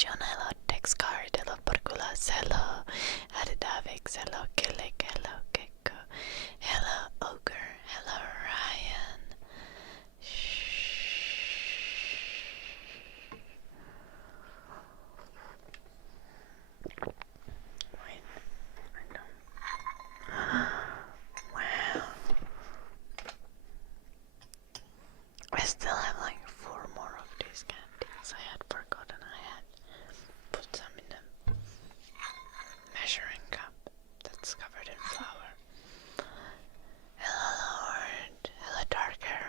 John, hello Dexcard, hello Porculas, hello Adidavix, hello Killick, hello Gecko, hello Ogre, hello Ryan. Wait, I don't. Wow. I still have like 4 more of these candies. I had forgotten I had put some in a measuring cup that's covered in flour. Hello Lord, hello Darker.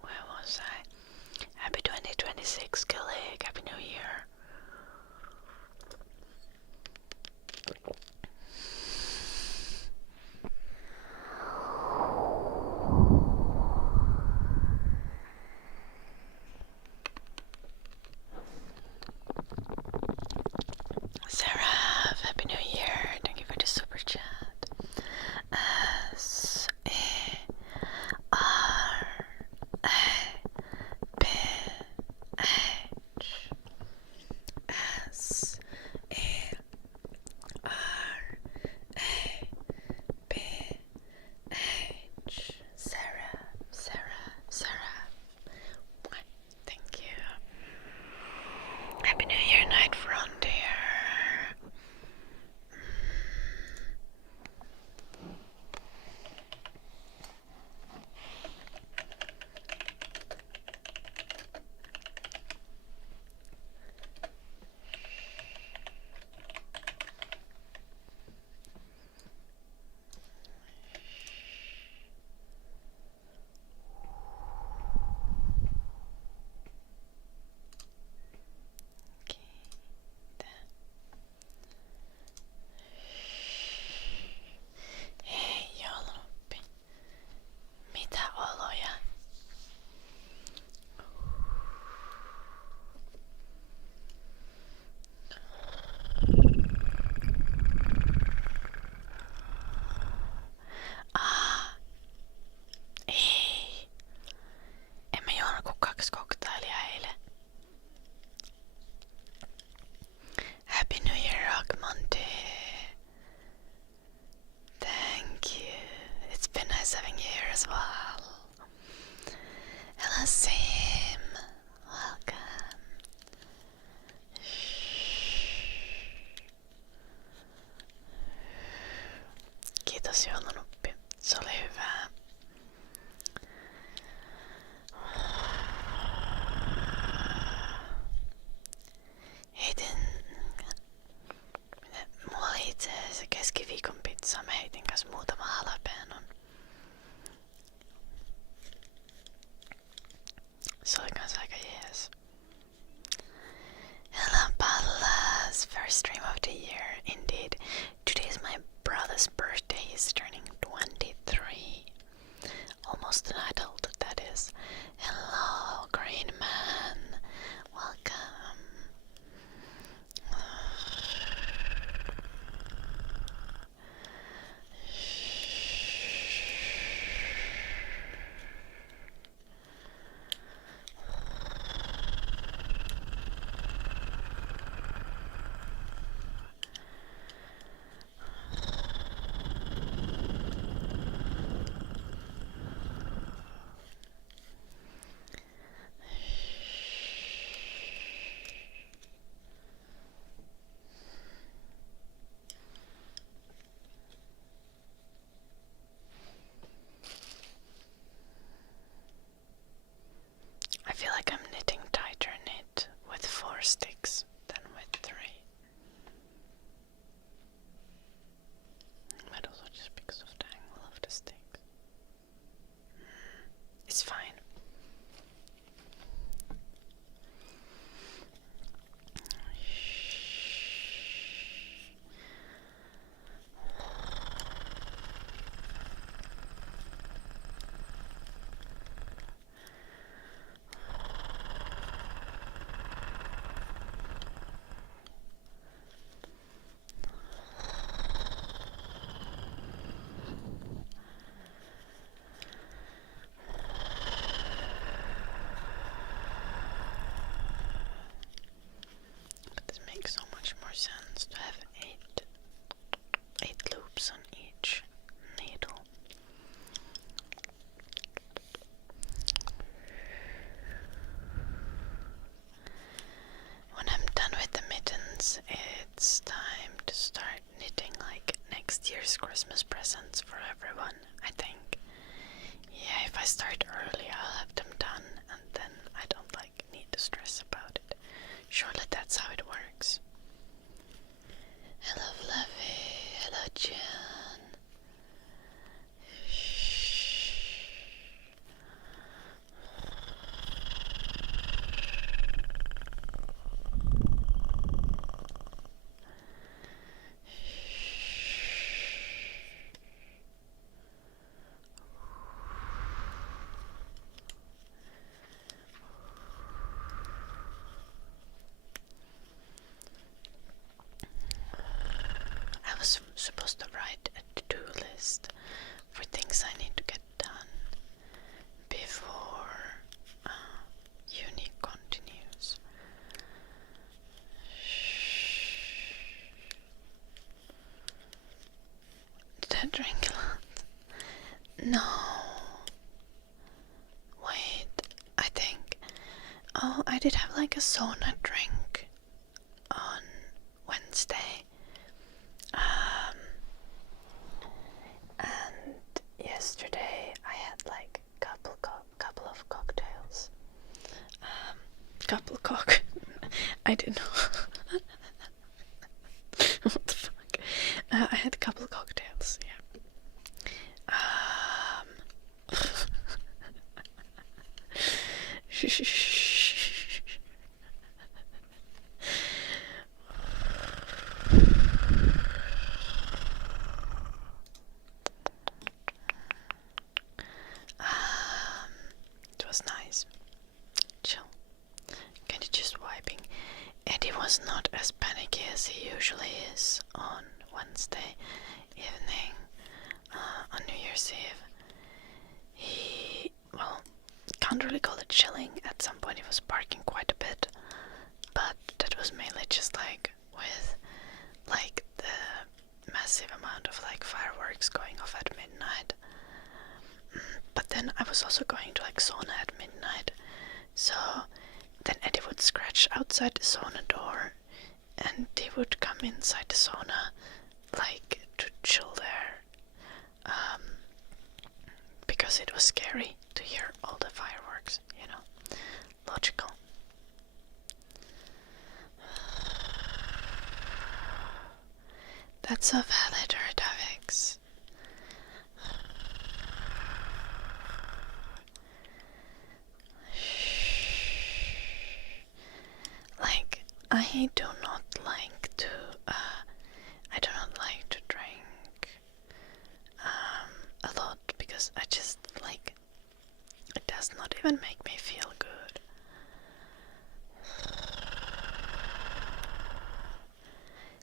Where was I? Happy 2026, colleague. Happy New Year. Sarah, Happy New Year. Thank you for the super chat. S E R A P H S E R A P H. Sarah, Sarah, Sarah. Thank you. Happy New Year, Night Frontier. Hei jouluppi. Mitä oloja? Ei. En mä juonut kuin 2 koktailia eilen. Happy New Year, Rockmonty. Thank you. It's been nice having you here as well. Hello, Sim. Welcome. Kiitos joulunuppi. Se oli hyvää. Heitin... Mulla oli itse asiassa keskiviikon pizza. Mä heitin kanssa muutama jalapenon. Se oli kans aika jees. Hello Pallas, first stream of the year, indeed. Today is my brother's birthday, he's turning nice Christmas presents for everyone, I think. Yeah, if I start early, I'll have them done, and then I don't need to stress about it. Surely that's how it works. Hello, Fluffy. Hello, Jen. I was supposed to write a to-do list for things I need to get done before uni continues. Did I drink a lot? No. Wait, I think... Oh, I did have a sauna drink on Wednesday. And yesterday I had couple of cocktails. I didn't know. What the fuck? I had a couple of cocktails, yeah. It was nice. Chill. Kind of just vibing. Eddie was not as panicky as he usually is on Wednesday evening, on New Year's Eve. He, can't really call it chilling. At some point he was barking quite a bit, but that was mainly just with the massive amount of fireworks going off at midnight. But then I was also going to sauna at midnight, so then Eddie would scratch outside the sauna door and he would come inside the sauna to chill there, because it was scary to hear all the fireworks, logical. That's so valid, Erdavix. I do not like to drink a lot, because I just it does not even make me feel good.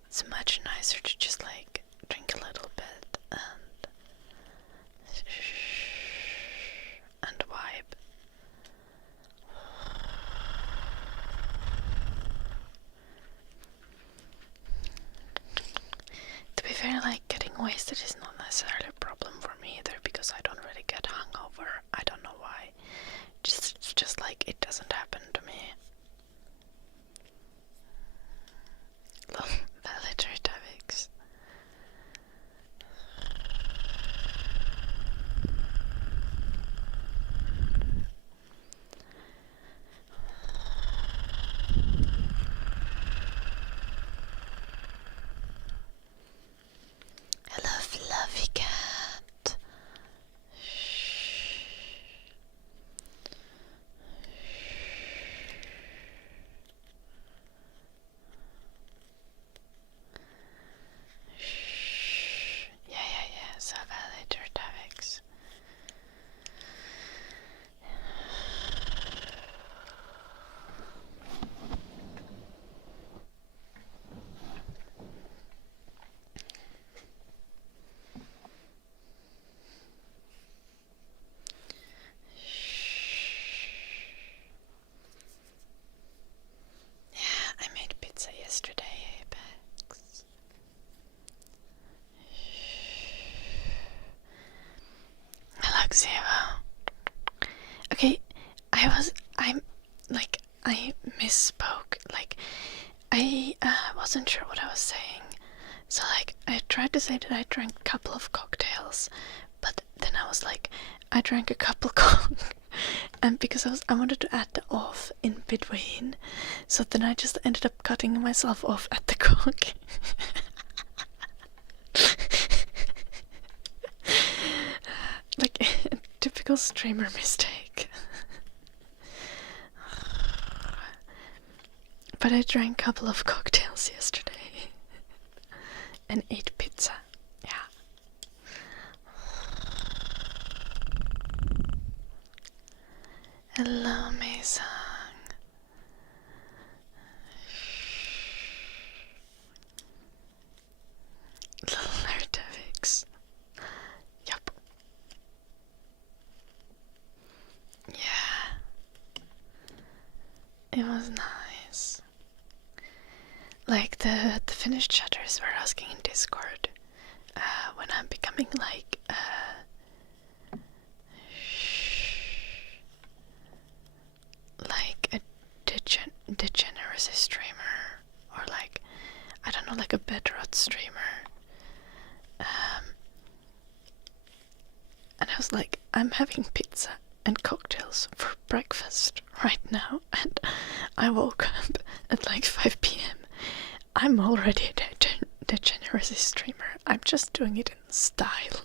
It's much nicer to just drink a little bit and vibe. To be fair, getting wasted is not necessarily a problem for me either, because I don't really get hungover. I don't know why. Just it doesn't happen to me. Validary Davix. Hello, fluffy cat. Yeah, so validator Davix. I made pizza yesterday, Apex. Hello, Xevo. Okay, I misspoke. I wasn't sure what I was saying. So like I tried to say that I drank a couple of cocktails, but then I was like, I drank a couple cock, and because I wanted to add the off in between, so then I just ended up cutting myself off at the cock. Like a typical streamer mistake. But I drank a couple of cocktails yesterday and ate pizza. Yeah. Hello, Mason. Little Nerdavix. Yup. Yeah. It was nice. Like the Finnish chatters were asking in Discord when I'm becoming like a degeneracy streamer, or like, I don't know, like a bedrot streamer. And I was like, I'm having pizza and cocktails for breakfast right now, and I woke up at like 5 p.m. I'm already a degeneracy streamer. I'm just doing it in style.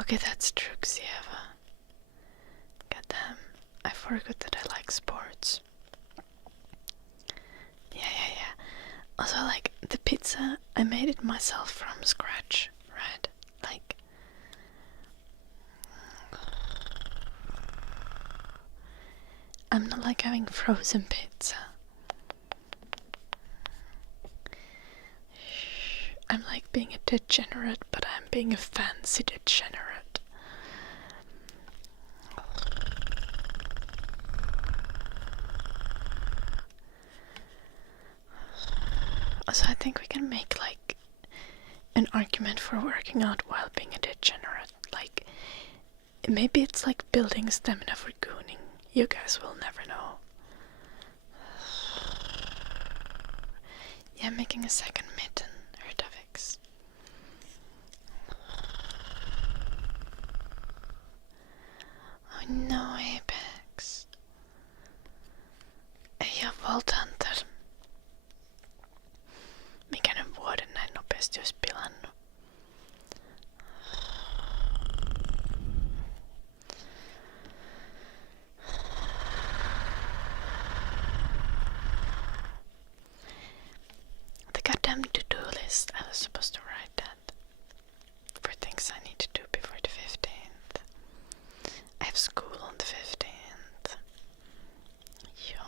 Okay, that's true, Xieva. Goddamn, I forgot that I like sports. Yeah. Also, like, the pizza, I made it myself from scratch, right? Like, I'm not like having frozen pizza. I'm like being a degenerate, but I'm being a fancy degenerate. So I think we can make like an argument for working out while being a degenerate. Like, maybe it's like building stamina for gooning. You guys will never know. Yeah, making a second mitten, Erdavix. Oh no, Apex. Jag våldhunter. Mikä nyt vuoden näin nopeasti olisi pilannut? The goddamn to-do list. I was supposed to write that for things I need to do before the 15th. I have school on the 15th. Yeah.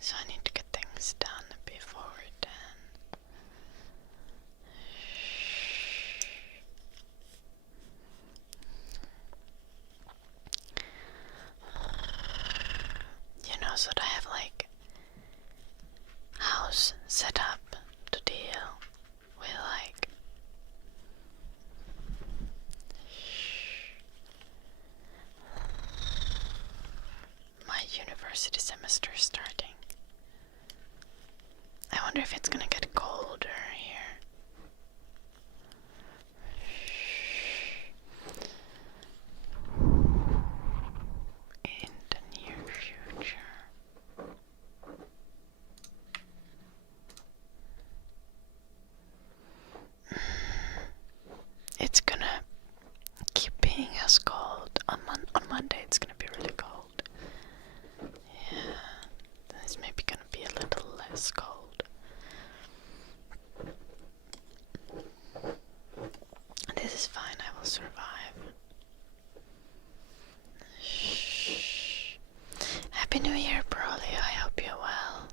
So I need to get things done before then. You know, so that I have like house set up to deal with like my university semester starting. I wonder if it's gonna get colder here. In the near future. It's gonna keep being as cold. On Monday it's gonna be really cold. Yeah, then it's maybe gonna be a little less cold. This is fine, I will survive. Shh. Happy New Year, Broly. I hope you're well.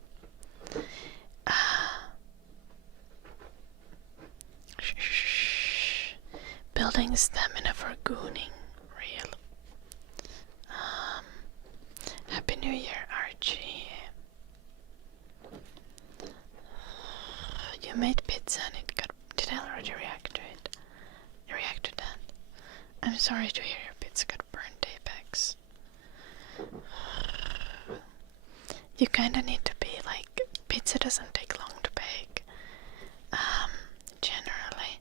Shh. Building stamina for gooning. Real. pizza and it got... Did I already react to it? I react to that. I'm sorry to hear your pizza got burnt, Apex. You kinda need to be like... Pizza doesn't take long to bake. Generally.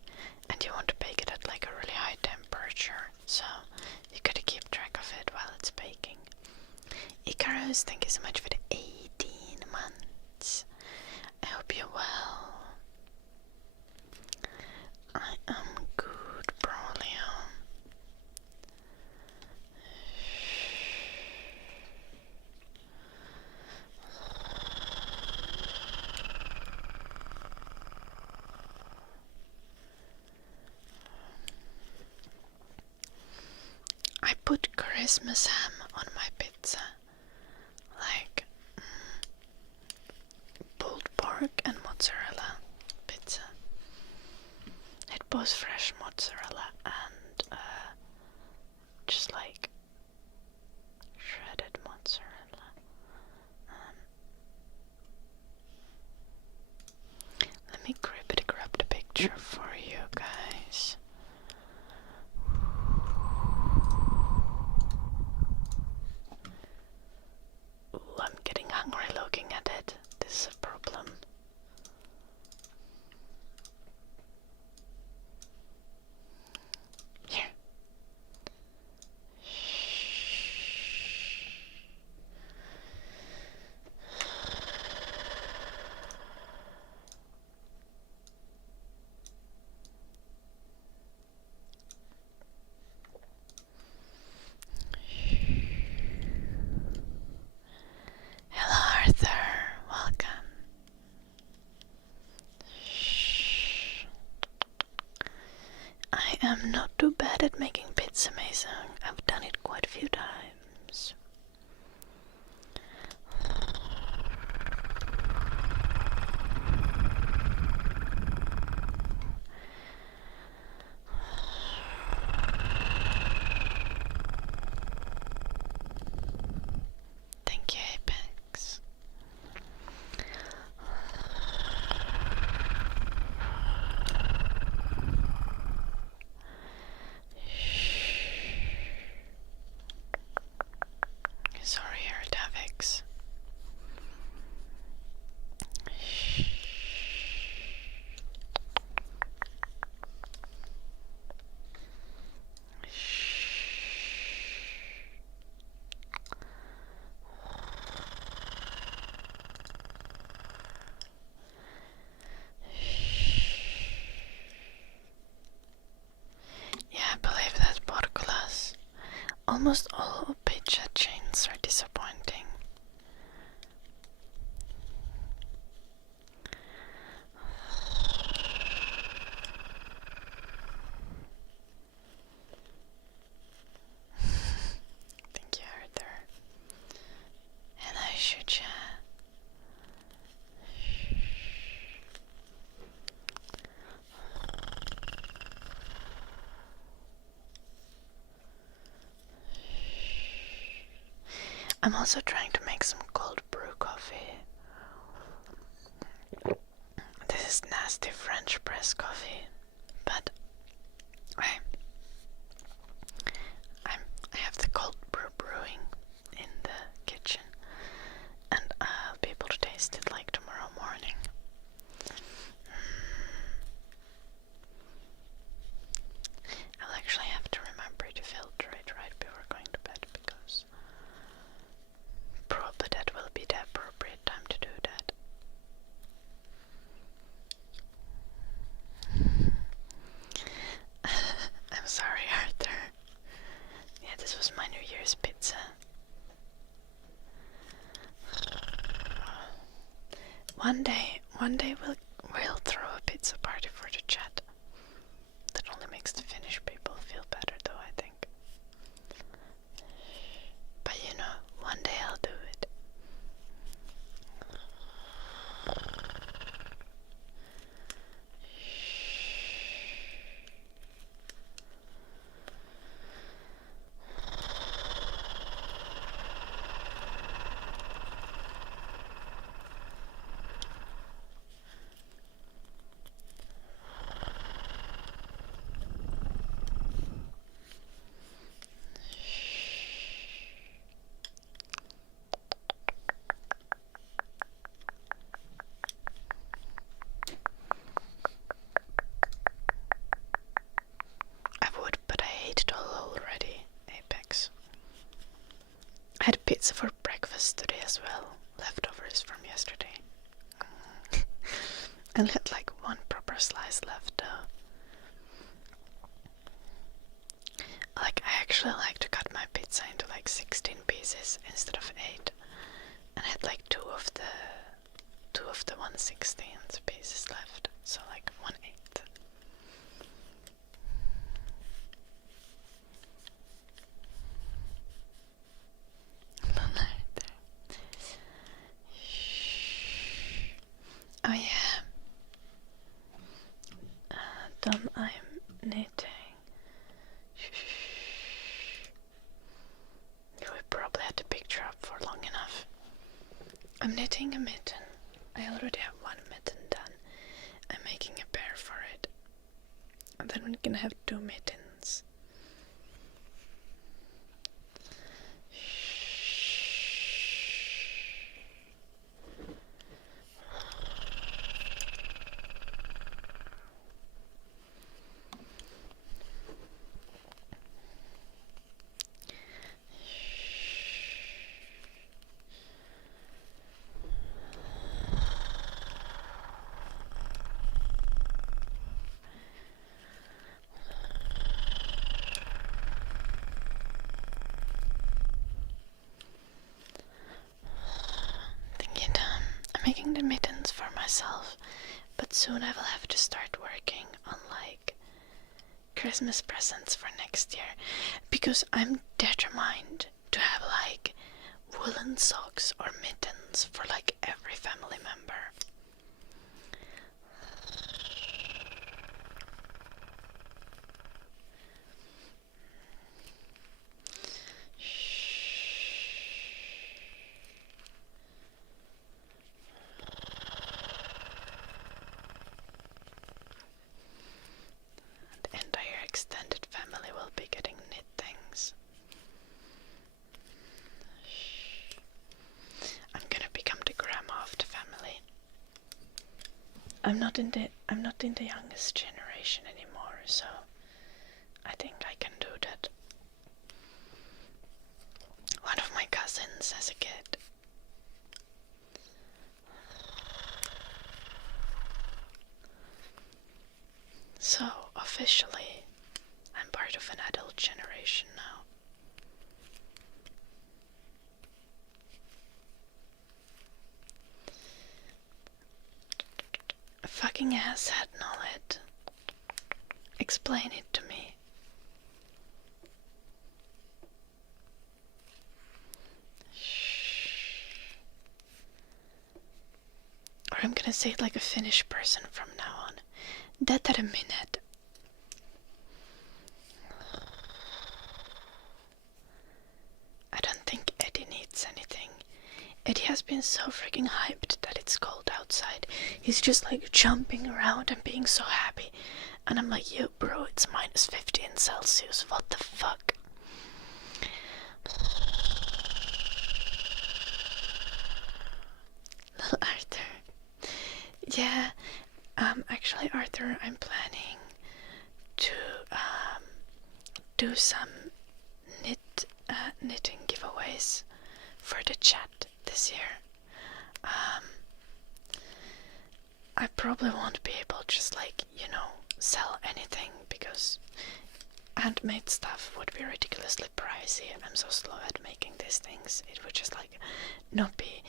And you want to bake it at like a really high temperature. So you gotta keep track of it while it's baking. Icarus, thank you so much for the 18 months. I hope you're well. I am good, Brolio. I put Christmas ham on my pizza. Like pulled pork and mozzarella pizza. It was fresh mozzarella and just like shredded mozzarella. Let me grab the picture for you guys. Ooh, I'm getting hungry looking at it. This is a problem. Here. Hello, Arthur. Welcome. I am not too bad at making pizza, Mason. I've done it quite a few times. Thank you, Apex. Sorry, Erdavix. Yeah, I believe that's Portugalas. Almost all pizza chains are disappointing. Thank you, Arthur. Hello, Shucha. I'm also trying to make some cold brew coffee. This is nasty French press coffee, but I have the cold brew brewing in the kitchen, and I'll be able to taste it like tomorrow morning. I'll actually have to remember to filter it right before going to bed because probably that will be the appropriate time to do that. I'm sorry, Arthur. Yeah, this was my New Year's pizza. One day we'll throw a pizza party for the chat. That only makes the Finnish people feel better, though, I think. But you know, one day I'll do it. had pizza for breakfast today as well. Leftovers from yesterday. I had like one proper slice left though. Like, I actually like to cut my pizza into like 16 pieces instead of 8. And I had like two of the 1/16th pieces left. So like 1/8. Oh yeah. Done. I'm knitting. We probably had the picture up for long enough. I'm knitting a mitten. I already have one mitten done. I'm making a pair for it. And then we're gonna have 2 mittens. I'm making the mittens for myself, but soon I will have to start working on like Christmas presents for next year, because I'm determined to have like woolen socks or mittens for like every family member. The entire extended family will be getting knit things. I'm gonna become the grandma of the family. I'm not in the youngest generation anymore, so I think I can do that. One of my cousins has a kid. So officially, I'm part of an adult generation now. Fucking asshat, Nollet. Explain it to me. Or I'm gonna say it like a Finnish person from now on. That a minute. I don't think Eddie needs anything. Eddie has been so freaking hyped that it's cold outside. He's just like jumping around and being so happy. And I'm like, yo bro, it's -15 Celsius, what the fuck? Little Arthur. Yeah, actually Arthur, I'm planning to do some knitting giveaways for the chat this year. I probably won't be able to just like, sell anything, because handmade stuff would be ridiculously pricey. I'm so slow at making these things. It would just like not be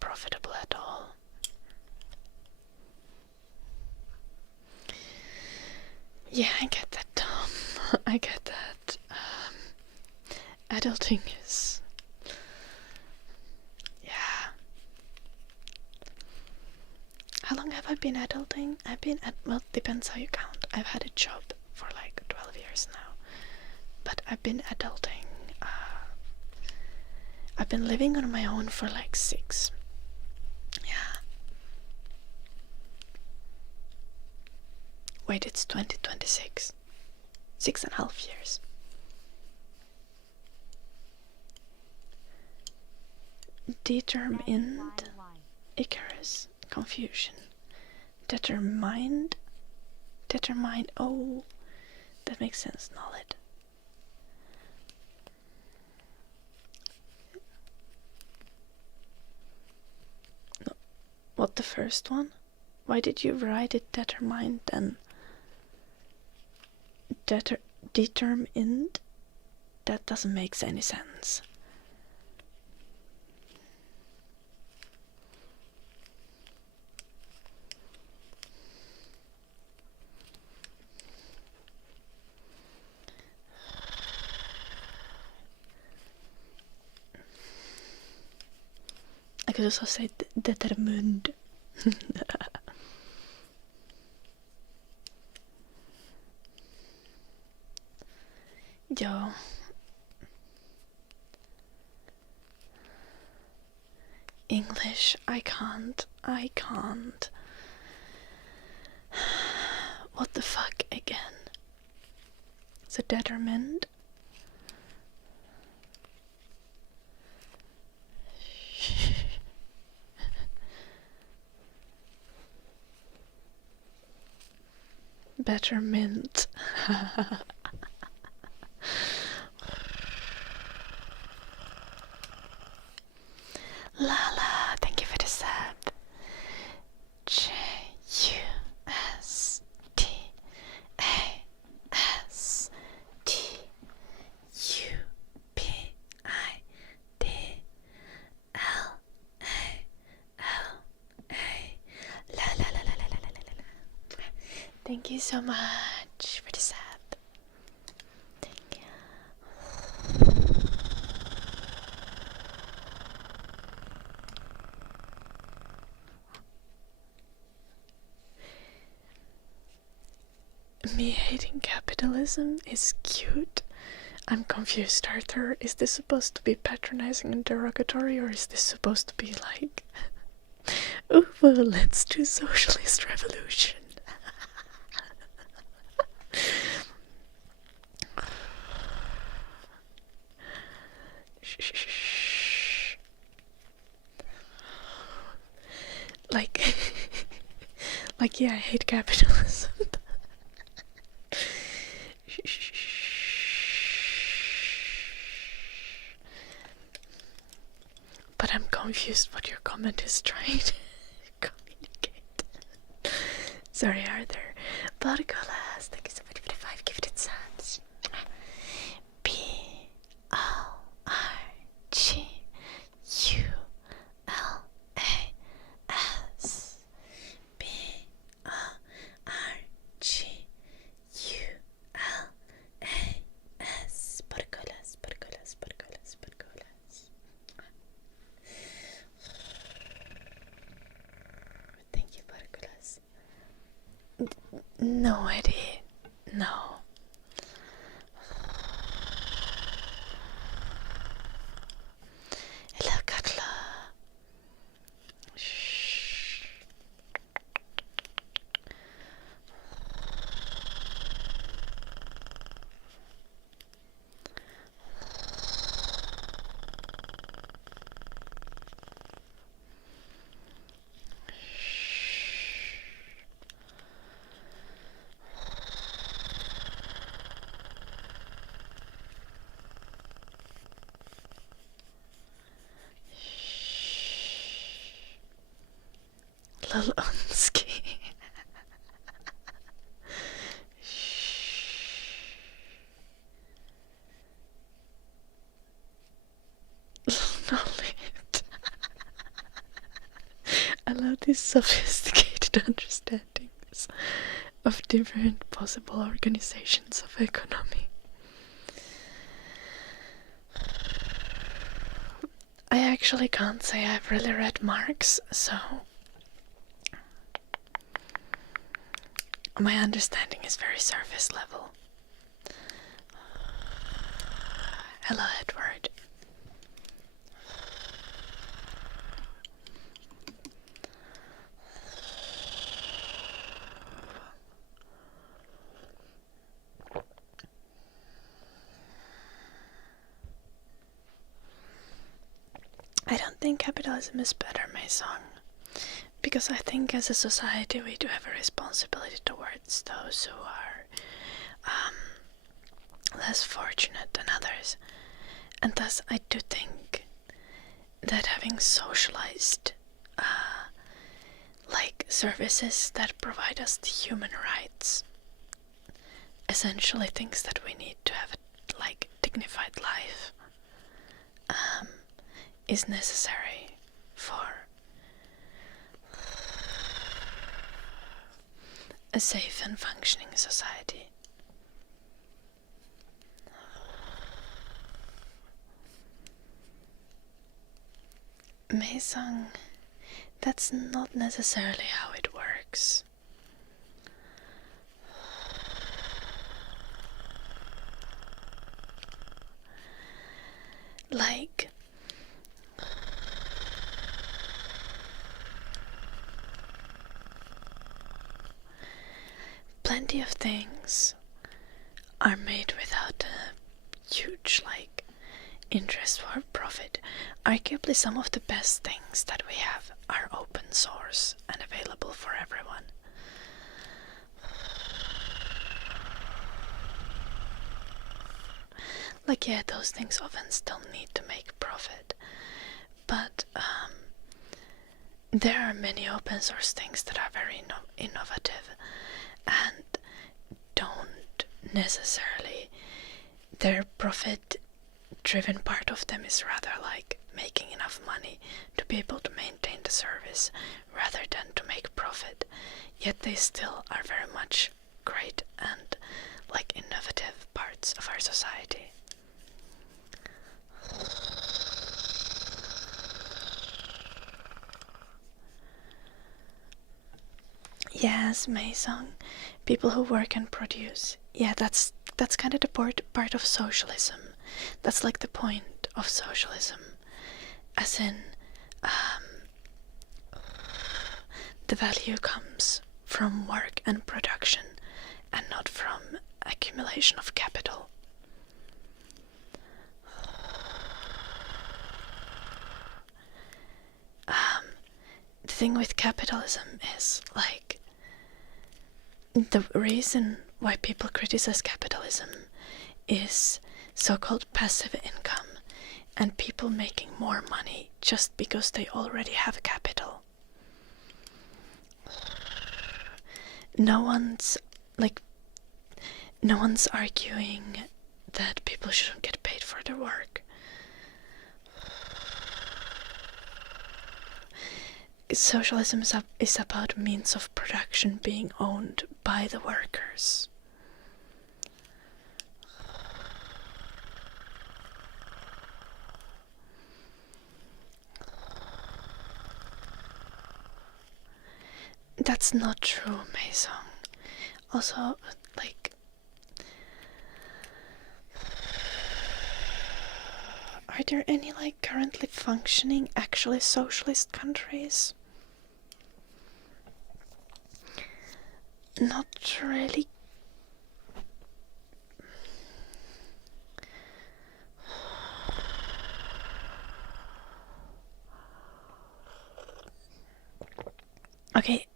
profitable at all. Yeah, I get that, Tom. I get that. Adulting is... Yeah. How long have I been adulting? Well, depends how you count. I've had a job for like 12 years now. But I've been adulting... I've been living on my own for like 6. Yeah. Wait, it's 2026. 6.5 years. Determined. Icarus. Confusion. Determined. Oh, that makes sense, Knowledge. first one? Why did you write it determined and determined? That doesn't make any sense. I could also say determined. Yo. English, I can't. What the fuck again? So determined? Betterment. Lala, thank you for the sub. Thank you so much for the sub. Thank you. Me hating capitalism is cute. I'm confused, Arthur. Is this supposed to be patronizing and derogatory, or is this supposed to be like, oh, well, let's do socialist revolution? Like, yeah, I hate capitalism. But I'm confused what your comment is trying to communicate. Sorry, Arthur. Barcolas, thank you so much for the 5 gifted subs. BRGULAS. BRGULAS. Barcolas. Thank you, Barcolas. No, Eddie. No. Hello, Katla. Shh. Lalonsky. Knowledge. I love these sophisticated understandings of different possible organizations of economy. I actually can't say I've really read Marx, so my understanding is very surface level. Hello, Edward. I don't think capitalism is better, my song, because I think as a society we do have a responsibility towards those who are less fortunate than others, and thus I do think that having socialized services that provide us the human rights, essentially things that we need to have a dignified life, is necessary for a safe and functioning society. Meisang, that's not necessarily how it works. Plenty of things are made without a huge interest for profit. Arguably some of the best things that we have are open source and available for everyone. Yeah, those things often still need to make profit, but there are many open source things that are very innovative and don't necessarily, their profit driven part of them is rather making enough money to be able to maintain the service rather than to make profit, yet they still are very much great and innovative parts of our society. Yes, Meisong, people who work and produce. Yeah, that's kind of the part of socialism. That's the point of socialism, as in the value comes from work and production and not from accumulation of capital. The thing with capitalism is the reason why people criticize capitalism is so-called passive income and people making more money just because they already have capital. No one's arguing that people shouldn't get paid for their work. Socialism is about means of production being owned by the workers. That's not true, Meisong. Also, are there any currently functioning actually socialist countries? Not really. Okay.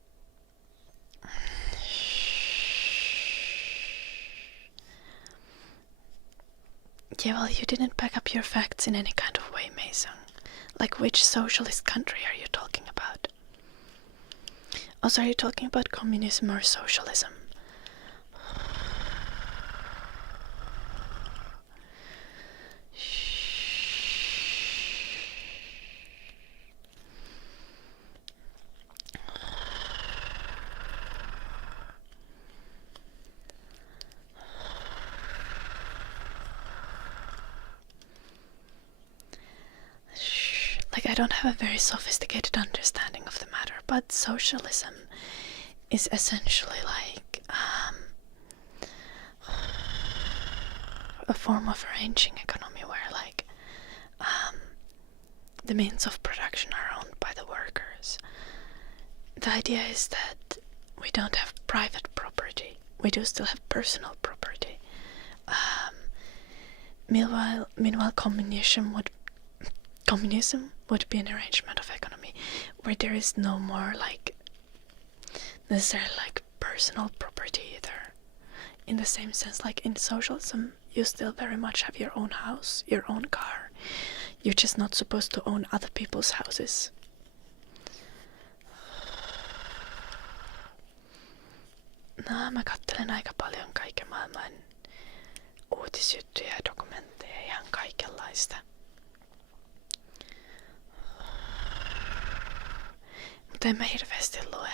Yeah, well, you didn't back up your facts in any kind of way, Mason. Which socialist country are you talking about? Also, are you talking about communism or socialism? I don't have a very sophisticated understanding of the matter, but socialism is essentially a form of arranging economy where the means of production are owned by the workers. The idea is that we don't have private property. We do still have personal property. Meanwhile, communism would be an arrangement of economy where there is no more necessarily personal property either. In the same sense, in socialism, you still very much have your own house, your own car. You're just not supposed to own other people's houses. No, mä kattelen aika paljon kaiken maailman uutisjuttuja ja dokumentteja ja ihan kaikenlaista. Mutta en mä hirveästi lue.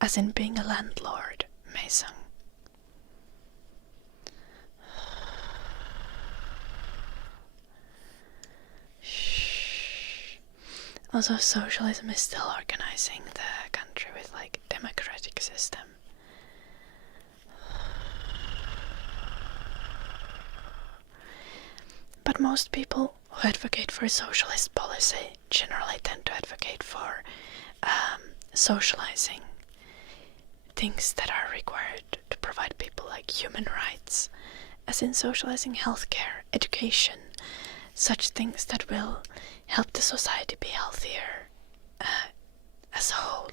As in being a landlord, Mason. Also, socialism is still organizing the country with like democratic system. But most people who advocate for socialist policy generally tend to advocate for socializing things that are required to provide people like human rights, as in socializing healthcare, education, such things that will help the society be healthier as a whole.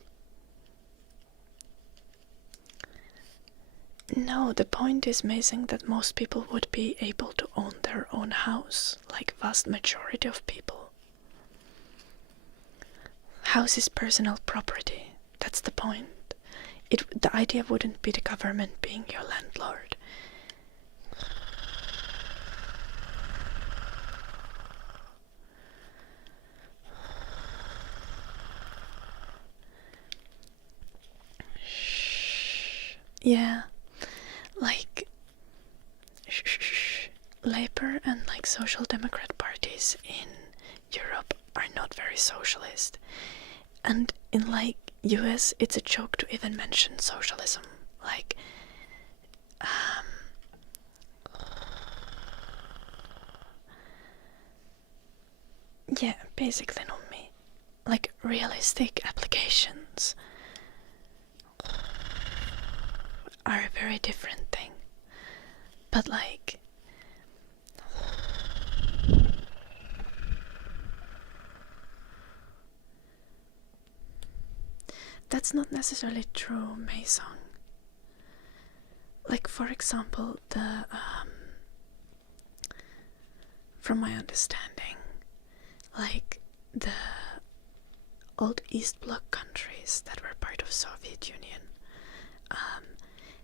No, the point is, Mason, that most people would be able to own their own house, like vast majority of people. House is personal property, that's the point. The idea wouldn't be the government being your landlord. Yeah, like Labour and like Social Democrat parties in Europe are not very socialist, and in like US it's a joke to even mention socialism. Like yeah, basically not me. Like realistic applications are a very different thing. But like that's not necessarily true, Mason. Like for example, the from my understanding, like the old East Bloc countries that were part of Soviet Union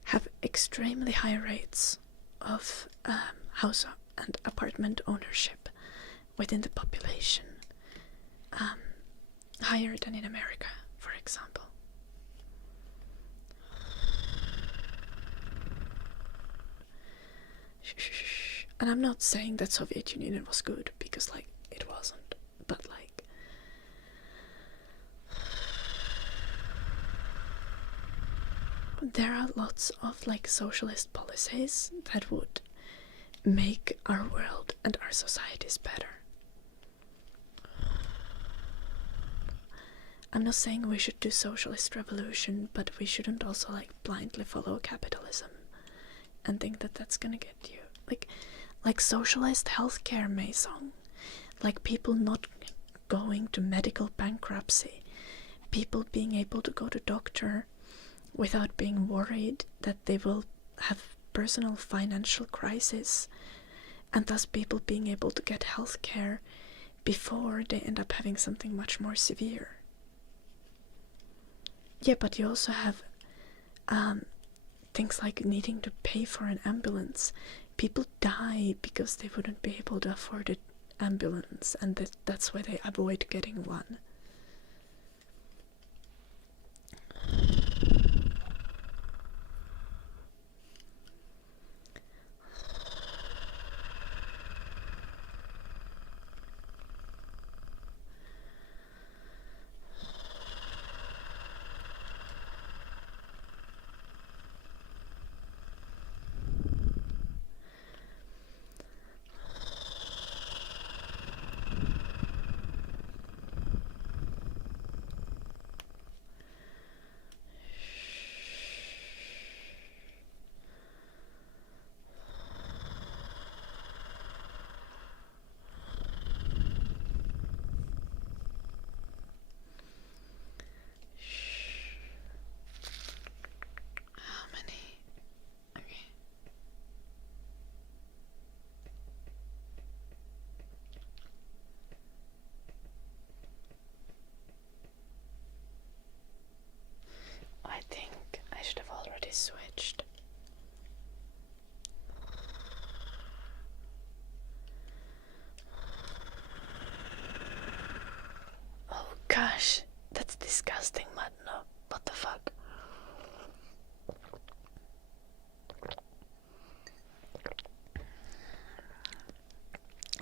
have extremely high rates of house and apartment ownership within the population, higher than in America, for example. And I'm not saying that Soviet Union was good, because like it wasn't, but like there are lots of like socialist policies that would make our world and our societies better. I'm not saying we should do socialist revolution, but we shouldn't also like blindly follow capitalism and think that that's gonna get you like socialist healthcare, Mason. Like people not going to medical bankruptcy, people being able to go to doctor without being worried that they will have personal financial crisis, and thus people being able to get healthcare before they end up having something much more severe. Yeah, but you also have things like needing to pay for an ambulance. People die because they wouldn't be able to afford an ambulance, and that's why they avoid getting one. gosh, that's disgusting, man. No, what the fuck?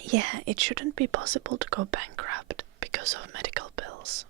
Yeah, it shouldn't be possible to go bankrupt because of medical bills.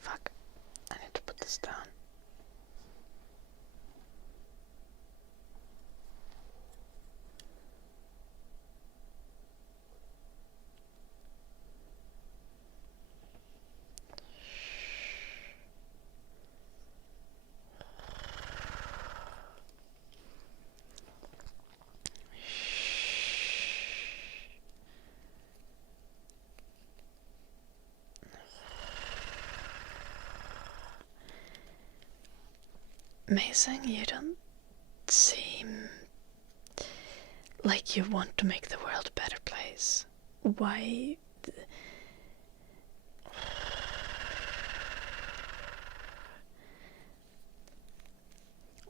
Fuck, I need to put this down. Mason, you don't seem like you want to make the world a better place. Why?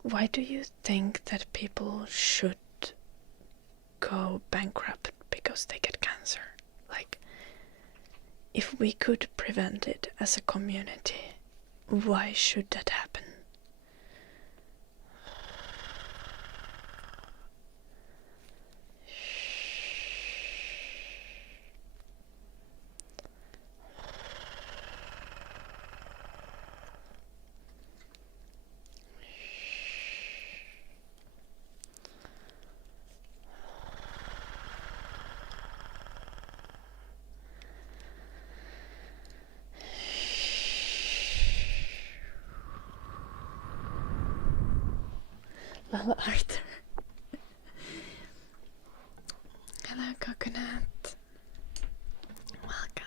Why do you think that people should go bankrupt because they get cancer? Like, if we could prevent it as a community, why should that happen? Hello, Arthur. Hello, Coconut. Welcome.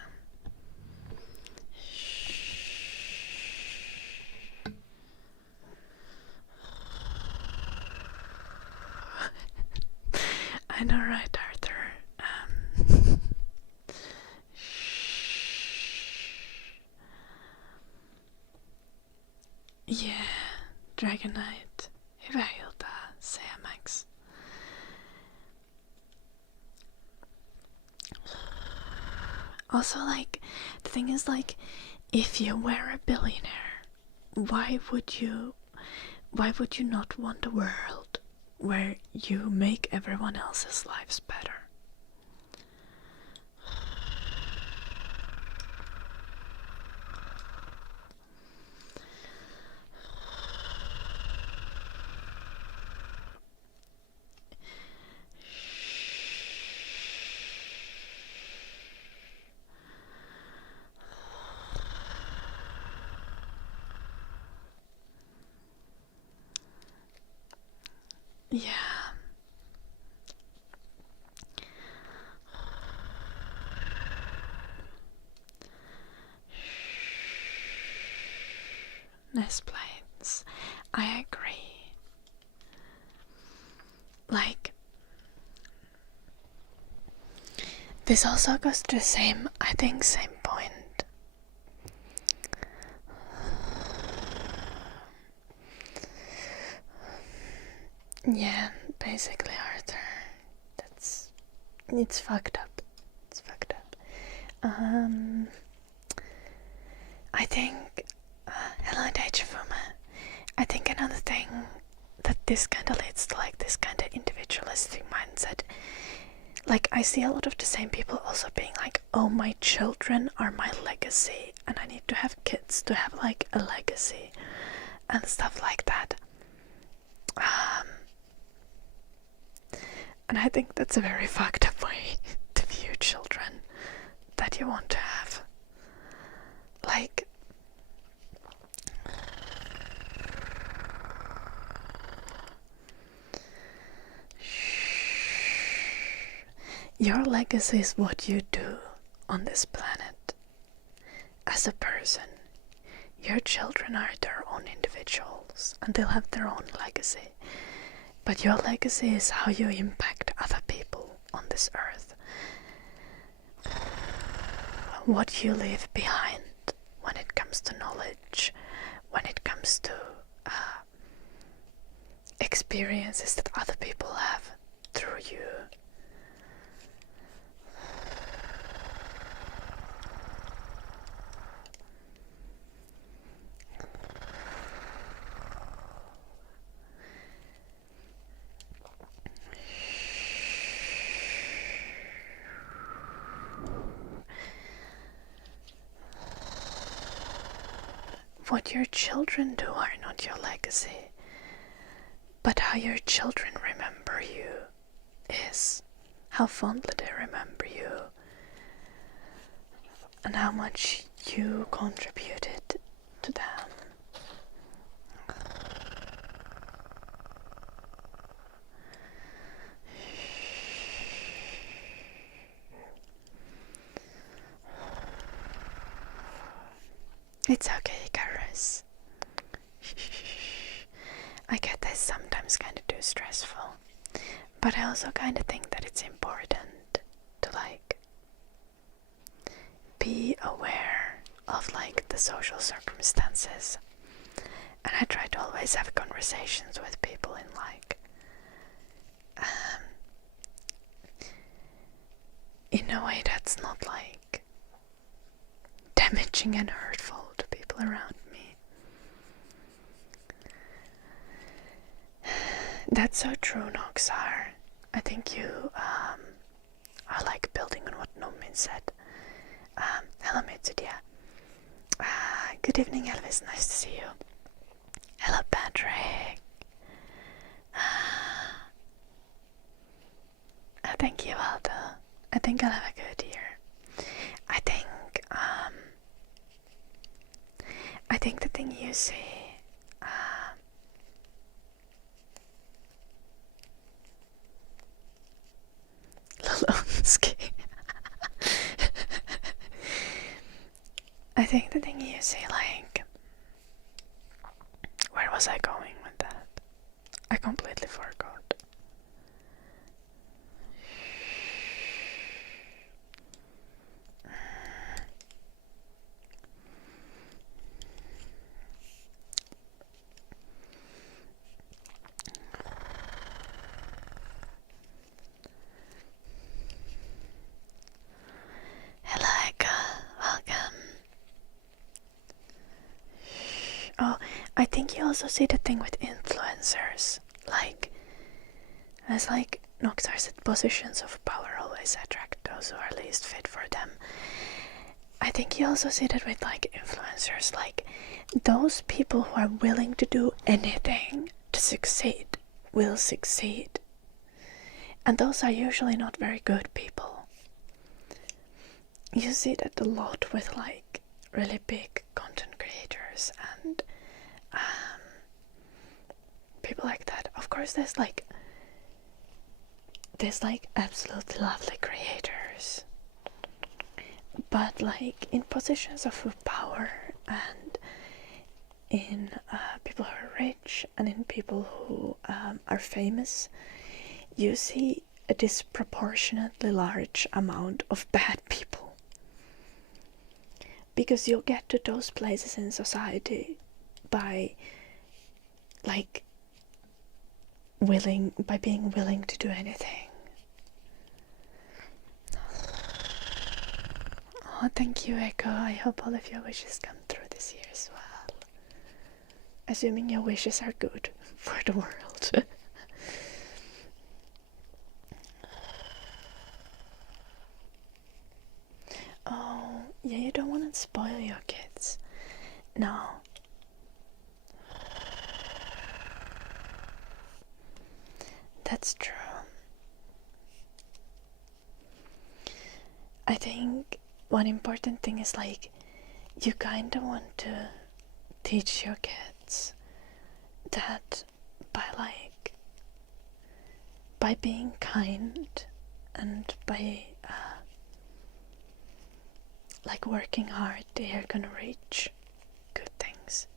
I know, right, Arthur? Yeah, Dragon Knight. Hyvä iltaa, CMX. Also, like, the thing is, like, if you were a billionaire, why would you not want a world where you make everyone else's lives better? Yeah. Nice planes. I agree. Like, this also goes to the same, I think, same point. Yeah, basically, Arthur. It's fucked up. It's fucked up. I think, hello, Daijifuma. I think another thing that this kind of leads to, like, this kind of individualistic mindset. Like, I see a lot of the same people also being like, oh, my children are my legacy, and I need to have kids to have, like, a legacy, and stuff like that. And I think that's a very fucked up way to view children that you want to have. Like, Your legacy is what you do on this planet. As a person, your children are their own individuals and they'll have their own legacy. But your legacy is how you impact other people on this earth. What you leave behind when it comes to knowledge, when it comes to experiences that other people have through you. What your children do are not your legacy, but how your children remember you is how fondly they remember you and how much you contributed to them. It's okay, Karis. I get this sometimes kind of too stressful, but I also kind of think that it's important to be aware of the social circumstances, and I try to always have conversations with people in in a way that's not damaging and hurtful to people around me. That's so true, Noxar. I think you are building on what Nomin said. Hello, Mitsudia. Good evening, Elvis. Nice to see you. Hello, Patrick. Thank you, Aldo. I think I'll have a good year. I think the thing you say, Lolonsky. I think the thing you say, where was I going with that? I completely forgot. Hello, Eka. Welcome. Oh, I think you also see the thing with influencers. As Noxar said, positions of power always attract those who are least fit for them. I think you also see that with influencers, those people who are willing to do anything to succeed will succeed. And those are usually not very good people. You see that a lot with really big content creators and people like that. Of course there's absolutely lovely creators, but in positions of power and in people who are rich and in people who are famous, you see a disproportionately large amount of bad people, because you'll get to those places in society by being willing to do anything. Oh, thank you, Echo. I hope all of your wishes come through this year as well. Assuming your wishes are good for the world. Oh, yeah, you don't want to spoil your kids. No. That's true. I think one important thing is you kind of want to teach your kids that by being kind and by like working hard, they are gonna reach good things.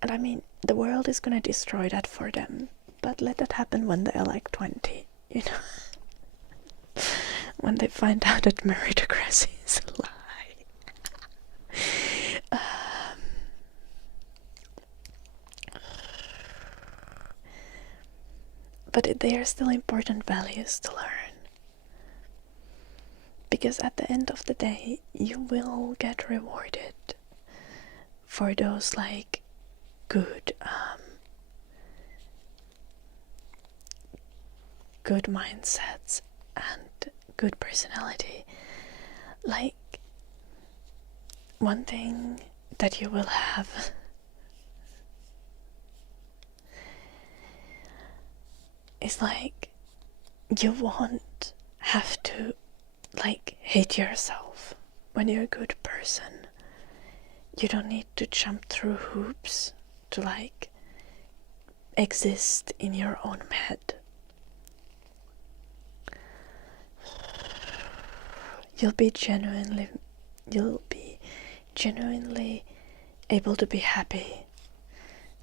And I mean, the world is gonna destroy that for them, but let that happen when they're like 20, you know. When they find out that meritocracy is a lie. But they are still important values to learn. Because at the end of the day, you will get rewarded for those like good good mindsets and good personality. Like, one thing that you will have is like, you won't have to like hate yourself when you're a good person. You don't need to jump through hoops to like exist in your own head. You'll be genuinely able to be happy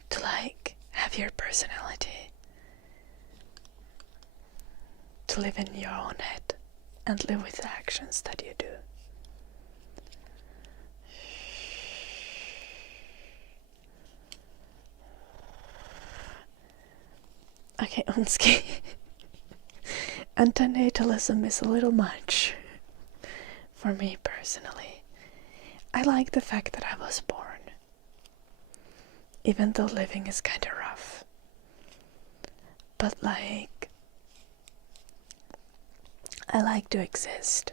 to like have your personality, to live in your own head and live with the actions that you do. Okay, Unski. Antinatalism is a little much for me personally. I like the fact that I was born, even though living is kinda rough. But like, I like to exist.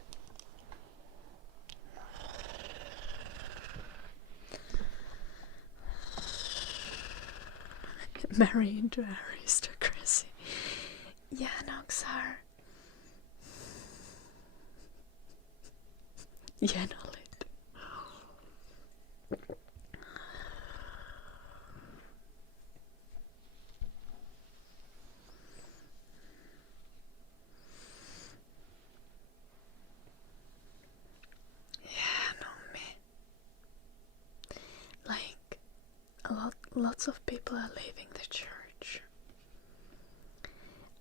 Marry into aristocracy. Yeah, Noxar. Yeah, no lit. Yeah, no me. Like, lots of people are leaving the church.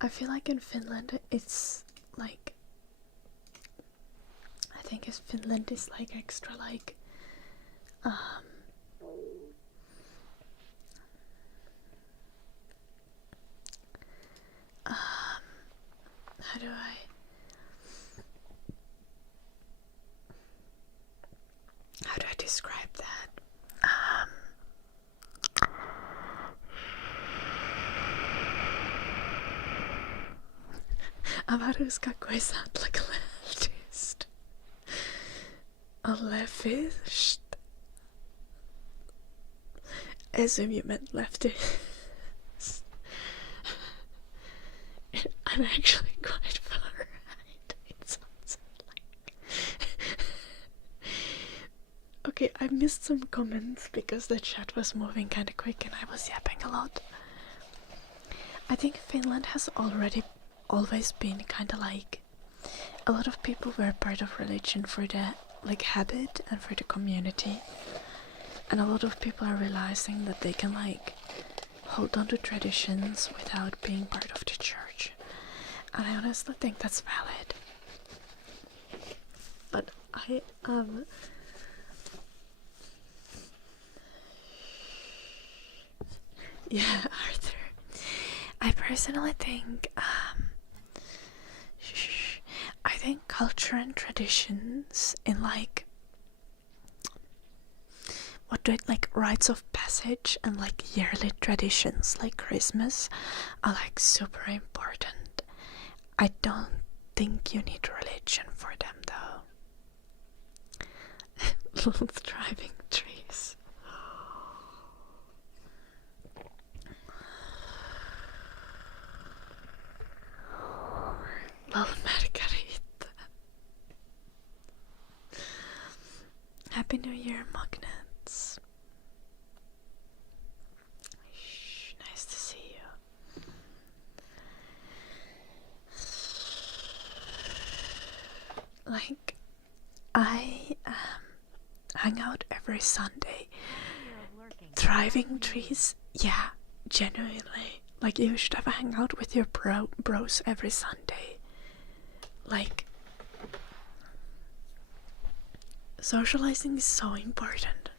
I feel like in Finland it's like, I think Finland is like extra like how do I describe that? Avaruska sound like a leftist. A leftist? I assume you meant leftist. I'm actually quite far right. It sounds like. Okay, I missed some comments because the chat was moving kind of quick and I was yapping a lot. I think Finland has always been kind of like, a lot of people were part of religion for the like habit and for the community, and a lot of people are realizing that they can like hold on to traditions without being part of the church, and I honestly think that's valid. But I yeah, Arthur, I personally think I think culture and traditions in like, what do it, like rites of passage and like yearly traditions like Christmas are like super important. I don't think you need religion for them though. Thriving trees. Lol, Margarita. Happy New Year, magnets. Nice to see you. like, I hang out every Sunday. Thriving trees, yeah, genuinely. Like, you should have a hangout with your bros every Sunday. Like, socializing is so important.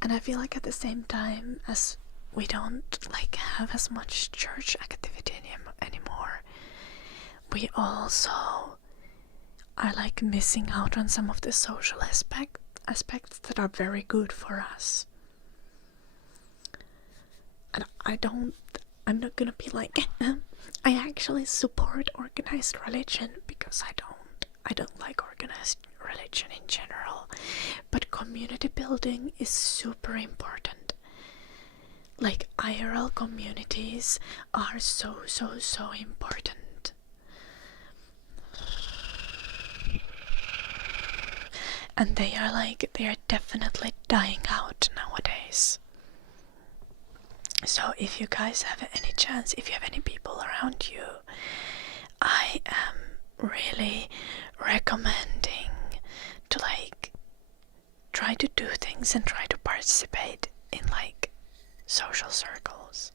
And I feel like at the same time as we don't like have as much church activity anymore, we also are like missing out on some of the social aspects that are very good for us. And I'm not gonna be like I actually support organized religion, because I don't like organized religion in general, but community building is super important. Like, IRL communities are so important. And they are definitely dying out nowadays. So if you guys have any chance, if you have any people around you, I am really recommending to like try to do things and try to participate in like social circles.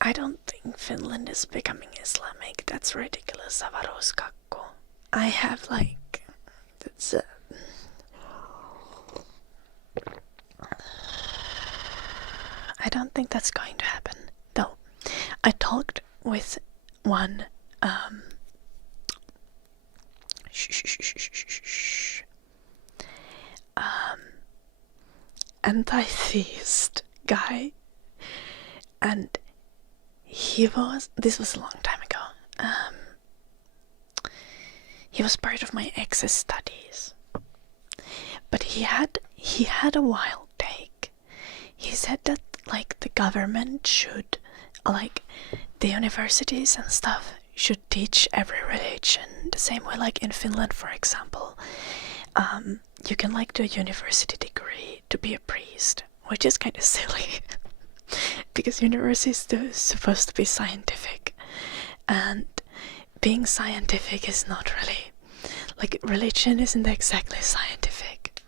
I don't think Finland is becoming Islamic. That's ridiculous. Avaruuskakku. I have like that's I don't think that's going to happen, though. I talked with one anti-theist guy, and this was a long time ago. He was part of my ex's studies, but he had a wild take. He said that like the government should, like the universities and stuff, should teach every religion the same way. Like in Finland, for example, you can like do a university degree to be a priest, which is kind of silly because university is supposed to be scientific, and being scientific is not really, like, religion isn't exactly scientific.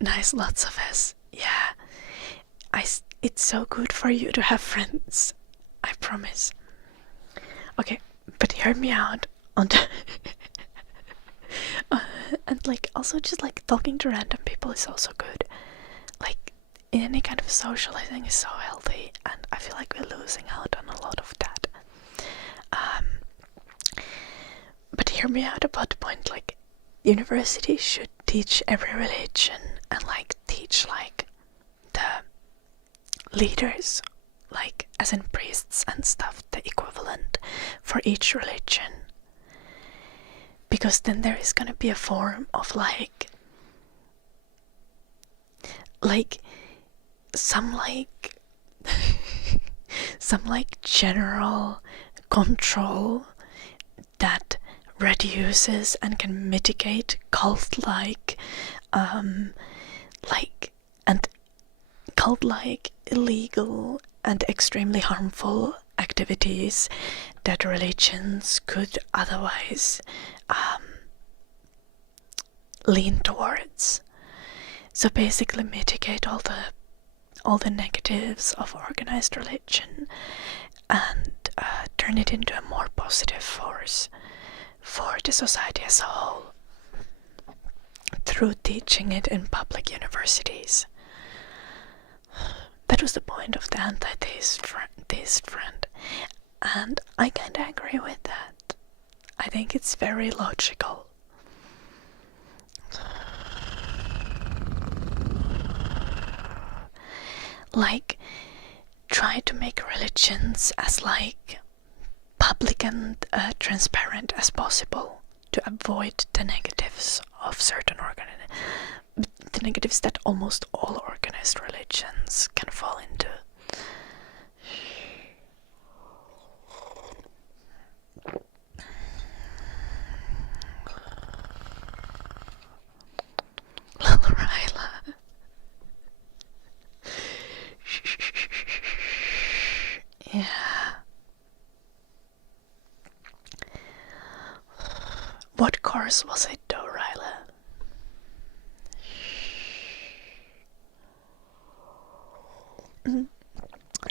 Nice, lots of S. Yeah, it's so good for you to have friends, I promise. Okay, but hear me out on the and like also just like talking to random people is also good. Like any kind of socializing is so healthy, and I feel like we're losing out on a lot of that. But hear me out about the point, like universities should teach every religion and like teach like the leaders, like as in priests and stuff, the equivalent for each religion, because then there is gonna be a form of like some like some like general control that reduces and can mitigate cult-like illegal and extremely harmful activities that religions could otherwise lean towards. So basically mitigate all the negatives of organized religion and turn it into a more positive force for the society as a whole through teaching it in public universities. That was the point of the anti-theist friend, and I kinda agree with that. I think it's very logical. Like, try to make religions as like public and transparent as possible to avoid the negatives of certain the negatives that almost all organized religions can fall into. Lilraila. yours was it though, Ryla?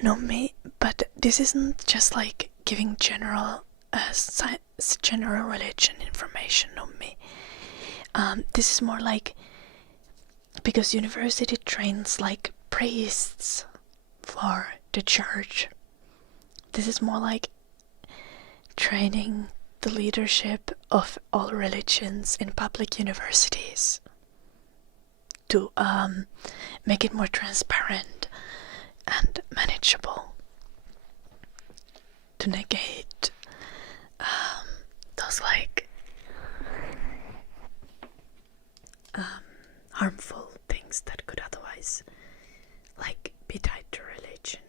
No, me, but this isn't just like giving general religion information, no me. This is more like, because university trains like priests for the church. This is more like training the leadership of all religions in public universities to make it more transparent and manageable, to negate those like harmful things that could otherwise like be tied to religion.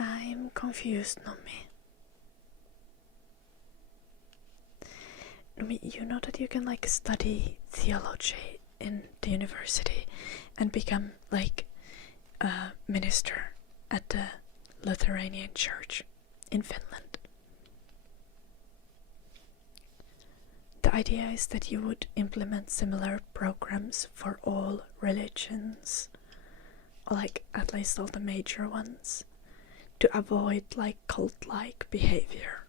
I'm confused, Nomi. Nomi, you know that you can like study theology in the university and become like a minister at the Lithuanian Church in Finland. The idea is that you would implement similar programs for all religions, or like at least all the major ones, to avoid like cult-like behavior,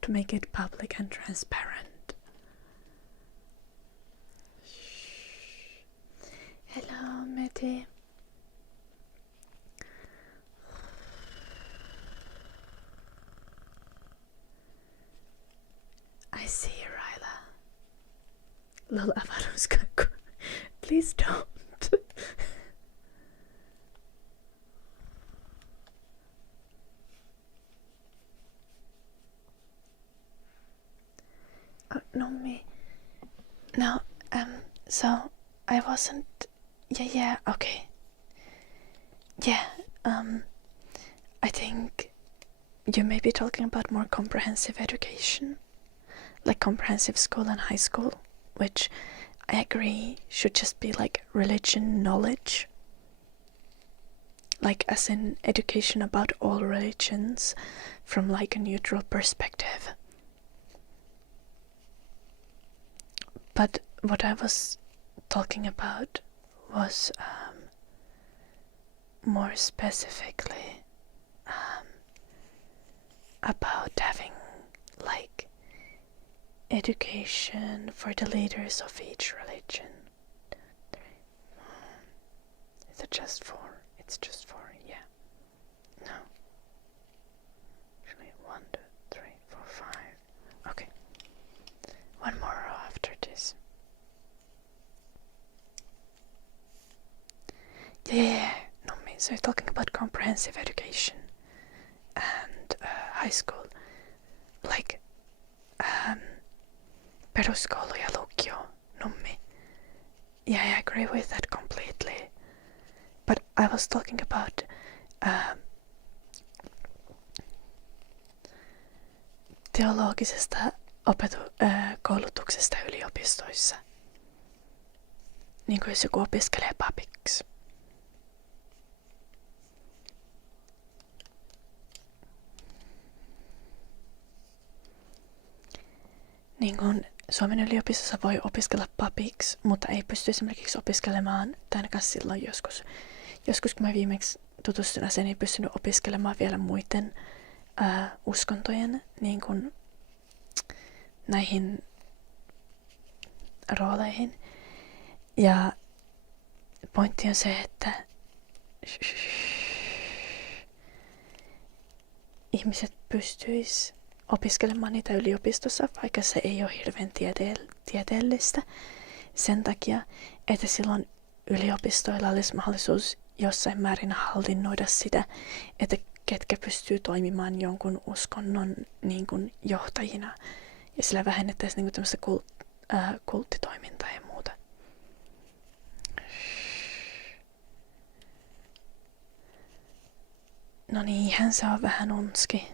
to make it public and transparent. Hello, Mehdi. I see you, Ryla. Lol, Avaruska. Please don't. Oh, no, me. No, so I wasn't. Yeah, okay. Yeah, I think you may be talking about more comprehensive education, like comprehensive school and high school, which I agree should just be like religion knowledge, like as in education about all religions from like a neutral perspective. But what I was talking about was more specifically about having like education for the leaders of each religion. Is it just four? It's just four, yeah. No. Actually, 1, 2, 3, 4, 5. Okay. One more row after this. Yeah. No, me. So you're talking about comprehensive education and high school, like peruskoulu ja lukio, nummi. Yeah, I agree with that completely. But I was talking about teologisesta koulutuksesta yliopistoissa. Niin kuin jos joku opiskelee papiksi. Niin kuin Suomen yliopistossa voi opiskella papiksi, mutta ei pysty esimerkiksi opiskelemaan, tai ainakaan silloin joskus kun mä viimeksi tutustuin asiaan, ei pystynyt opiskelemaan vielä muiden uskontojen niin kuin näihin rooleihin. Ja pointti on se, että ihmiset pystyis opiskelemaan niitä yliopistossa, vaikka se ei ole hirveän tieteellistä. Sen takia, että silloin yliopistoilla olisi mahdollisuus jossain määrin hallinnoida sitä, että ketkä pystyy toimimaan jonkun uskonnon niin kuin johtajina. Ja sillä vähennettäisiin niin kuin tämmöistä kulttitoimintaa ja muuta. No niinhän se on vähän unski.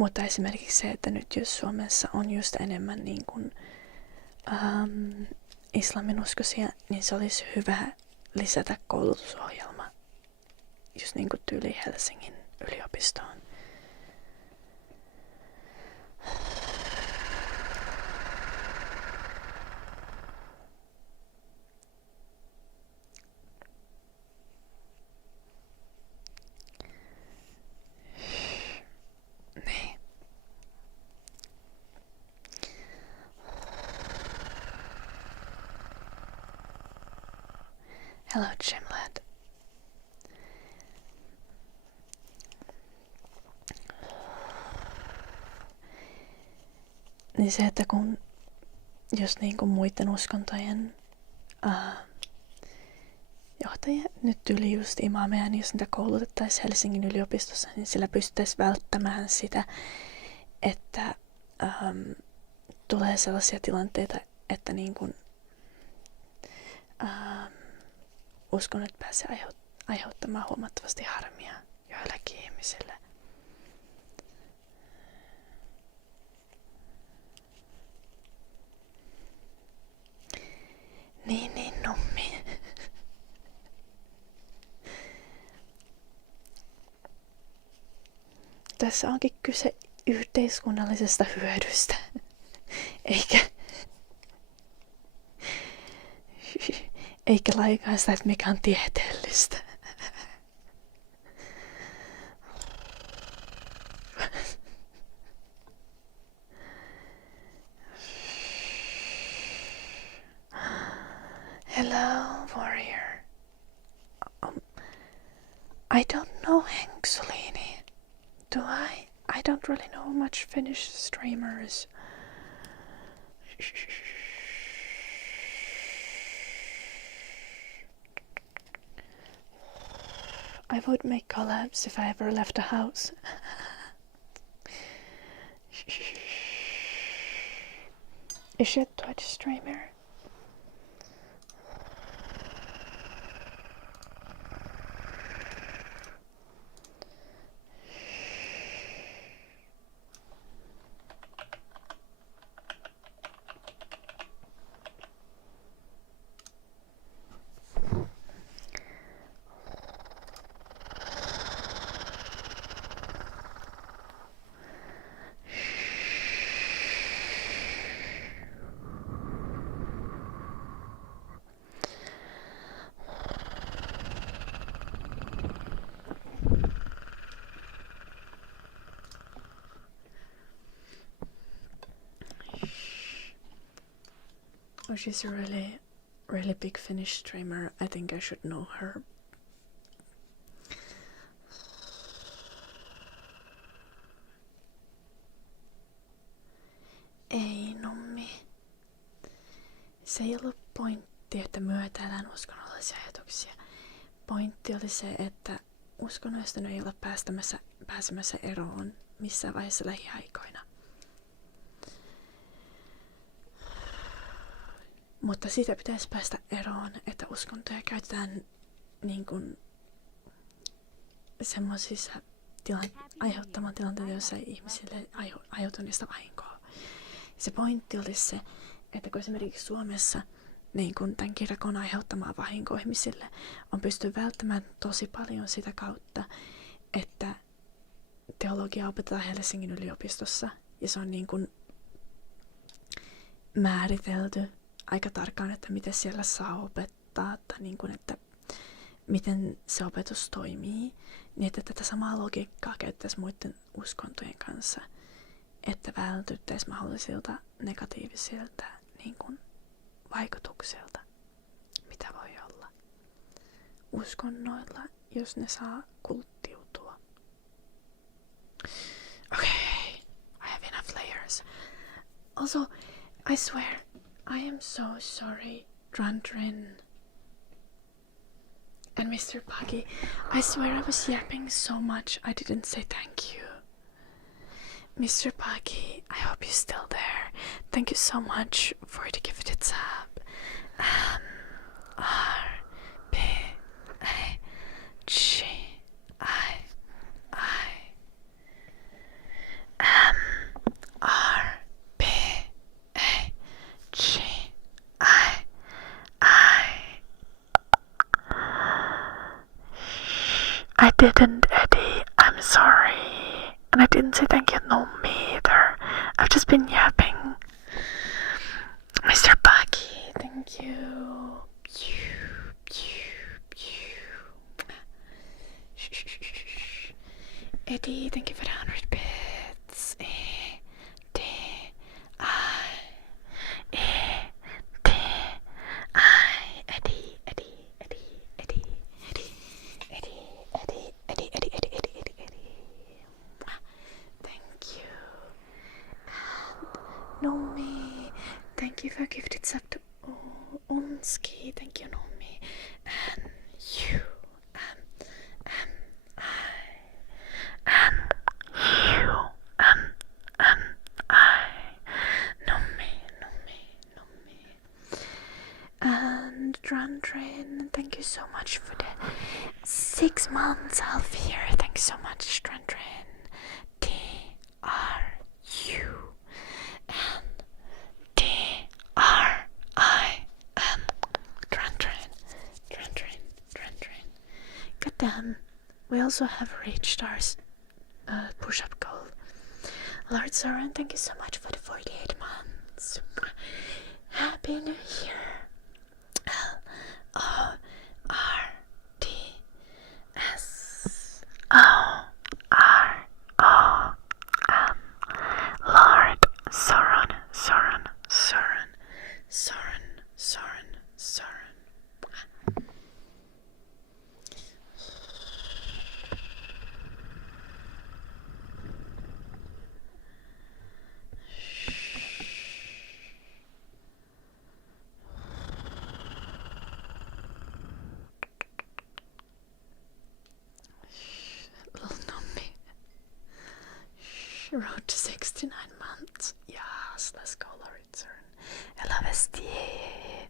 Mutta esimerkiksi se, että nyt jos Suomessa on just enemmän niin kuin, islaminuskoisia, niin se olisi hyvä lisätä koulutusohjelma just niin kuin tyyli Helsingin yliopistoon. Niin. Hello, Chimlad. Niin se, että kun just niin kuin muiden uskontojen johtajia, nyt yli just imaameja, niin jos niitä koulutettaisiin Helsingin yliopistossa, niin sillä pystyttäisiin välttämään sitä, että tulee sellaisia tilanteita, että niin kuin, uskonnot pääsee aiheuttamaan huomattavasti harmia joillekin ihmisille. Niin, nummi. Tässä onkin kyse yhteiskunnallisesta hyödystä, eikä lainkaan sitä, että mikä on tieteellistä. Hello, warrior. I don't know Henksulini. Do I? I don't really know much Finnish streamers. I would make collabs if I ever left a house. Is she a Twitch streamer? Oh, she's a really big Finnish streamer. I think I should know her. Ei, nummi. Se ei ollut pointti, että myötäillään uskonnollisia ajatuksia. Pointti oli se, että uskonnoista ei olla pääsemässä eroon missään vaiheessa lähiaikoina. Mutta siitä pitäisi päästä eroon, että uskontoja käytetään niin kuin semmoisissa aiheuttamaan tilanteita, joissa ihmisille aiheutuu niistä vahinkoa. Se pointti oli se, että kun esimerkiksi Suomessa niin kun tämän kirkon aiheuttamaa vahinkoa ihmisille on pystynyt välttämään tosi paljon sitä kautta, että teologia opetetaan Helsingin yliopistossa ja se on niin kun määritelty aika tarkkaan, että miten siellä saa opettaa tai niin kun, että miten se opetus toimii, niin että tätä samaa logiikkaa käyttäisiin muiden uskontojen kanssa, että vältyttäisiin mahdollisilta negatiivisilta niin kun, vaikutuksilta, mitä voi olla uskonnoilla, jos ne saa kulttiutua. Okay, I have enough layers. Also, I swear, I am so sorry, Drandrin and Mr. Puggy. I swear I was yapping so much I didn't say thank you. Mr. Puggy, I hope you're still there. Thank you so much for the gifted sub. R P A G I didn't, Eddie. I'm sorry. And I didn't say thank you, no, me either. I've just been yapping. Mr. Bucky, thank you. Eddie, thank you for the 100 bits. Thank you. Nomi, thank you for gifted sub to Unski. Thank you, Nomi. And you. And Drandrin, thank you so much for the 6 months Alfir. Thank you so much, Drandrin. DRUNDRIN. Drandrin. Goddamn. We also have reached our push-up goal. Lord Soren, thank you so much for the 48 months. Happy New Year. LORDSORON. Lord Soren. Road to 69 months. Yes, let's go, Lauritzer. I love SDA.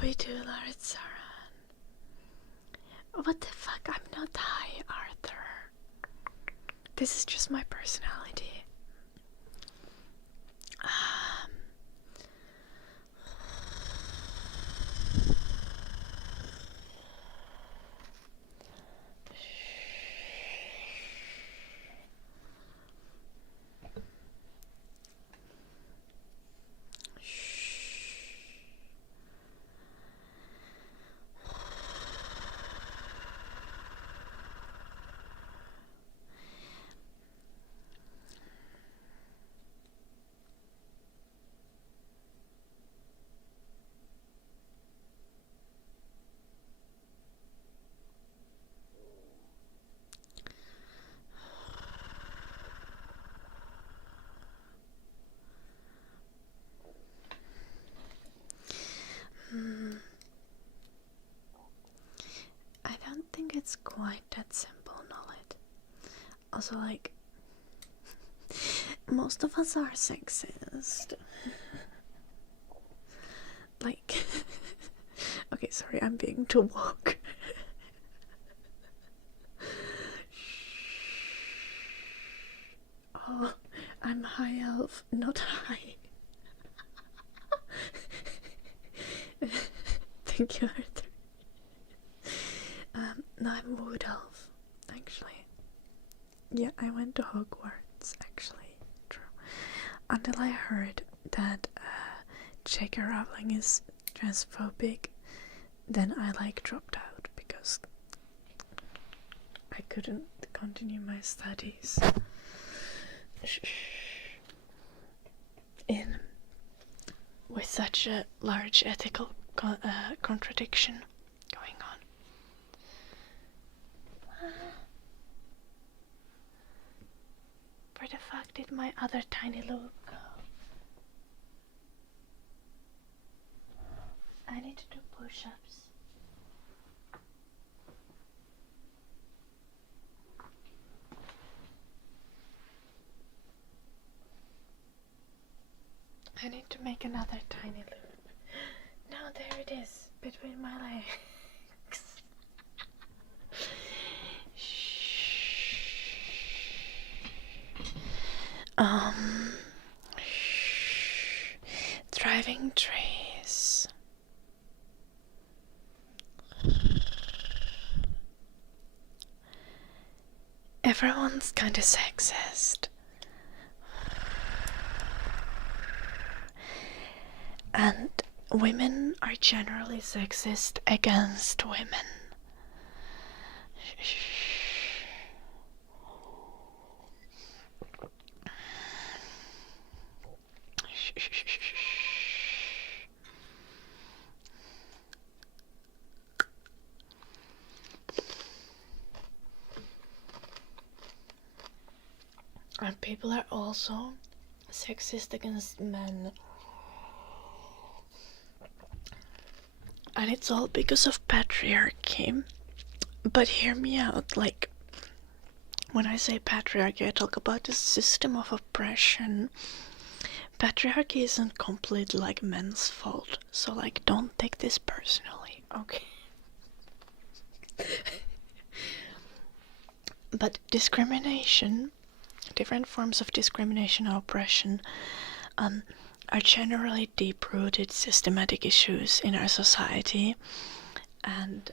We do, Lauritzer. What the fuck? I'm not high, Arthur. This is just my personality. I don't think it's quite that simple, Nollet. Also, like, most of us are sexist. Like, okay, sorry, I'm being too woke. Oh, I'm high elf, not high. Thank you, Arthur. No, I'm wood elf, actually. Yeah, I went to Hogwarts, actually. True. Until I heard that J.K. Rowling is transphobic, then I dropped out because I couldn't continue my studies with such a large ethical contradiction going on. Where the fuck did my other tiny loop go? I need to do push-ups. I need to make another tiny loop. No, there it is, between my legs. Shh. Um, thriving trees. Everyone's kinda sexist. And women are generally sexist against women. And people are also sexist against men. And it's all because of patriarchy. But hear me out, like, when I say patriarchy, I talk about the system of oppression. Patriarchy isn't completely like men's fault, so like don't take this personally, okay? But discrimination, different forms of discrimination or oppression, are generally deep-rooted systematic issues in our society, and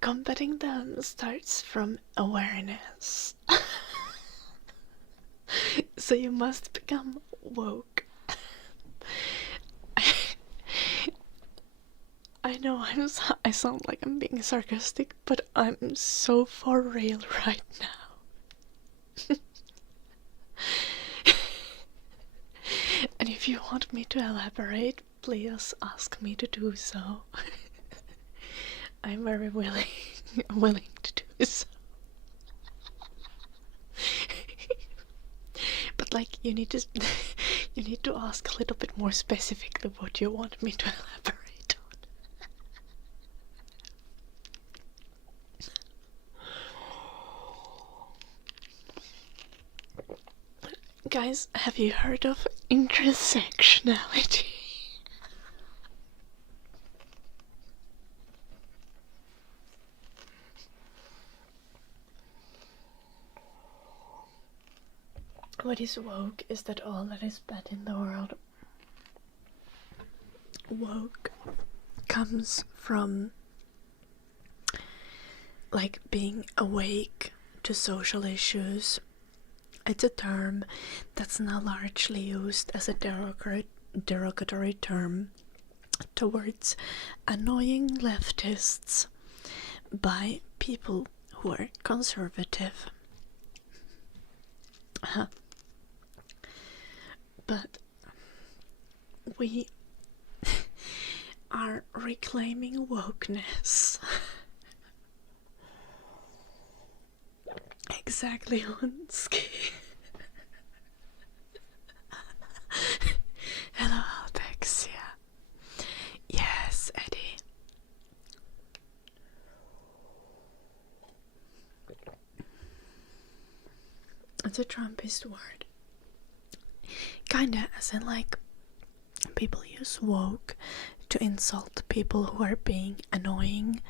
combating them starts from awareness. So you must become woke. I know I sound like I'm being sarcastic, but I'm so for real right now. And if you want me to elaborate, please ask me to do so. I'm very willing to do so. But like you need to ask a little bit more specifically what you want me to elaborate on. Guys, have you heard of intersectionality? What is woke is that all that is bad in the world. Woke comes from like being awake to social issues. It's a term that's now largely used as a derogatory term towards annoying leftists by people who are conservative. But we are reclaiming wokeness. Exactly, Hunski. Hello, Alexia. Yes, Eddie. It's a Trumpist word. Kinda as in like people use woke to insult people who are being annoying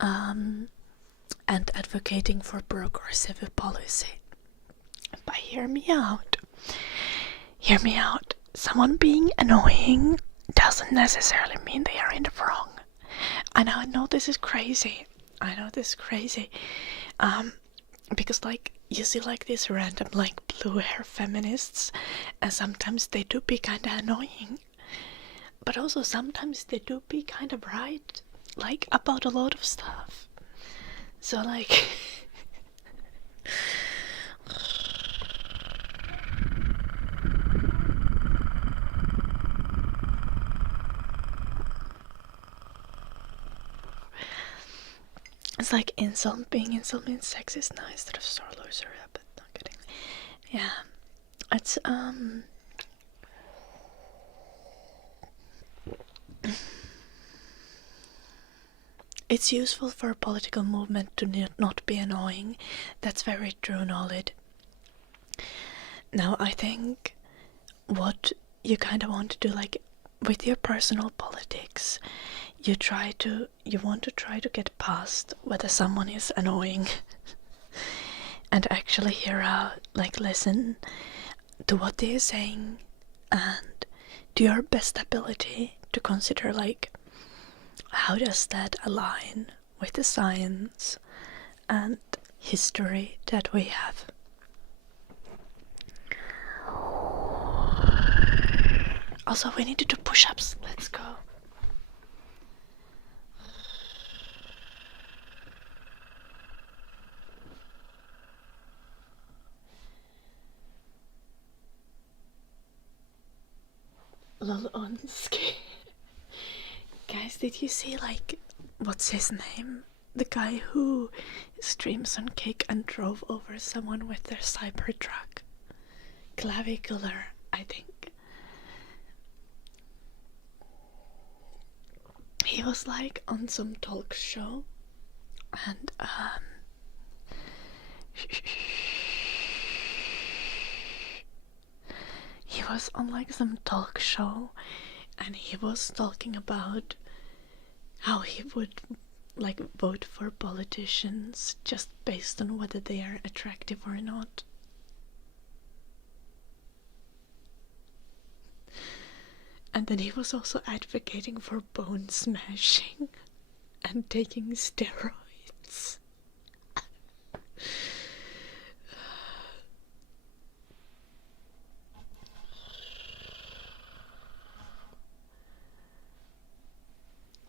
and advocating for progressive policy. But hear me out. Hear me out. Someone being annoying doesn't necessarily mean they are in the wrong. And I know this is crazy. Because like you see like these random like blue hair feminists, and sometimes they do be kinda annoying. But also sometimes they do be kind of right, like about a lot of stuff. So like it's like being insult means sexist now instead of sore loser, but not kidding. Yeah, it's it's useful for a political movement to not be annoying. That's very true, Nolid. Now I think what you kind of want to do, like with your personal politics, you want to try to get past whether someone is annoying and actually hear out, like listen to what they're saying and do your best ability to consider like how does that align with the science and history that we have. Also, we need to do push-ups. Let's go. Lol Onski. Guys, did you see like what's his name? The guy who streams on Kick and drove over someone with their Cybertruck. Clavicular, I think. He was like on some talk show and he was on like some talk show and he was talking about how he would like vote for politicians just based on whether they are attractive or not. And then he was also advocating for bone smashing and taking steroids.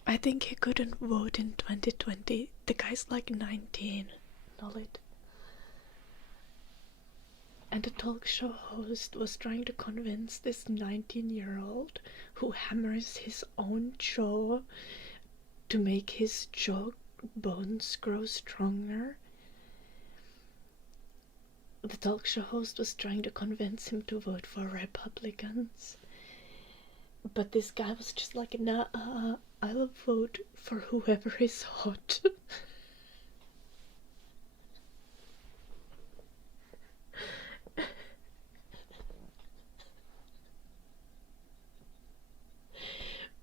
I think he couldn't vote in 2020. The guy's like 19. Knowledge. And the talk show host was trying to convince this 19-year-old who hammers his own jaw to make his jaw bones grow stronger. The talk show host was trying to convince him to vote for Republicans. But this guy was just like, nah, I'll vote for whoever is hot.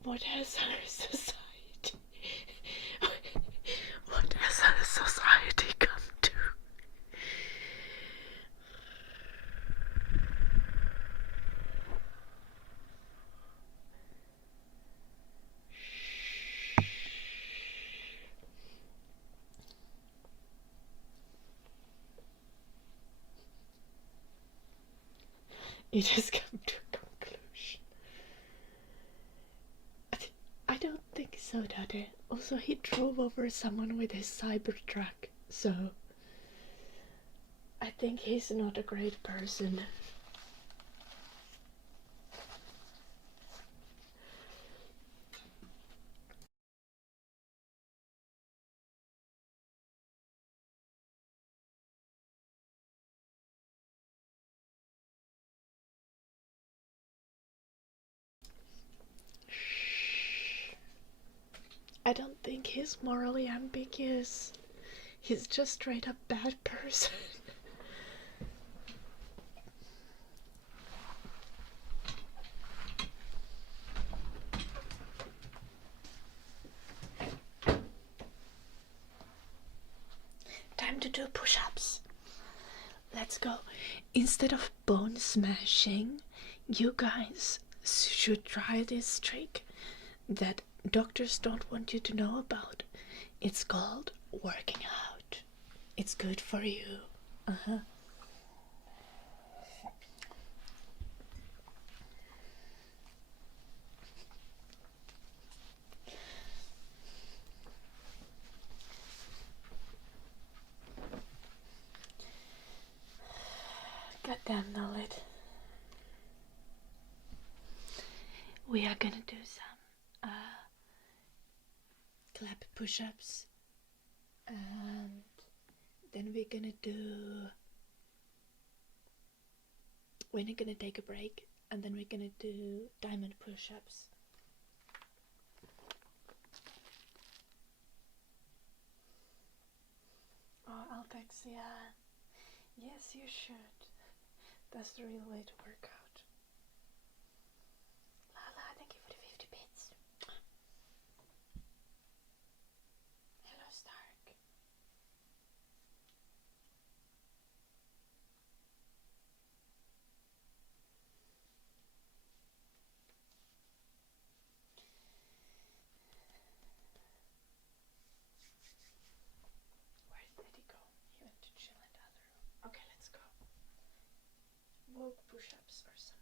What has our society... what has our society come to? It has come to a conclusion. I don't think so, Daddy. Also, he drove over someone with his Cybertruck, so I think he's not a great person. I don't think he's morally ambiguous. He's just straight up bad person. Time to do push-ups. Let's go. Instead of bone smashing, you guys should try this trick that doctors don't want you to know about. It's called working out. It's good for you. Goddamn knowledge. We are gonna do some clap push-ups, and then we're gonna take a break, and then we're gonna do diamond push-ups. Oh, Alpexia. Yes, you should. That's the real way to work out. Lala, thank you for the 50 bits. Hello, Stark. go push-ups or something.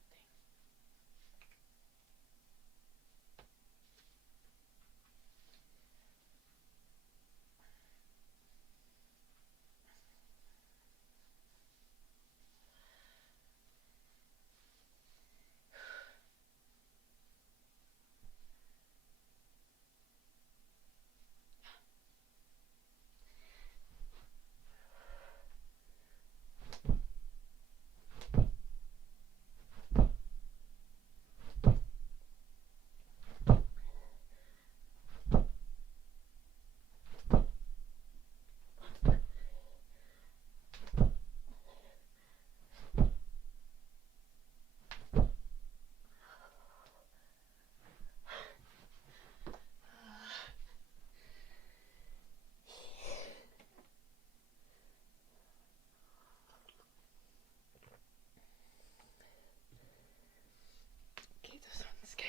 Kiitos Hanske.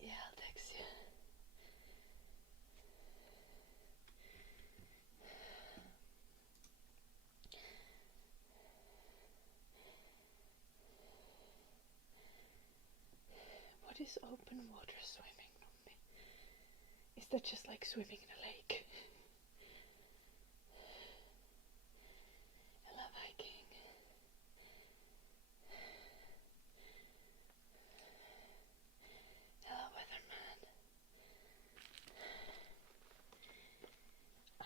Yeah, I'll text you. What is open water swimming, Nummi? Is that just like swimming in a lake? I love hiking. Hello, weatherman.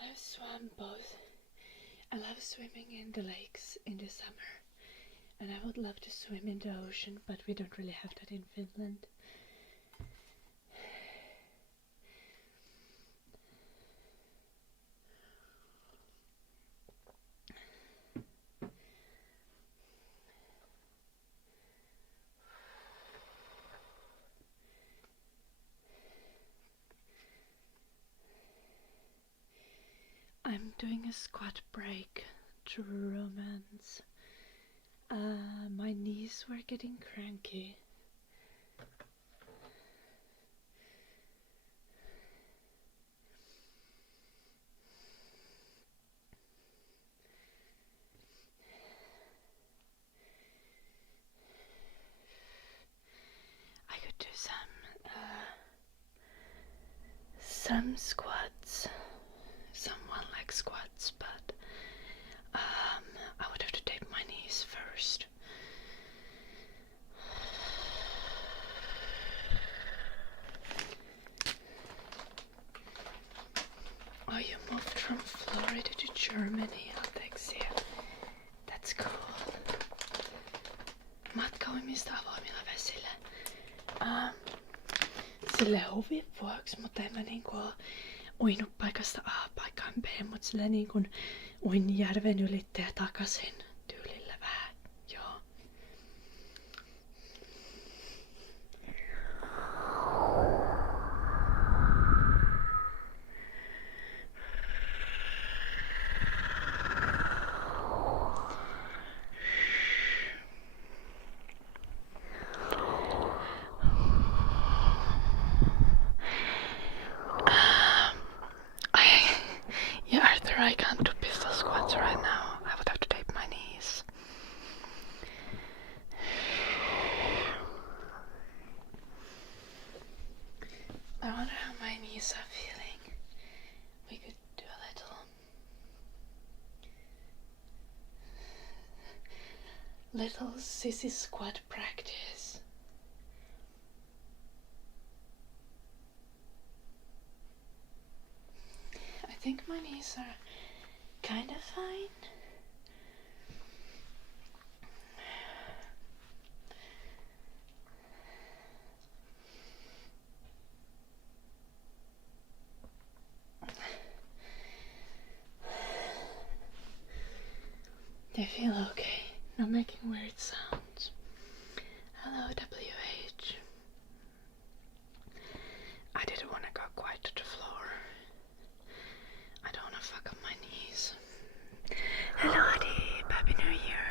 I've swum both. I love swimming in the lakes in the summer, and I would love to swim in the ocean, but we don't really have that in Finland. I'm doing a squat break to romance. My knees were getting cranky. I could do some squats. Someone likes squats, but I would have to tape my knees first. Oh, you moved from Florida to Germany, Alexia. That's cool. Matka uimista avoimilla vesillä. Sille huvin vuoksi, mutta en mä niinku oo uinut paikasta A paikkaan B, mut sille niinku uin järven ylittä ja takasin tyylillä vähän, joo. Yeah, Arthur, I can't do pistol squats right now. I would have to tape my knees. I wonder how my knees are feeling. We could do a little sissy squat practice. I think my knees are kind of fine. They feel okay, not making weird sounds. Hello, WH. I didn't want to go quite to the floor. I don't want to fuck up my knees. Hello, Adi. Happy New Year.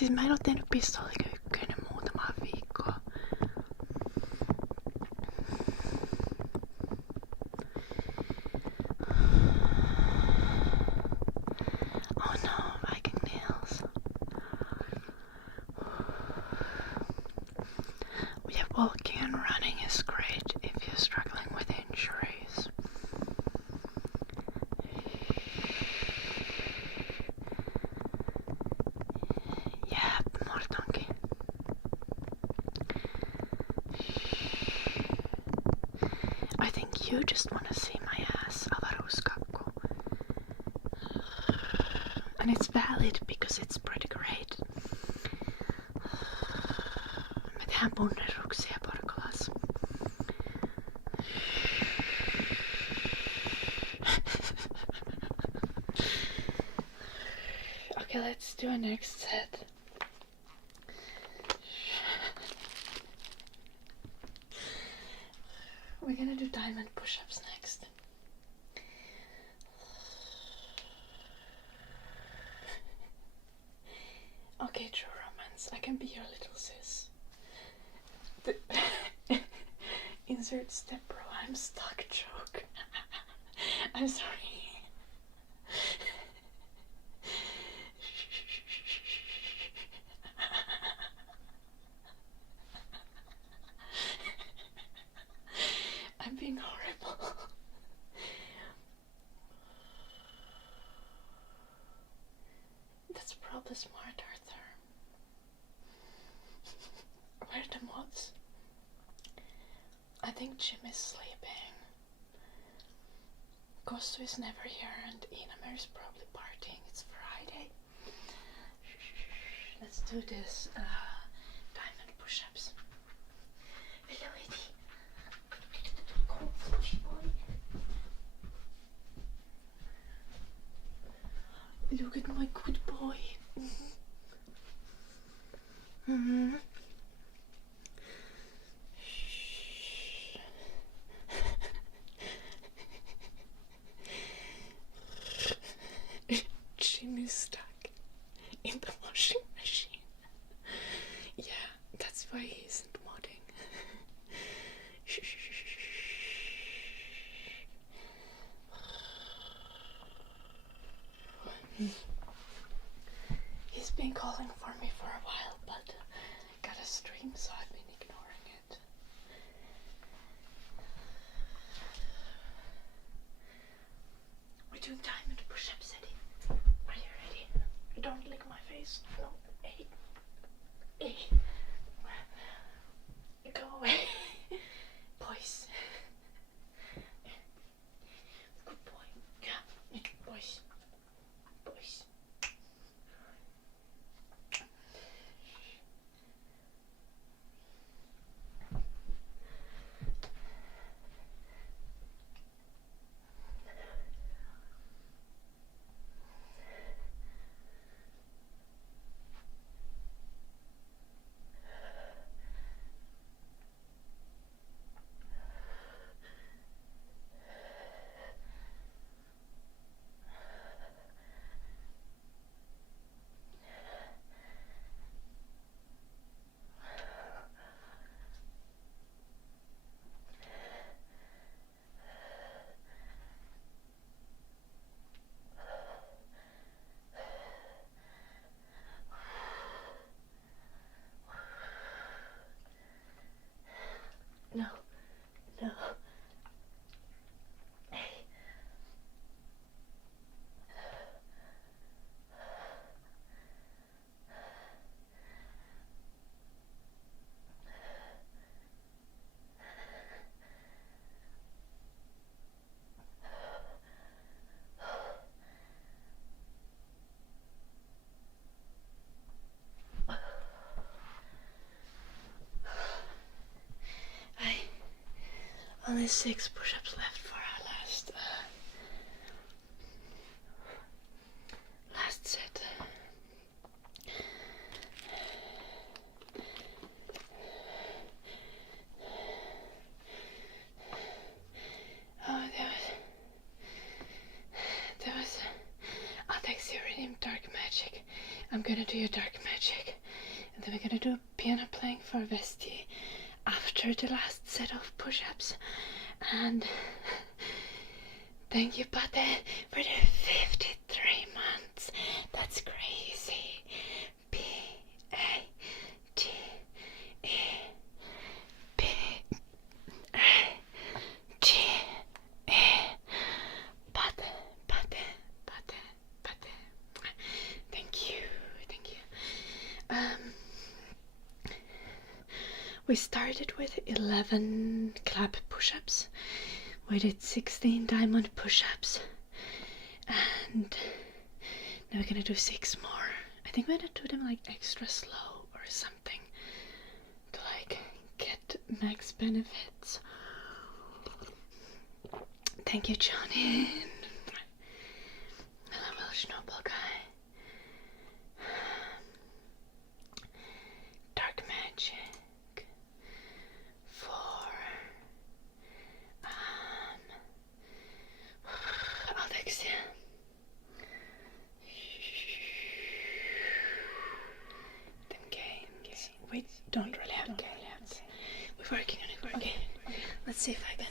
Siis mä en oo tehnyt Pistoliiga 1 muutamaa viikkoa. Oh no, Viking nails. Yeah, walking and running is great if you're struggling with injuries. Yeah, Mortonki. I think you just want to see my ass, avaruuskakku. And it's valid because it's pretty great. Me tehdään punnerruksia Porkolas. Okay, let's do a next set. We're gonna do diamond push-ups next. Okay, true romance. I can be your little sis. Insert step bro, I'm stuck joke. I'm sorry. I'm being horrible. That's probably smart, Arthur. Where are the mods? I think Jim is sleeping. Kostu is never here and Inamer is probably partying. It's Friday. Let's do this diamond push-ups. Hello, Eddie. Look at my good boy. Mm-hmm. Jim is stuck in the washing machine. Yeah, that's why he isn't modding. He's been calling for me for a while, but got a stream, so I've been ignoring it. We're doing diamond push-ups, Eddie. Are you ready? Don't lick my face. No, Eddie. Eddie. Go away. Boys. Good boy. Yeah. Boys. Boys. No. No. Hey. Only 6 push-ups left for our last set. Oh, there was Atex Iridium Dark Magic. I'm I'm gonna do your dark magic, and then we're gonna do piano playing for Vesti after the last set of push-ups. And thank you, Pate, for the 53 months. That's crazy. We started with 11 clap push-ups. We did 16 diamond push-ups, and now we're gonna do 6 more. I think we're gonna do them like extra slow or something to like get max benefits. Thank you, Johnny. Hello, Welsh Noble Guy. Dark magic for Alexia. Them games. We don't really have games. We're working on it. Okay. Let's see if I can.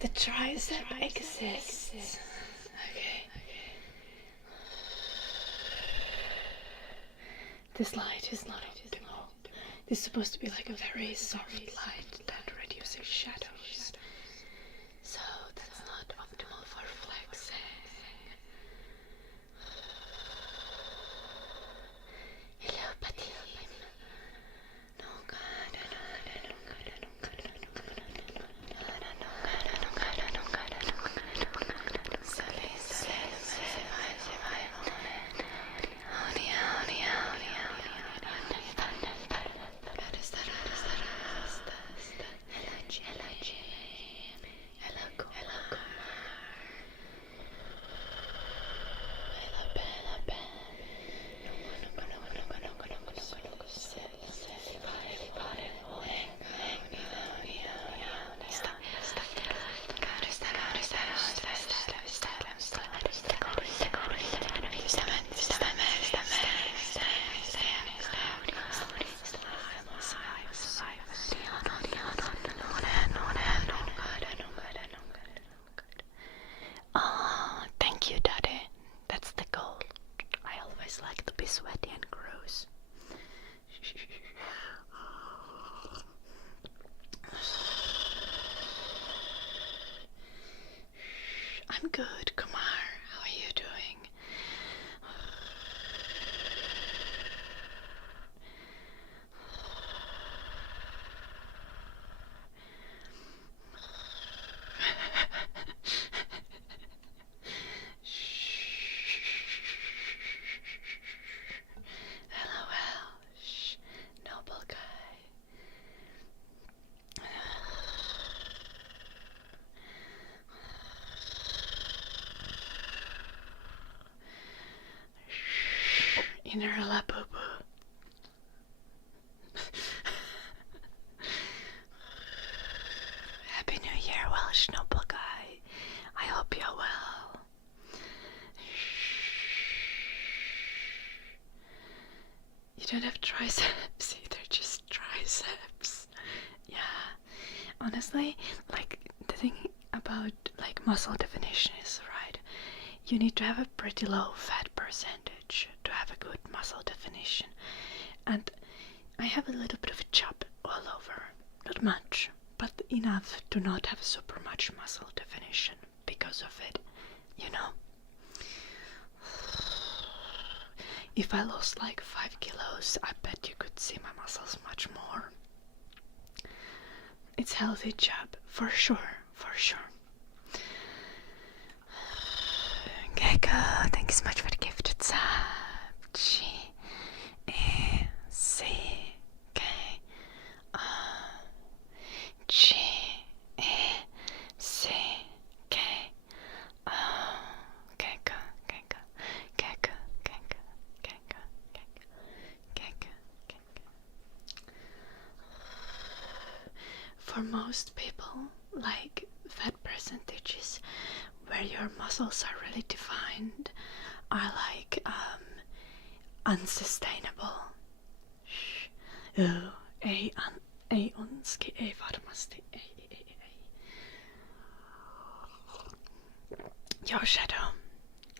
The tricep exists. Okay. This light is not optimal. This is supposed to be like a very soft light that reduces shadows. So that's not optimal for flexing. Hello, Patty. No, God. Sweaty and gross. I'm good, Kumar. How are you doing? Inner la boo boo. Happy New Year, Welsh Noble Guy. I hope you're well. You don't have triceps either, just triceps. Yeah. Honestly, like the thing about like muscle definition is, right, you need to have a pretty low fat percentage to have a good muscle definition, and I have a little bit of a chub all over, not much, but enough to not have super much muscle definition because of it, you know. If I lost like 5 kilos, I bet you could see my muscles much more. It's healthy chub, for sure, for sure. Gecko, thank you so much for the gifted sub. For most people, like fat percentage is very where your muscles are really defined are like unsustainable. Ei onski, ei varmasti, ei. Joo, Shadow.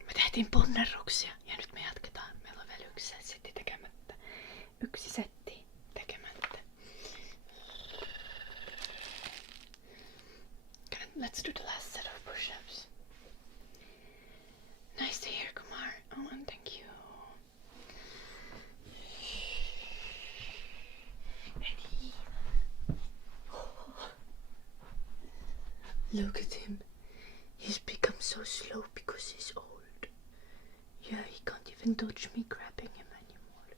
Me tehtiin punnerruksia ja nyt me jatketaan. Meillä on vielä yksi setti tekemättä. Let's do the last set of push-ups. Nice to hear, Kumar. Oh, and thank you. Eddie. Look at him. He's become so slow because he's old. Yeah, he can't even touch me grabbing him anymore.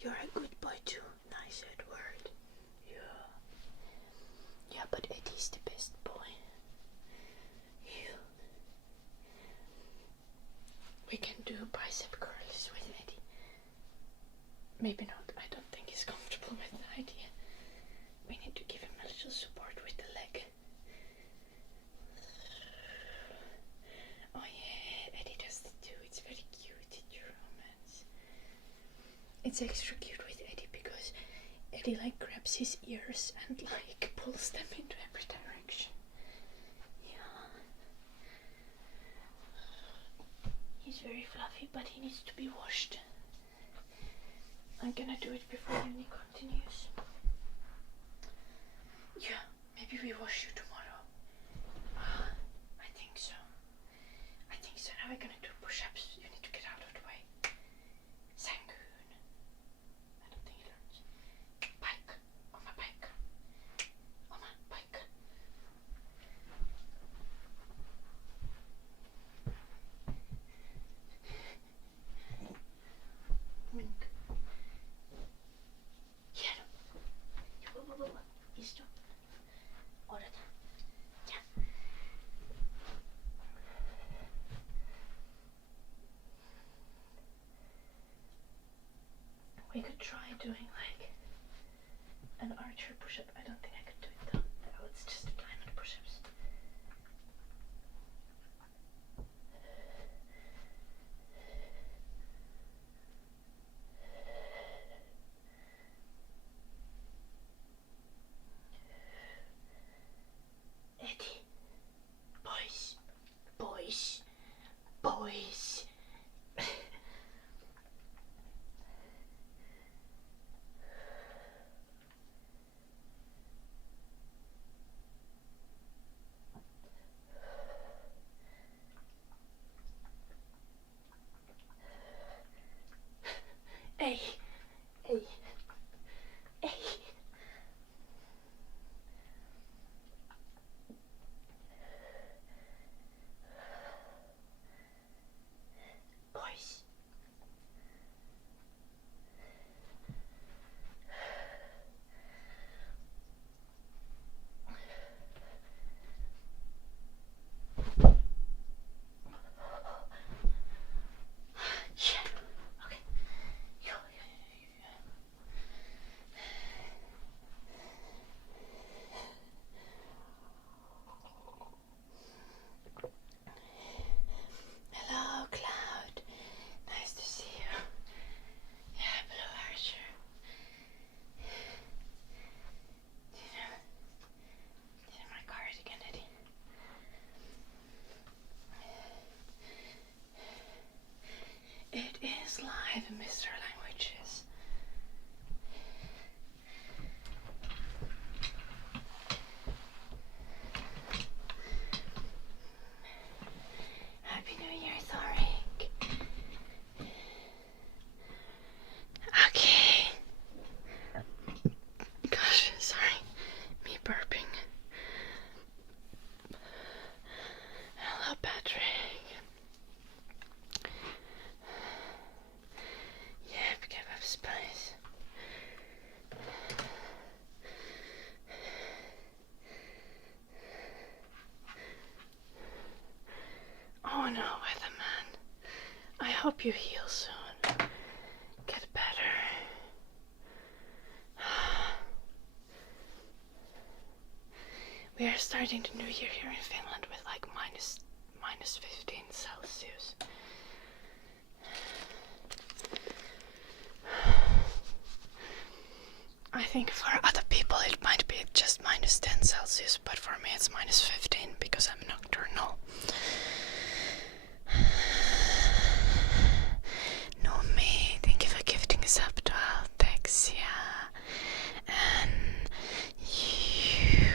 You're a good boy too. Nice Edward. Yeah, but Eddie's the best boy. Yeah. We can do bicep curls with Eddie. Maybe not. I don't think he's comfortable with the idea. We need to give him a little support with the leg. Oh yeah, Eddie does it too. It's very cute in your romance. It's extra cute with Eddie because Eddie like grabs his ears and like pulls them into every direction. Yeah. He's very fluffy, but he needs to be washed. I'm gonna do it before uni continues. Yeah, maybe we wash you tomorrow. I think so. Now we're gonna do push-ups. You need to get out of the way. Sangoon. I don't think he learns. Bike. On my bike. On my bike. Wink. Yeah. Isto. Odota. Yeah. We could try doing like an archer push-up. I don't think I could do it though. No, it's just diamond push-ups. Eddie. Boys. Hey. Boys. Hello, Cloud. Nice to see you. Yeah, Blue Archer. Did my card again, Eddie? It is live, Mr. Languages. Happy New Year, Thorik. Okay. Gosh, sorry. Me burping. Hello, Patrick. Yeah, kebab spice. Oh no, Weatherman. I hope you heal soon. Get better. We are starting the new year here in Finland with like minus 15 Celsius. I think for other people it might be just minus 10 Celsius, but for me it's minus 15 because I'm nocturnal. No me, thank you for gifting us up to Altexia. And you,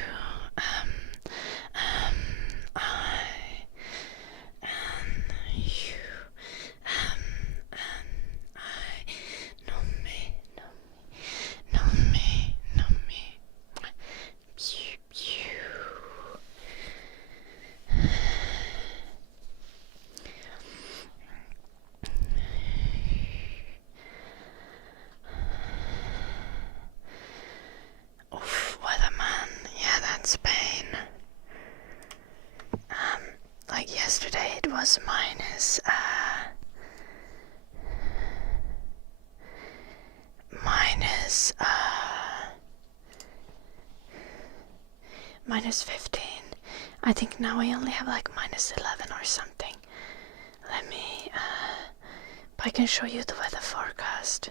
I, and you, and I, no me, no me, no me, no me, you. Oof, weatherman, yeah, that's pain. Like yesterday it was minus 15. I think now I only have like minus 11 or something. Let me, I can show you the weather forecast.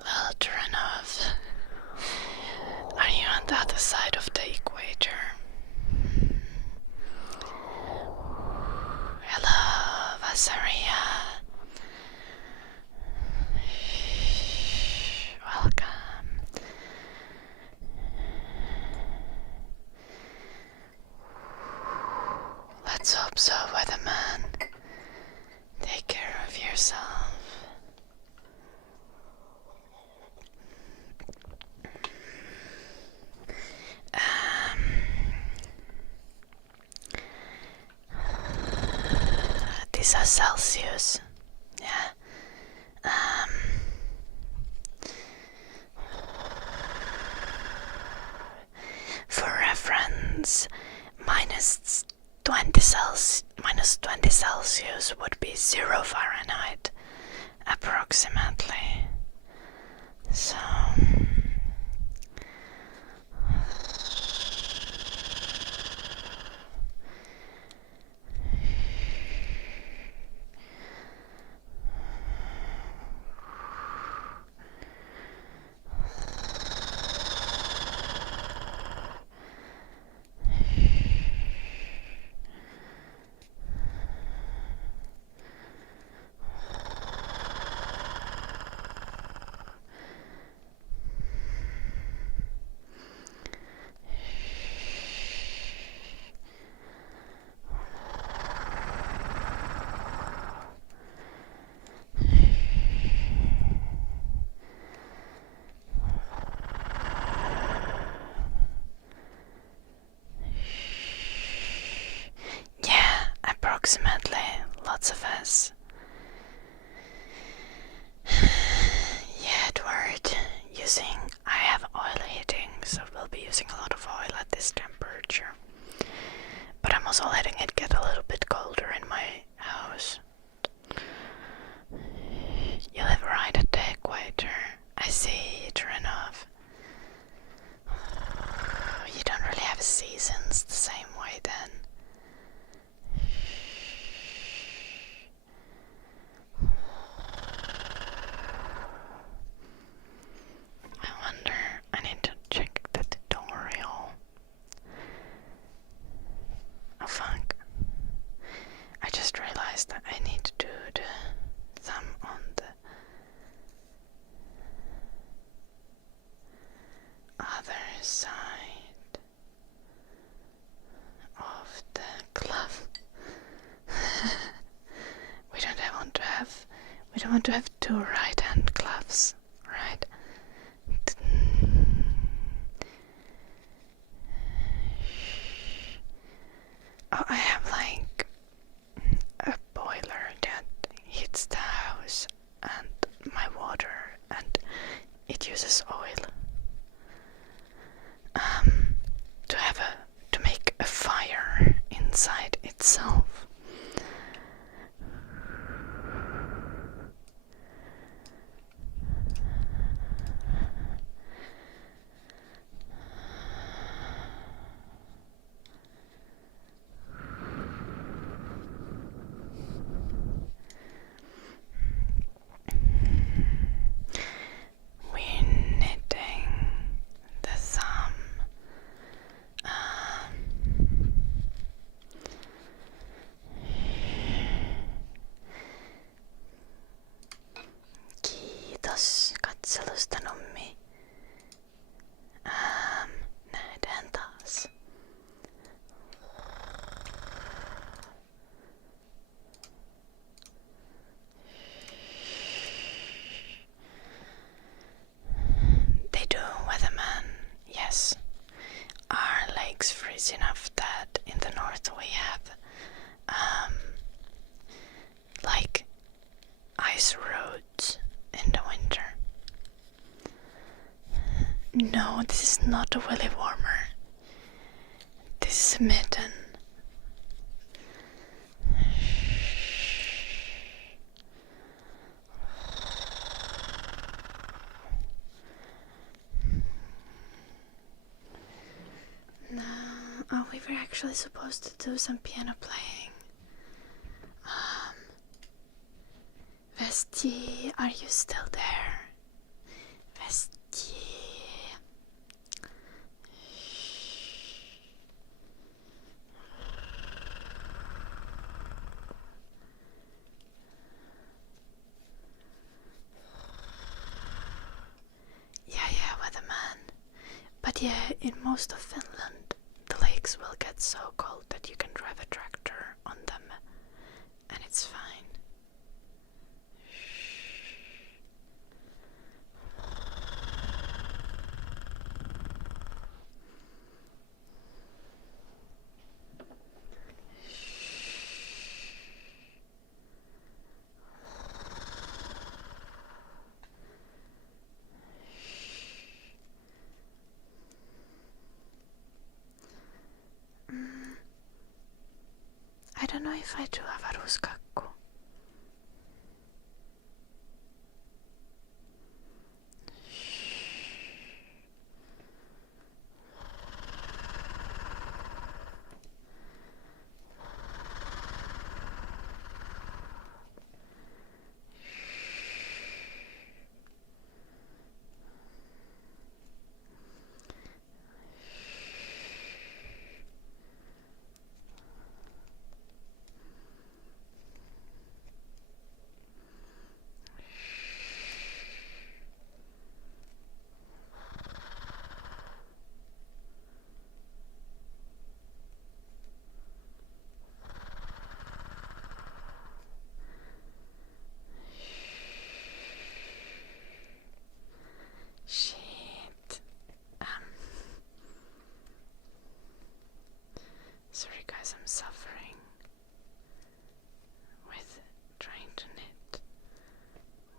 Well, Turanov, are you on the other side of the equator? Hello, Vasaria. Welcome. Let's hope so, weatherman. Take care of yourself. These are Celsius. Yeah. For reference, minus 20 Celsius would be 0 Fahrenheit, approximately. So yeah, approximately. Lots of us. Yeah, Edward, I have oil heating, so we'll be using a lot of oil at this temperature. But I'm also letting it get a little bit colder in my house. You live right at the equator. I see, Turanov. You don't really have seasons the same way then. I wonder, I need to check the tutorial. Oh fuck. I just realized that I need to do the thumb on the other side of the glove. We don't want to have two right-hand gloves, right? Oh, I have like a boiler that heats the house and my water, and it uses oil to make a fire inside itself. Kiitos katselusta, Nummi. Nähdään taas. They do, weatherman. Yes. Our lakes freeze enough that in the north we have like ice roads in the winter. No, this is not a willy warmer. This is a mitten. No, oh, we were actually supposed to do some piano playing. Vesti, are you still there? Vesti. Yeah, weatherman. But yeah, in most of Finland, the lakes will get so cold that you can drive a tractor on them, and it's fine. I don't know if I do avaruuskakku. Shit. Sorry guys, I'm suffering with trying to knit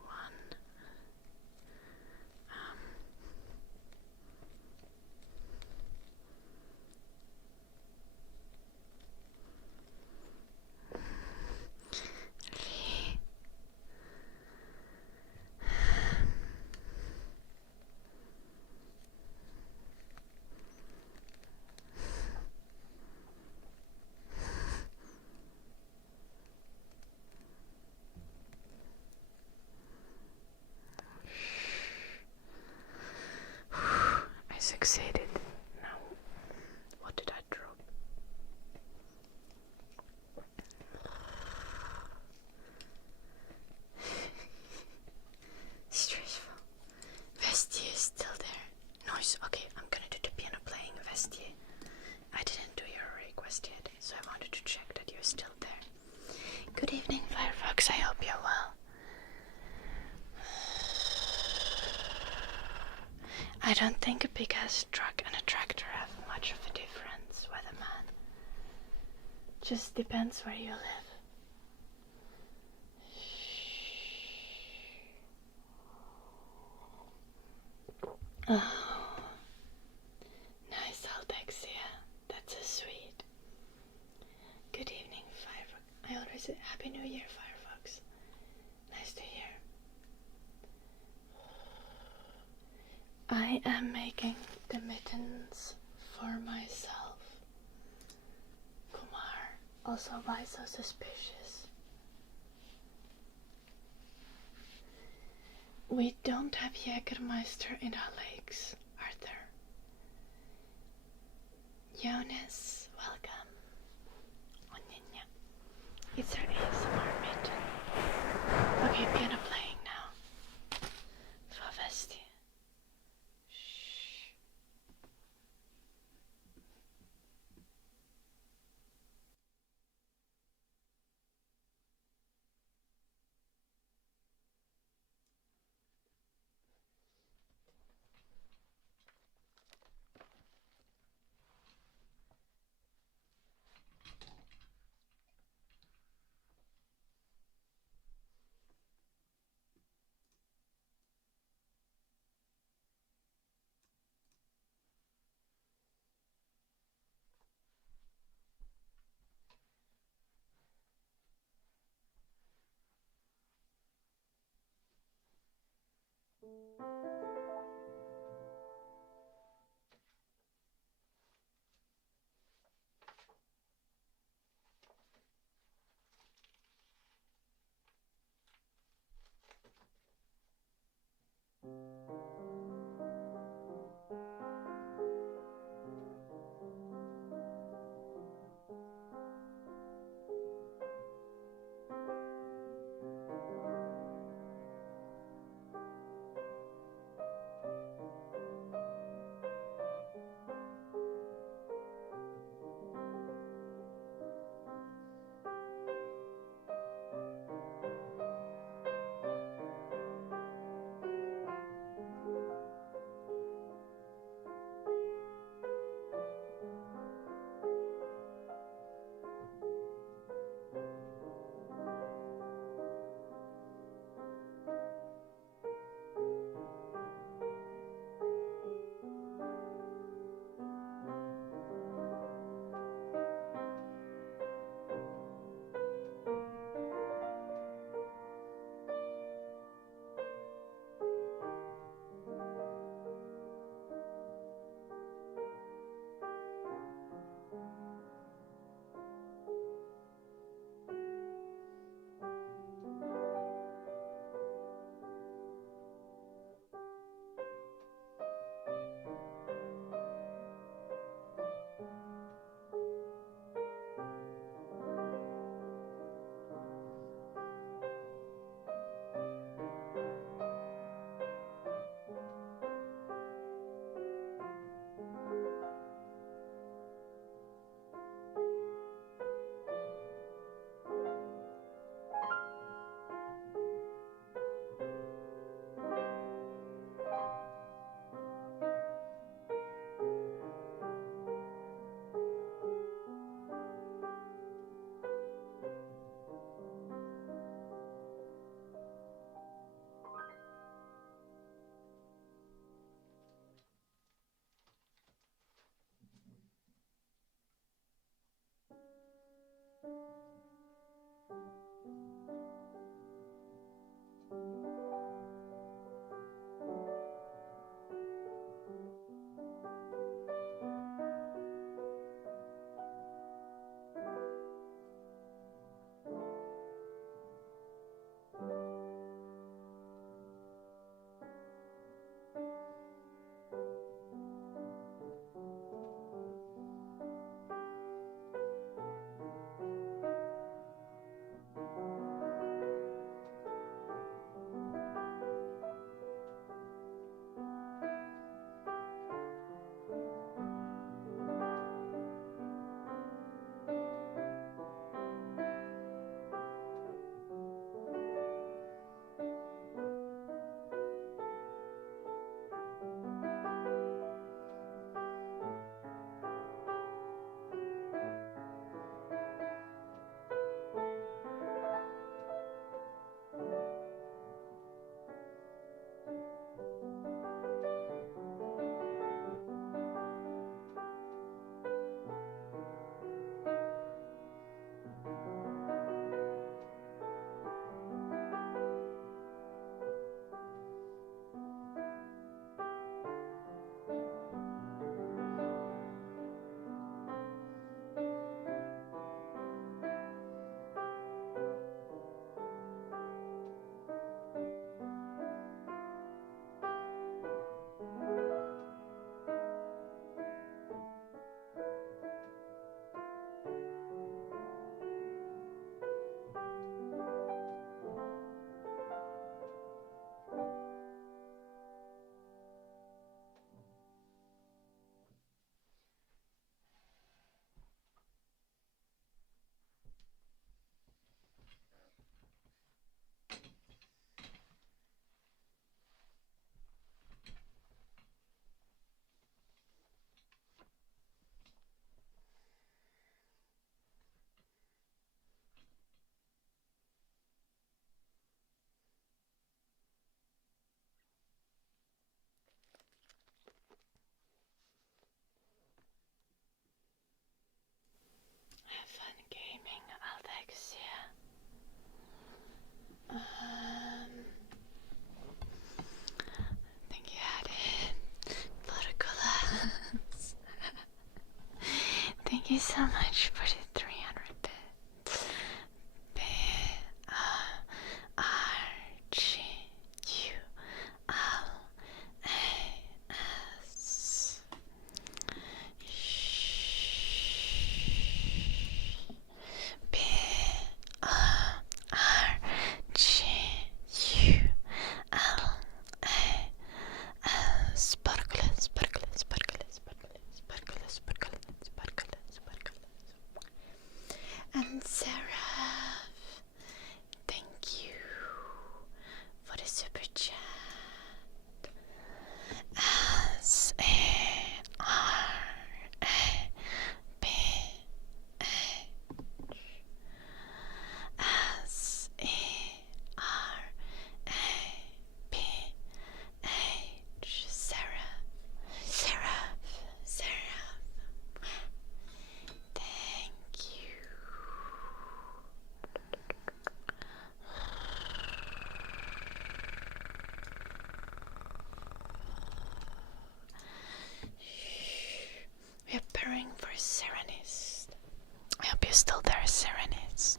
one. I succeeded. Now, what did I drop? Stressful. Vestier is still there. Nice. Okay, I'm gonna do the piano playing, Vestier. I didn't do your request yet, so I wanted to check that you're still there. Good evening, Firefox. I hope you're well. I don't think a big-ass truck and a tractor have much of a difference, weatherman. Just depends where you live. Oh, nice Altexia. That's so sweet. Good evening, Firefox. I always say Happy New Year, Firefox. Nice to hear. I am making the mittens for myself. Kumar, also why so suspicious? We don't have Jägermeister in our lakes, Arthur. Jonas, welcome. Oninya. It's our ASMR mitten. Okay, piano playing now. Favesti. Shh. Alexia. Think you had it. Protocolas. Thank you so much for the 300 bits. B-R-G-U-L-A-S. B-R-G-U-L-A-S. Sparkles, sparkles, sparkles, sparkles, sparkles, sparkles, sparkles, sparkles. And Sarah, thank you for the super chat. S-A-R-A-P-H. Sarah. Thank you. We're preparing for Serenist. I hope you're still there, Serenist.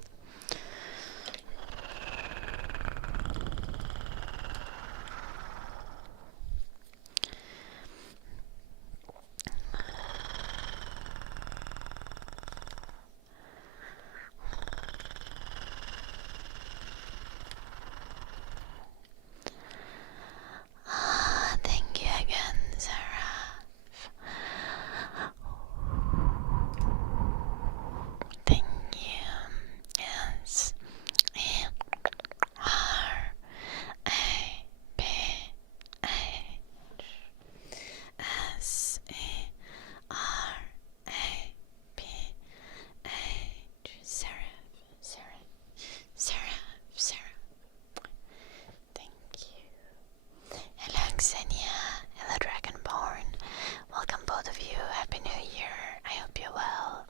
Thank you again, Sarah. Thank you. Yes. Sarah. Thank you. Hello, Xenia. Hello, Dragonborn. Welcome, both of you. Happy New Year. I hope you're well.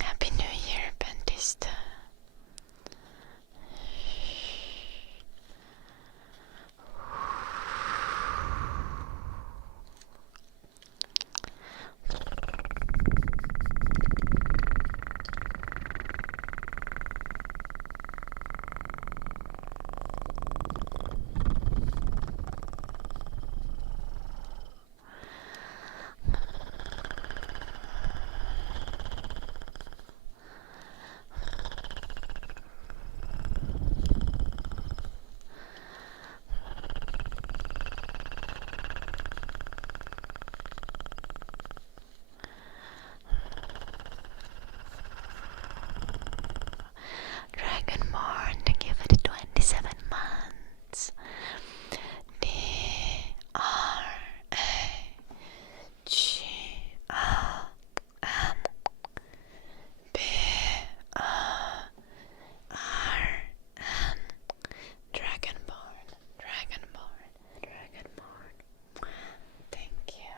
Happy New Year, Bentista. Dragonborn, thank you for the 27 months. D-R-A-G-O-M-B-O-R-N. Dragonborn. Thank you.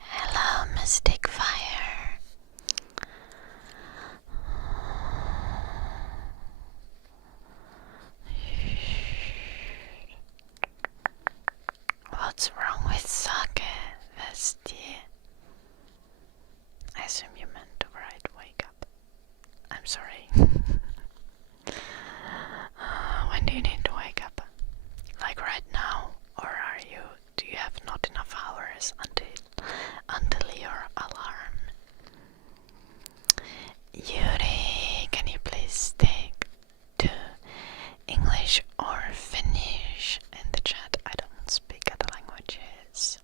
Hello, Mystic Fire. What's wrong with socket, Vesti? I assume you meant to write wake up. I'm sorry. When do you need to wake up? Like right now? Or do you have not enough hours until your alarm? Yuri, can you please stick to English or Finnish in the chat? I don't speak other languages.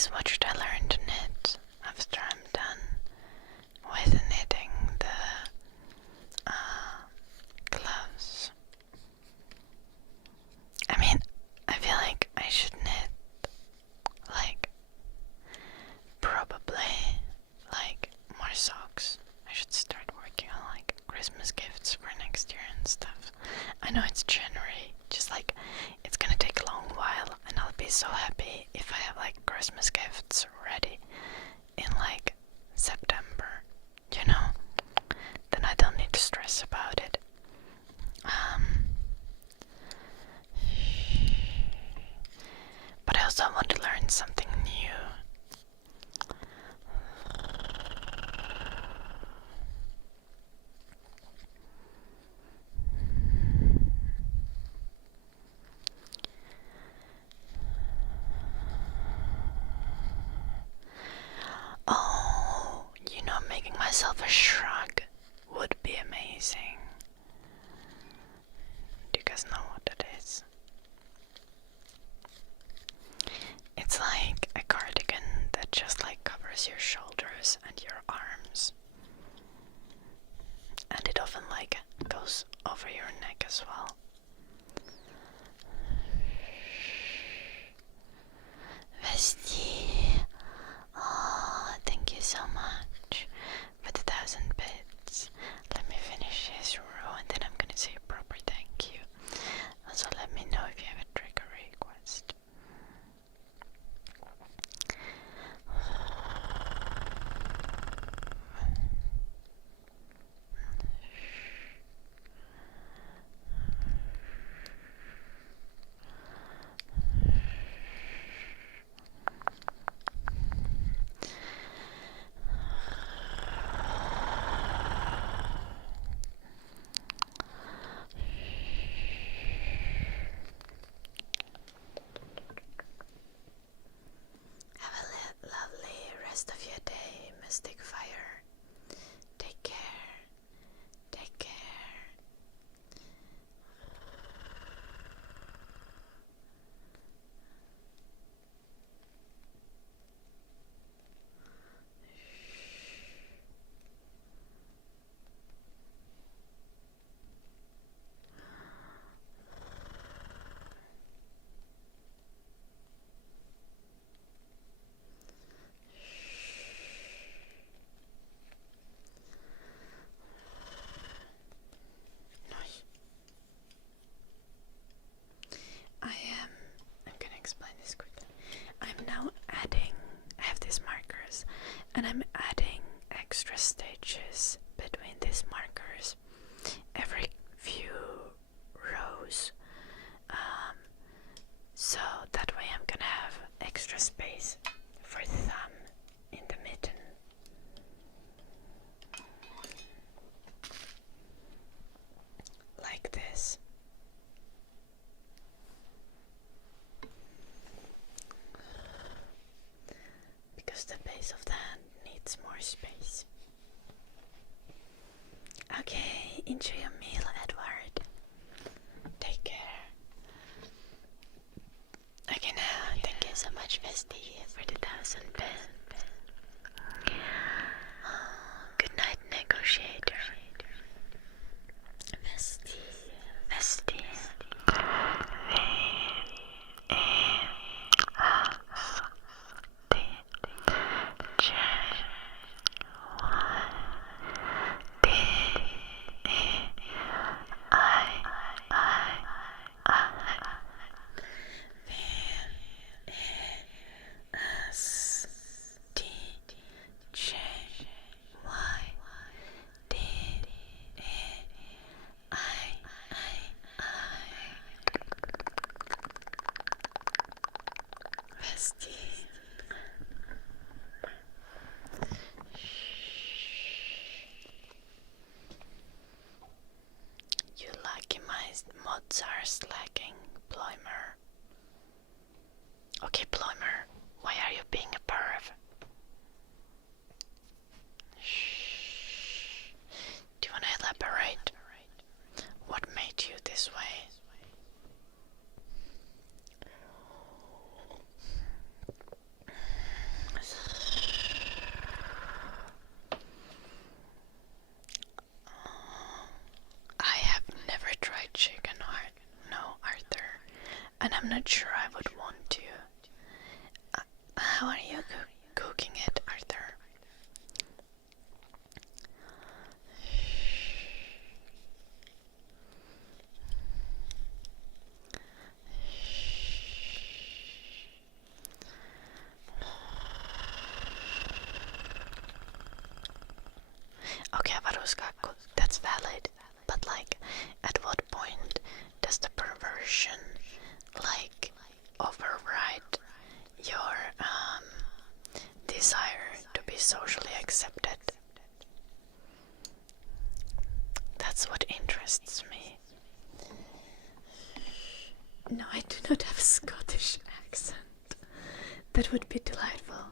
is what should I learn to knit after I'm done with knitting the gloves. I mean, I feel like I should knit like probably like more socks. I should start working on like Christmas gifts for next year and stuff. I know it's January, just like it's gonna take a long while, and I'll be so happy if I have like Christmas gifts ready in like September, you know? Then I don't need to stress about it. But I also want to learn something new. Oh, you know, making myself a shrug would be amazing. Do you guys know what that is? It's like a cardigan that just like covers your shoulders and your arms. And it often like goes over your neck as well. Vesti, oh, thank you so much for the 1,000 bits. Let me finish this row and then I'm gonna say a proper thank you. Also, let me know if you have a trigger request. Have a lovely rest of your day, Mystic Fire. Take care. Take care. I'm gonna explain this quickly. I'm now adding, I have these markers, and I'm adding extra stitches between these markers every few rows. So that way I'm gonna have extra space for thumb in the mitten. Like this. Because the base of the hand needs more space. Okay, enjoy your meal, Edward. Take care. Okay, now, thank you so much, Vesti, for the 1,000 bits. Good night, negotiator. Vesti, Vesti. You lucky my mods are slacking, Ploymer. Okay, Ploymer, why are you being a perv? Shh. Do you want to elaborate? What made you this way? I'm not sure I would want to. How are you cooking it, Arthur? Okay, Varuska, that's valid. But like, at what point does the perversion like override your desire to be socially accepted? That's what interests me. No, I do not have a Scottish accent. That would be delightful.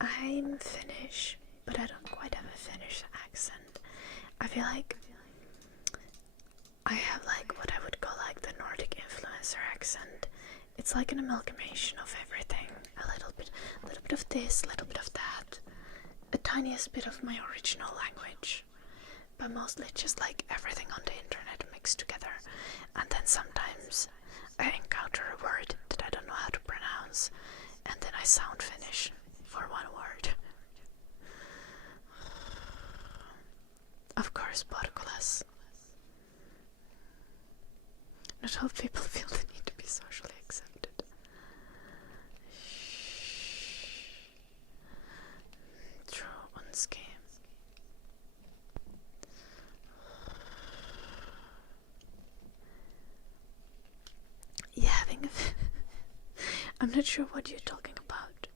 I'm Finnish, but I don't quite have a Finnish accent. I feel like I have like what I would call like the Nordic influencer accent. It's like an amalgamation of everything. A little bit of this, a little bit of that. A tiniest bit of my original language. But mostly just like everything on the internet mixed together. And then sometimes I encounter a word that I don't know how to pronounce, and then I sound Finnish for one word. Of course, Portuguese. Not all people feel the need to be socially accepted. True, Unski. Yeah, I'm not sure what you're talking about,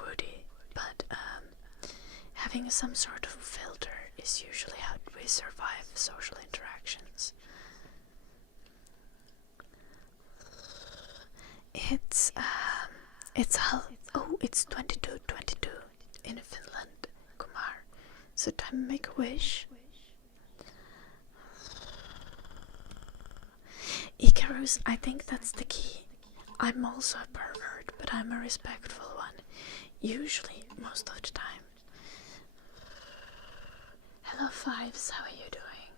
Woody, but having some sort of filter is usually how we survive social interactions. It's 22:22 in Finland, Kumar. So time to make a wish. Icarus, I think that's the key. I'm also a pervert, but I'm a respectful one. Usually, most of the time. Hello, Fives, how are you doing?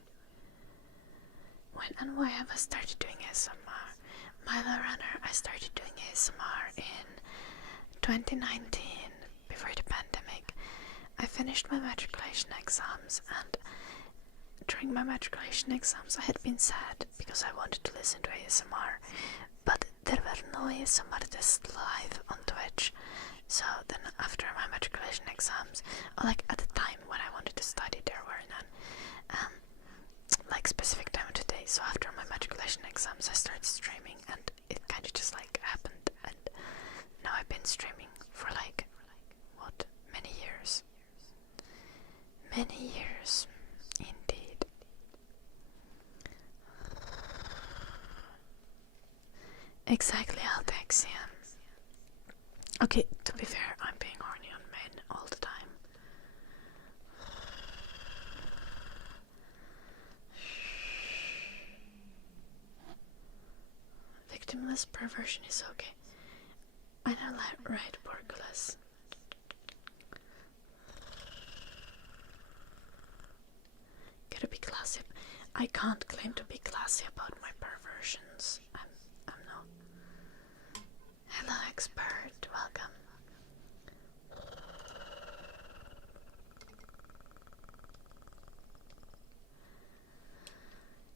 When and why have I started doing ASMR? Milo Runner, I started doing ASMR in 2019, before the pandemic. I finished my matriculation exams, and during my matriculation exams I had been sad because I wanted to listen to ASMR, but there were no ASMR tests live on Twitch. So then after my matriculation exams, or like at the time when I wanted to study, there were none like specific time of the day. So after my matriculation exams I started streaming, and it kind of just like happened, and now I've been streaming for like what, many years. Many years indeed. Exactly, Altexian. Okay, to be fair, I'm being horny on men all the time. Victimless perversion is okay. I know, right, Porculus. Gotta be classy. I can't claim to be classy about my perversions. I'm not. Hello, expert. Welcome.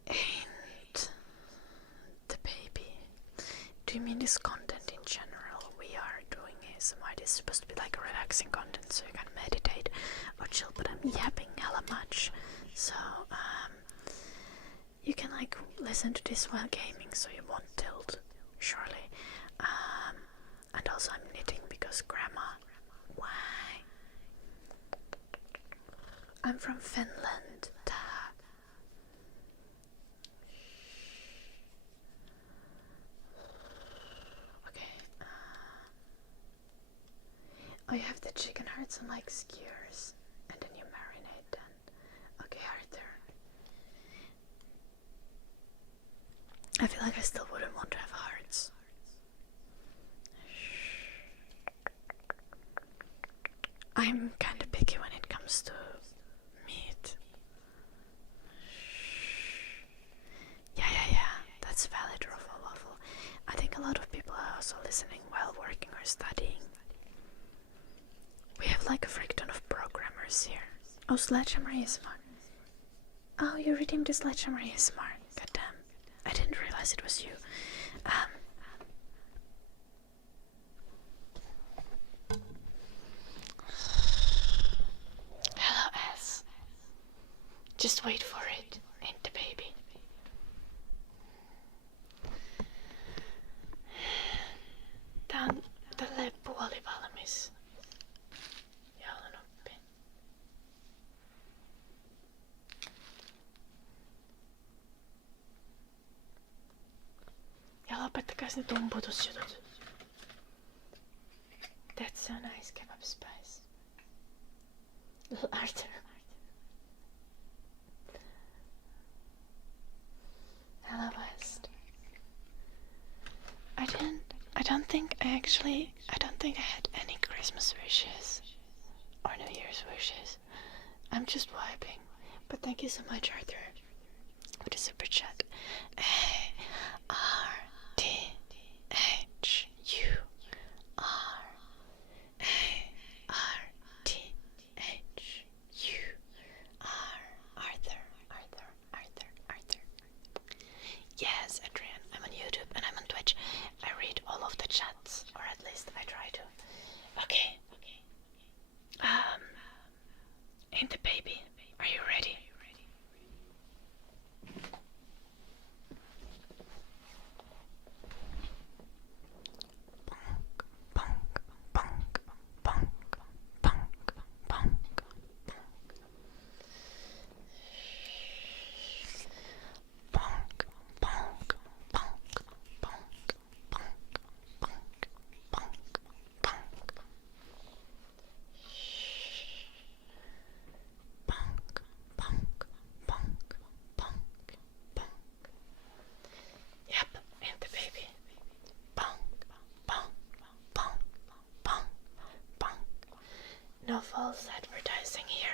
Ain't the baby. Do you mean this content in general? We are doing ASMR. This is supposed to be like a relaxing content, so you can meditate or chill, but I'm yapping hella much. So, you can like listen to this while gaming, so you won't tilt, surely. And also I'm knitting because grandma. Why? I'm from Finland. Okay. Oh, you have the chicken hearts on like skewers, and then you marinate them. Okay, Arthur. I feel like I still wouldn't want to have hearts. I'm kinda picky when it comes to meat. Yeah, that's valid, Ruffle Waffle. I think also listening while working or studying. We have like a freak ton of programmers here. Oh, Sledgehammer ASMR. Oh, you redeemed the Sledgehammer ASMR. Goddamn. I didn't realize it was you. Hello, S. Just wait for it. Ain't the baby. Tää on tälleen puolivalmis. Joulunoppi. Ja lopettakais ne tumputusjutut. That's so nice, kebab spice. Little Arthur. Hello, West. I don't think I had any Christmas wishes or New Year's wishes. I'm just vibing. But thank you so much, Arthur, for the super chat. Yes, Adrian, I'm on YouTube and I'm on Twitch. I read all of the chats, or at least I try to. Okay. Ain't the baby? Are you ready? No false advertising here.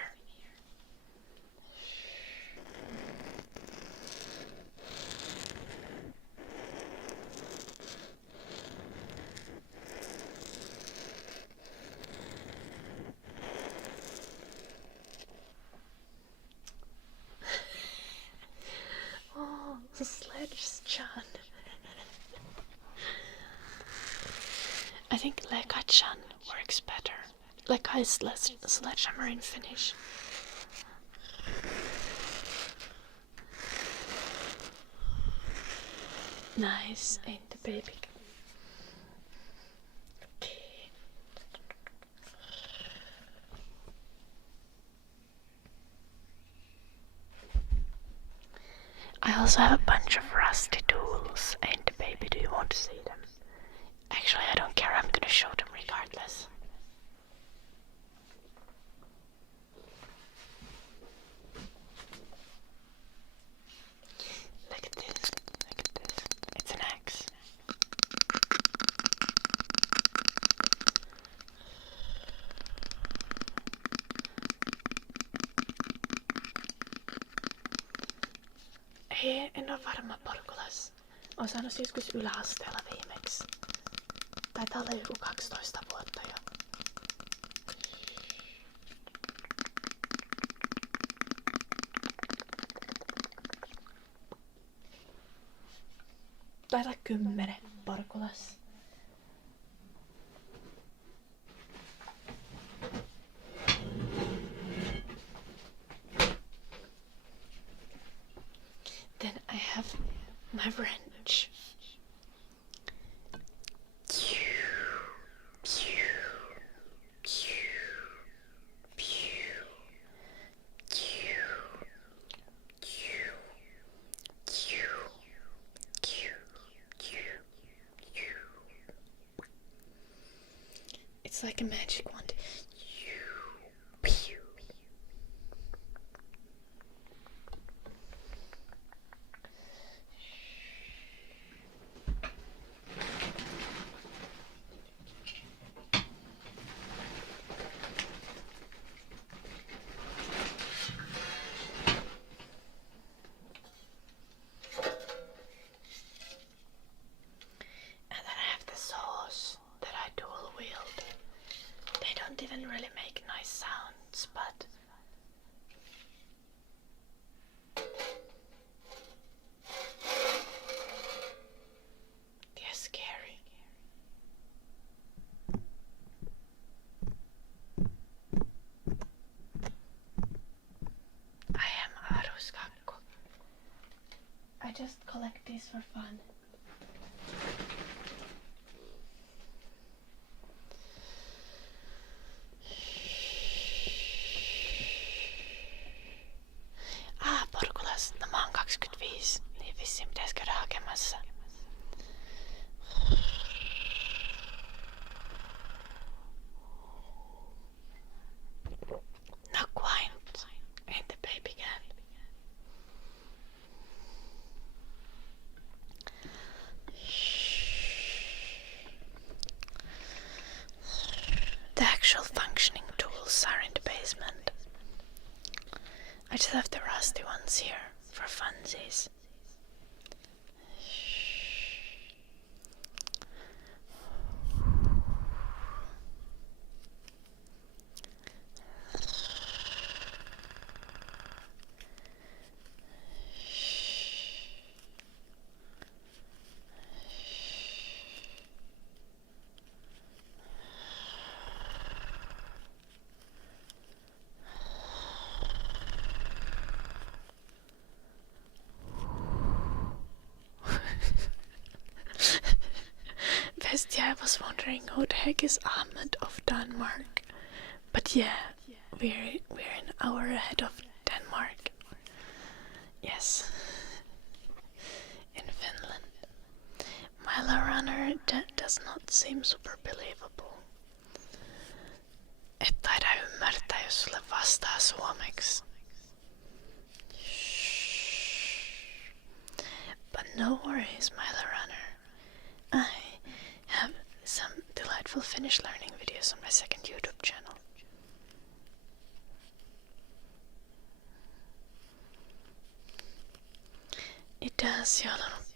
Oh, Sledge Chan. I think Leka Chan works better. Leka is sledgehammer in Finnish. Nice, ain't the baby? Okay. I also have a bunch of rusty tools, ain't the baby? Do you want to see them? Actually, I don't care, I'm gonna show them regardless. Look at this, it's an axe. Ei, en ole varma Porkulas. Oon saanut joskus yläasteella viimeksi. Taitaa olla joku 12 vuotta jo. Taitaa 10 Porkulas. Then I have my wrench. It's like a magic wand. And then I have the saw. I just collect these for fun. Porkulas, no mä oon 25, niin vissiin pitäis käydä hakemassa. No quite, ain't the baby cat. The actual functioning tools are in the basement. I just have the rusty ones here for funsies. Bestia, I was wondering who the heck is Ahmed of Denmark. But yeah, we're an hour ahead of Denmark. Yes. In Finland. Milo Runner, that does not seem super believable. Et taida ymmärtää, jos sulle vastaa suomeksi. But no worries, Milo Runner. I have some delightful Finnish learning videos on my second YouTube channel. It does, Jolanuppi.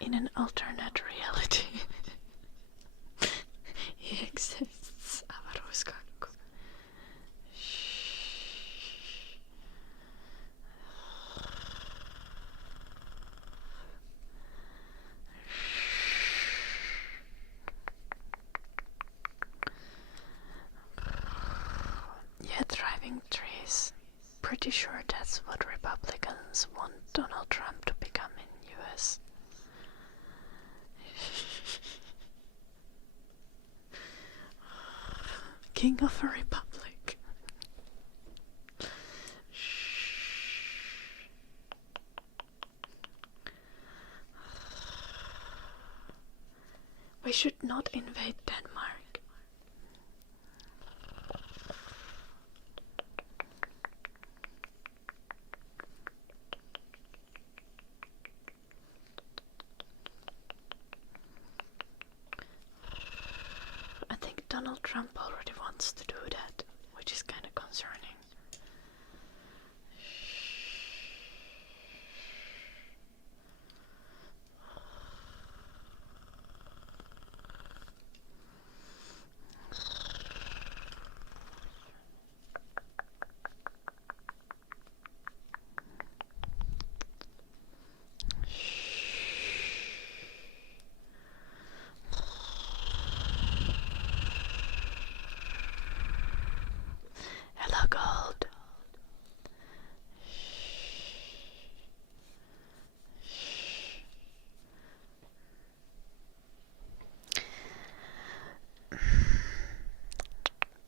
In an alternate reality. He exists. Avaruuskakku. Yeah, driving trees. Pretty sure that's what Republicans want Donald Trump to become in US. King of a republic. We should not invade Denmark. I think Donald Trump already wants to do that, which is kind of concerning. Hello, Gold.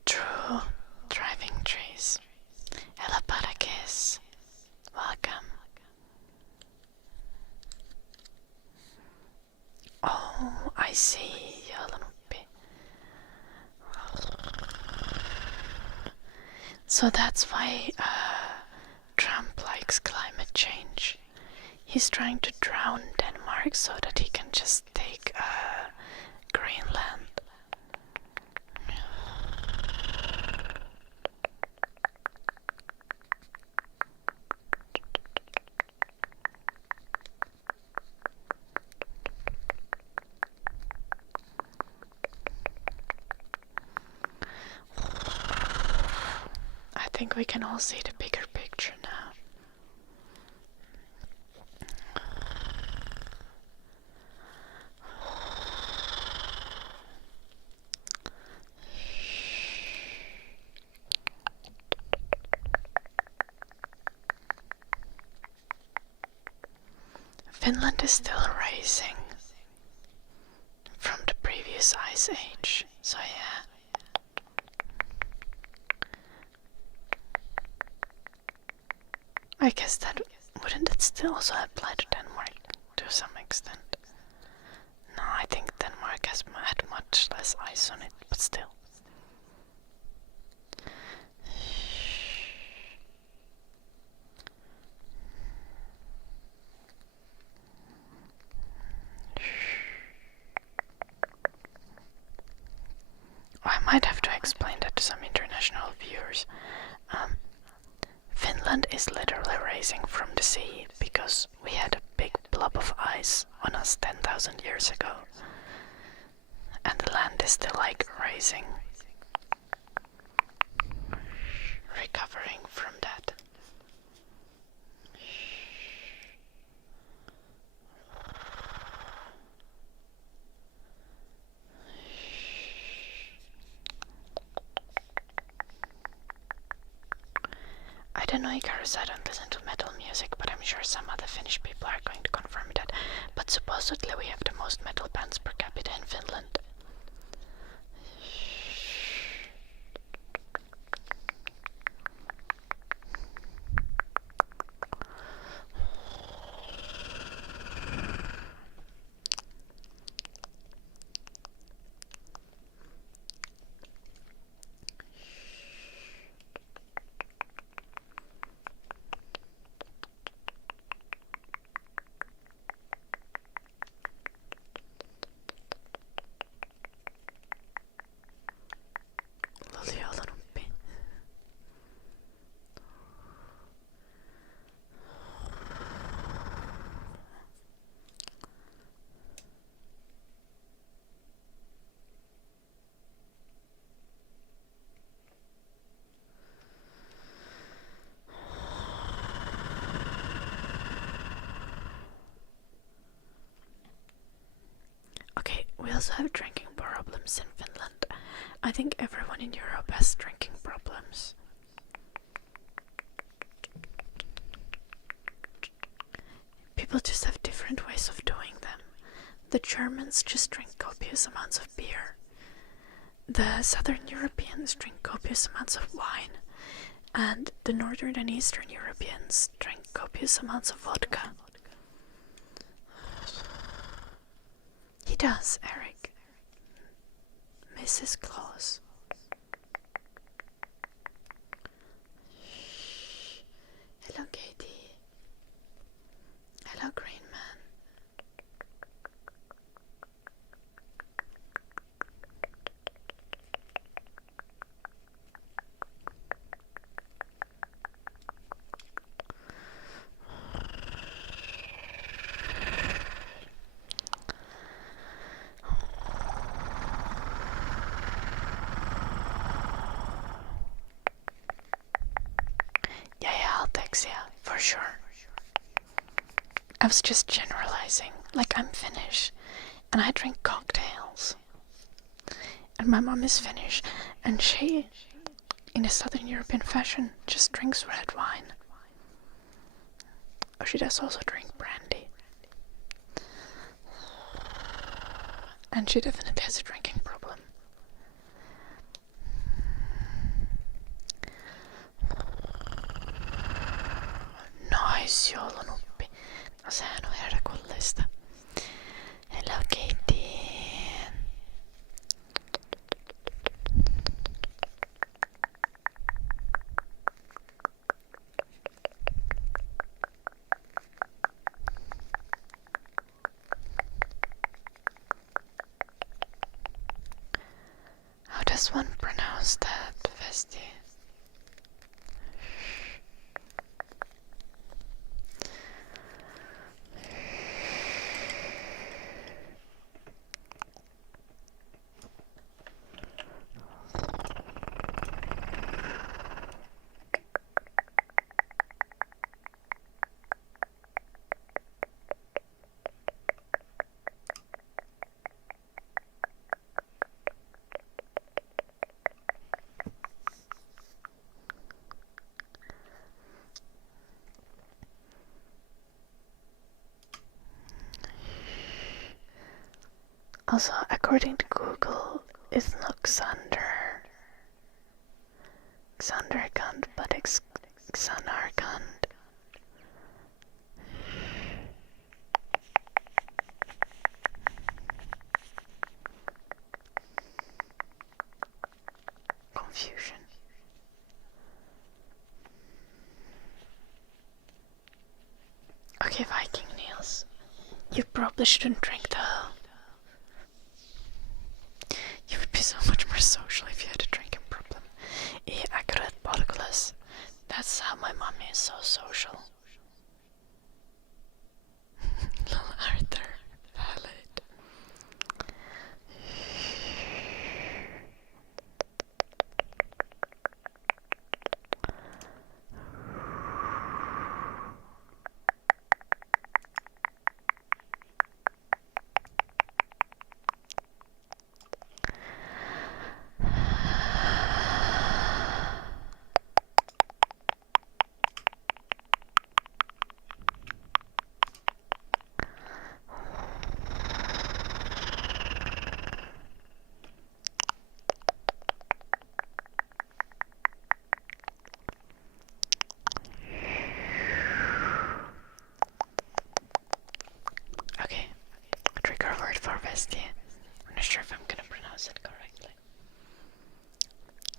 True driving trees. Hello, Parakis. Welcome. Oh, I see, Jolanuppi. So that's why Trump likes climate change. He's trying to drown Denmark Denmark so that he can just take Greenland. I think we can all see the bigger picture now. Finland is still rising from the previous ice age, so yeah. I guess that wouldn't it still also apply to Denmark to some extent? No, I think Denmark has had much less ice on it, but still. I might have to explain that to some international viewers. Finland is literally rising from the sea because we had a big blob of ice on us 10,000 years ago. And the land is still like rising, recovering from that. I don't know, Icarus, I don't listen to metal music, but I'm sure some other Finnish people are going to confirm that. But supposedly we have the most metal bands per capita in Finland. Okay, we also have drinking problems in Finland. I think everyone in Europe has drinking problems. People just have different ways of doing them. The Germans just drink copious amounts of beer. The Southern Europeans drink copious amounts of wine. And the Northern and Eastern Europeans drink copious amounts of vodka. He does, Eric. Mrs. Claus. Hello, Katie. Hello, Green Man. Yeah, for sure. I was just generalizing. Like, I'm Finnish, and I drink cocktails. And my mom is Finnish, and she, in a Southern European fashion, just drinks red wine. Or she does also drink brandy. And she definitely has a drinking problem. Nois, joulunuppi. No sehän on herkullista. Hello, Katie. does one pronounce that, Vesti? Also, according to Google, it's not Xanderkand, but it's Xanarkand. Confusion. Okay, Viking Niels, you probably shouldn't drink though. You would be so much more social if you had a drinking problem. Accurate Podculus. That's how my mommy is so social. Arthur, valid. Okay, trigger word for Vesti. I'm not sure if I'm gonna pronounce it correctly.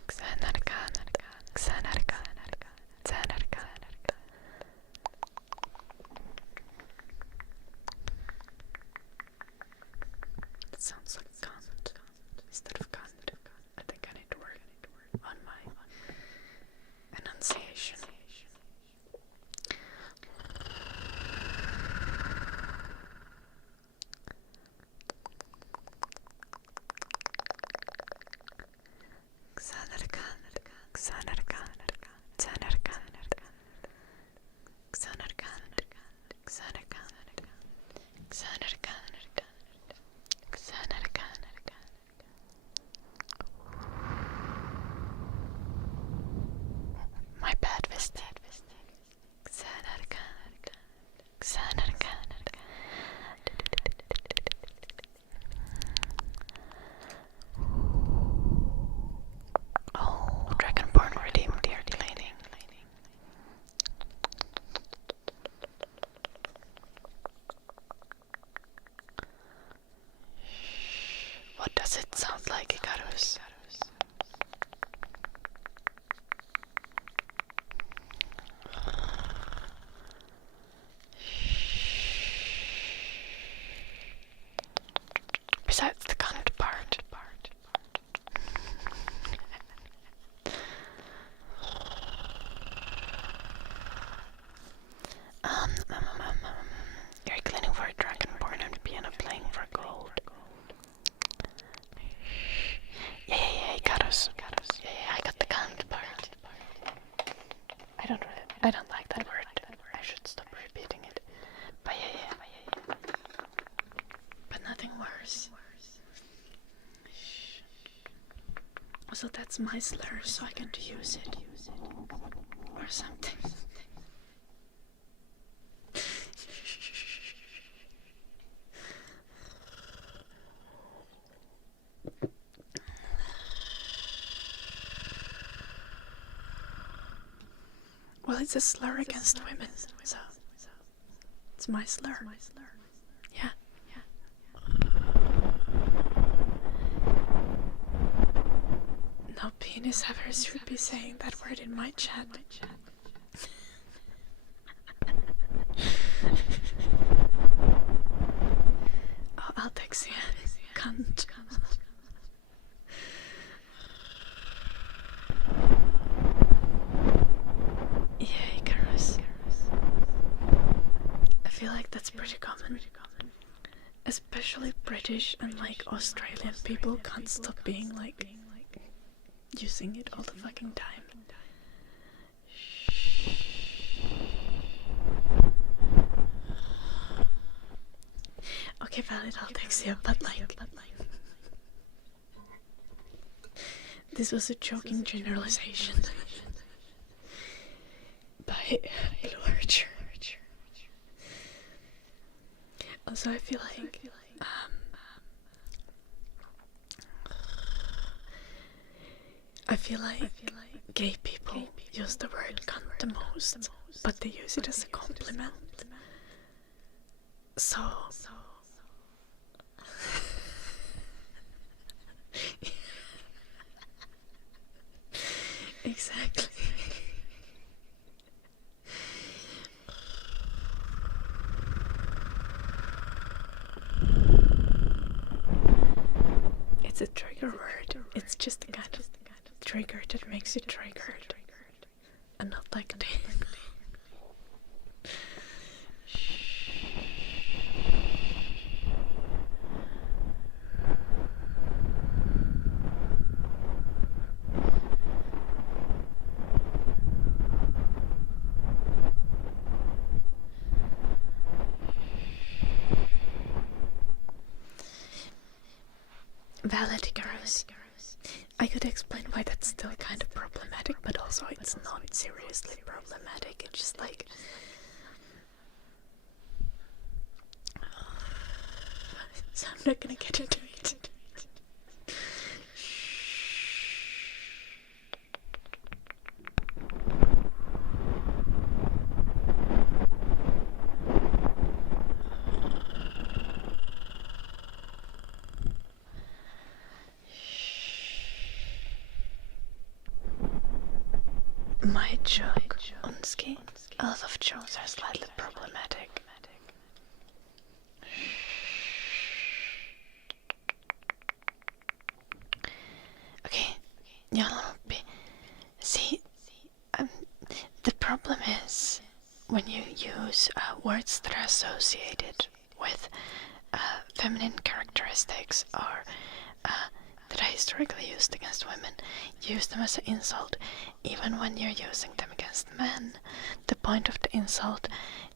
Xanarkan. It sounds like cunt instead of cunt. I think I need to work on my enunciation. My bad, Vista. Oh, Dragonborn redeemed dear cleaning. What does it sound like, Icarus? Besides the cunt part. You're cleaning for a Dragonborn and piano playing for gold. Yeah, Icarus. Yeah, I got the cunt part. I don't like that word. I should stop repeating it. But yeah. But nothing worse. So that's my slur, so I can't use it. Or something. Well, it's a slur against women, so it's my slur. Yeah. No penis ever should be saying that word in my chat. Oh, I'll text you. Cunt. that's pretty common. Especially British and like Australian people can't stop being like using it all the fucking time. Okay, valid, I'll text you, but like this was a joking generalization by Blue Archer. Also, I feel like gay people use the word cunt the most, but they use it as a compliment. So exactly. It's a trigger word. It's just a kind of trigger that makes you triggered, and not like this. Valid, Icarus. I could explain why that's still kind of problematic, but also it's not seriously problematic. It's just like so I'm not gonna get into it. My joke, Unski. A lot of jokes are slightly problematic. Okay, see, the problem is when you use words that are associated with feminine characteristics or that are historically used against women, use them as an insult, even when you're using them against men. The point of the insult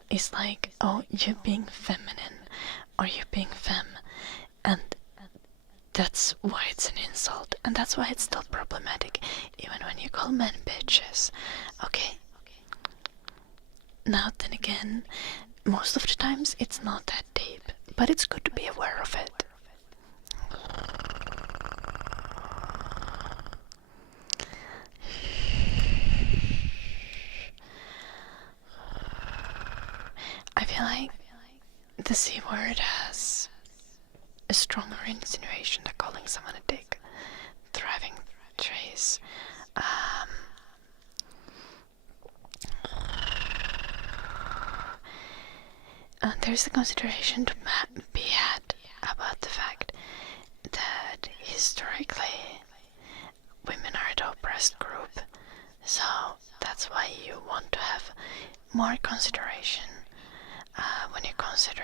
is like, oh, you being feminine, or you being femme, and that's why it's an insult, and that's why it's still problematic, even when you call men bitches. Okay? Now then again, most of the times it's not that deep, but it's good to be aware of it. I feel like the C word has a stronger insinuation than calling someone a dick. Thriving trace. There's a consideration to be had about the fact that historically women are the oppressed group, so that's why you want to have more consideration when you consider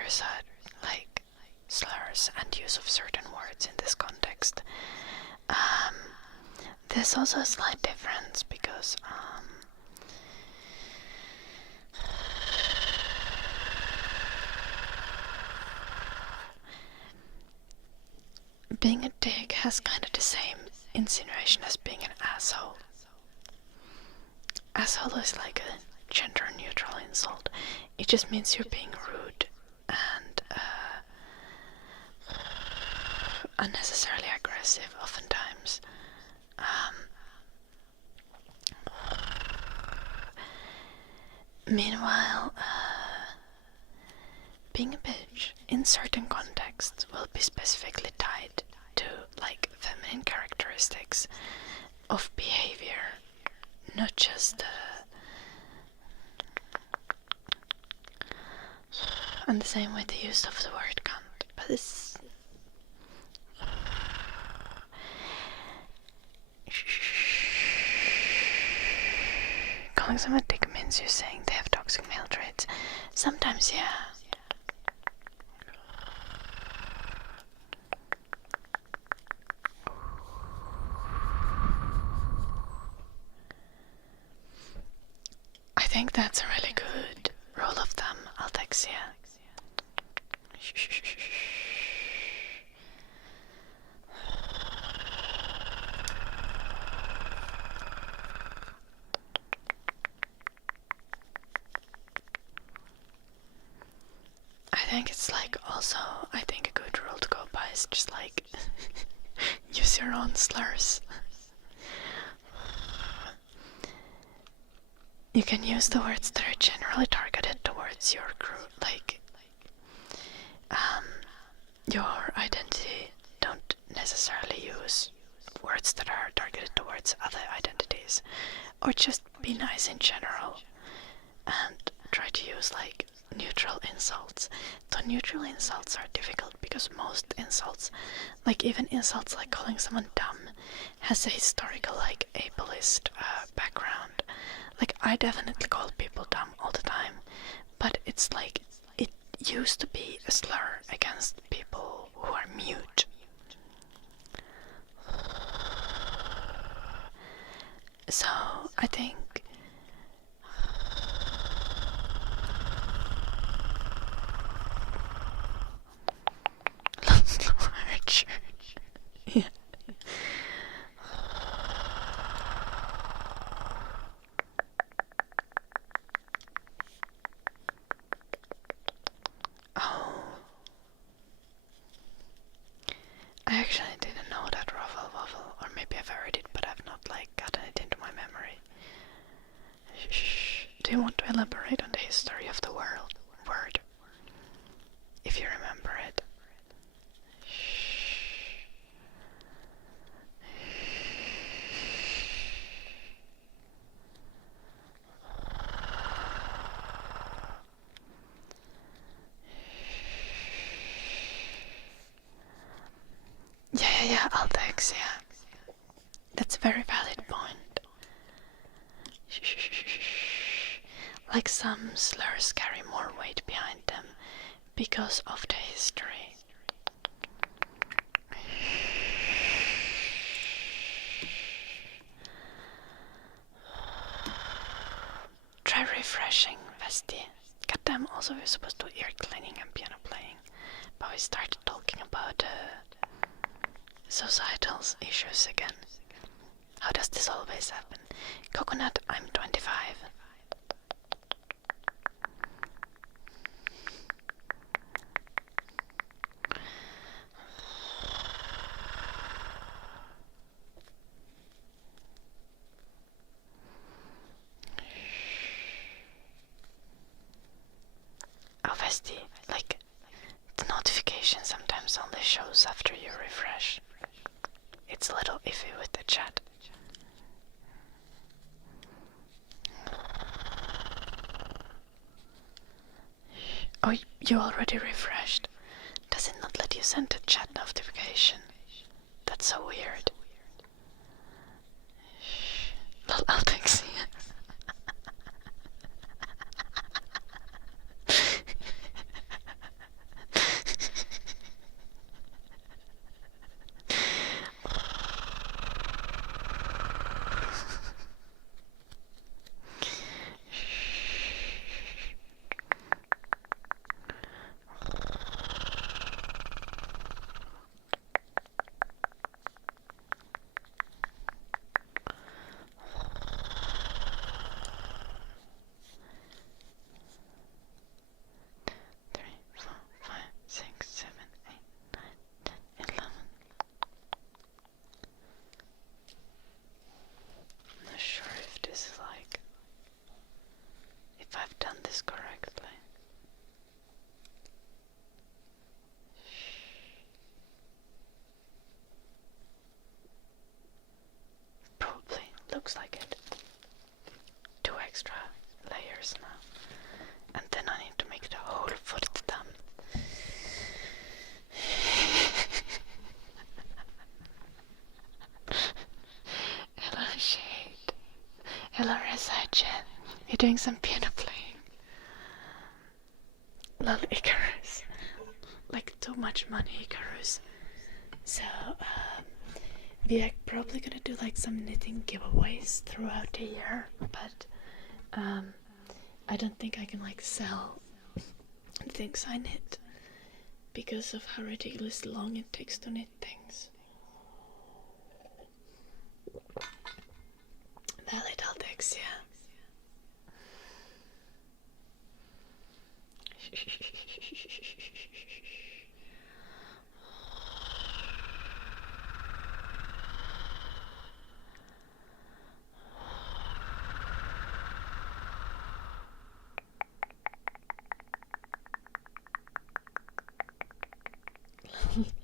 like slurs and use of certain words in this context. There's also a slight difference because being a dick has kind of the same insinuation as being an asshole. Asshole is like a gender neutral insult. It just means you're being rude and unnecessarily aggressive oftentimes. Meanwhile, being a bitch in certain contexts will be specifically tied to like feminine characteristics of behavior, not just and the same with the use of the word cunt, but it's calling someone a dick means you're saying they have toxic male traits. Sometimes, yeah. think that's a really good rule of thumb, Altexia. I think it's like also, I think a good rule to go by is just like use your own slurs. You can use the words that are generally targeted towards your group, like your identity. Don't necessarily use words that are targeted towards other identities, or just be nice in general and try to use like neutral insults. Though neutral insults are difficult because most insults, like even insults like calling someone dumb, has a historical like ableist background. Like I definitely call people dumb all the time, but it's like it used to be a slur against people who are mute. So I think larger. Yeah. Oh, I actually didn't know that ruffle waffle, or maybe I've heard it, but I've not like gotten it into my memory. Shh. Do you want to elaborate on the history of the word? If you remember it. Yeah, Altex, yeah. That's a very valid point. Like some slurs carry more weight behind them because of the history. Try refreshing, Vesti. Goddamn, also we're supposed to do ear cleaning and piano playing, but we started talking about societal issues again. How does this always happen? Coconut, I'm 25. Obviously, like, the notification sometimes only shows after you refresh. It's a little iffy with the chat. Oh, you already refreshed? Does it not let you send a chat notification? That's so weird. Lol, I'll text you. I've done this correctly. Probably looks like it. 2 extra layers now. And then I need to make the whole foot thumb. Hello Shade. Hello Resagen. You're doing some piano playing. Lol Icarus. Like too much money Icarus. So we are probably gonna do like some knitting giveaways throughout the year, but I don't think I can like sell things I knit because of how ridiculously long it takes to knit things. The little dicks, yeah.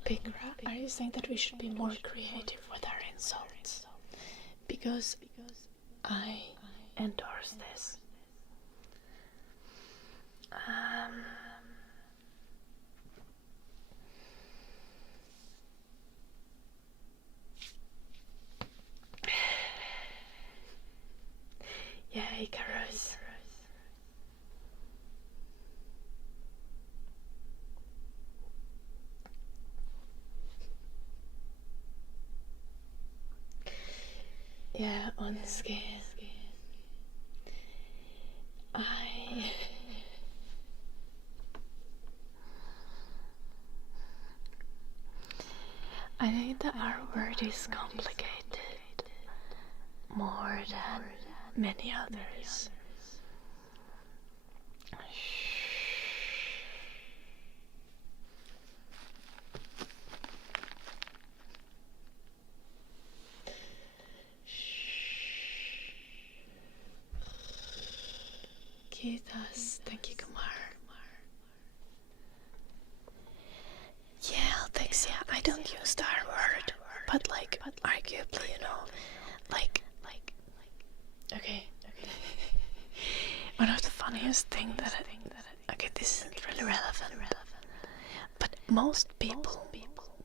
Big Rat, are you saying that we should be more creative with our insults? Because I endorse this. Yeah, Icarus. Yeah, on skin. I think that our word is complicated more than many others. Kitas, thank you, Kumar. Yeah, Alexia, I don't use the R word, but like, arguably, you know, like, okay. One of the funniest thing that okay, this isn't really relevant, but most people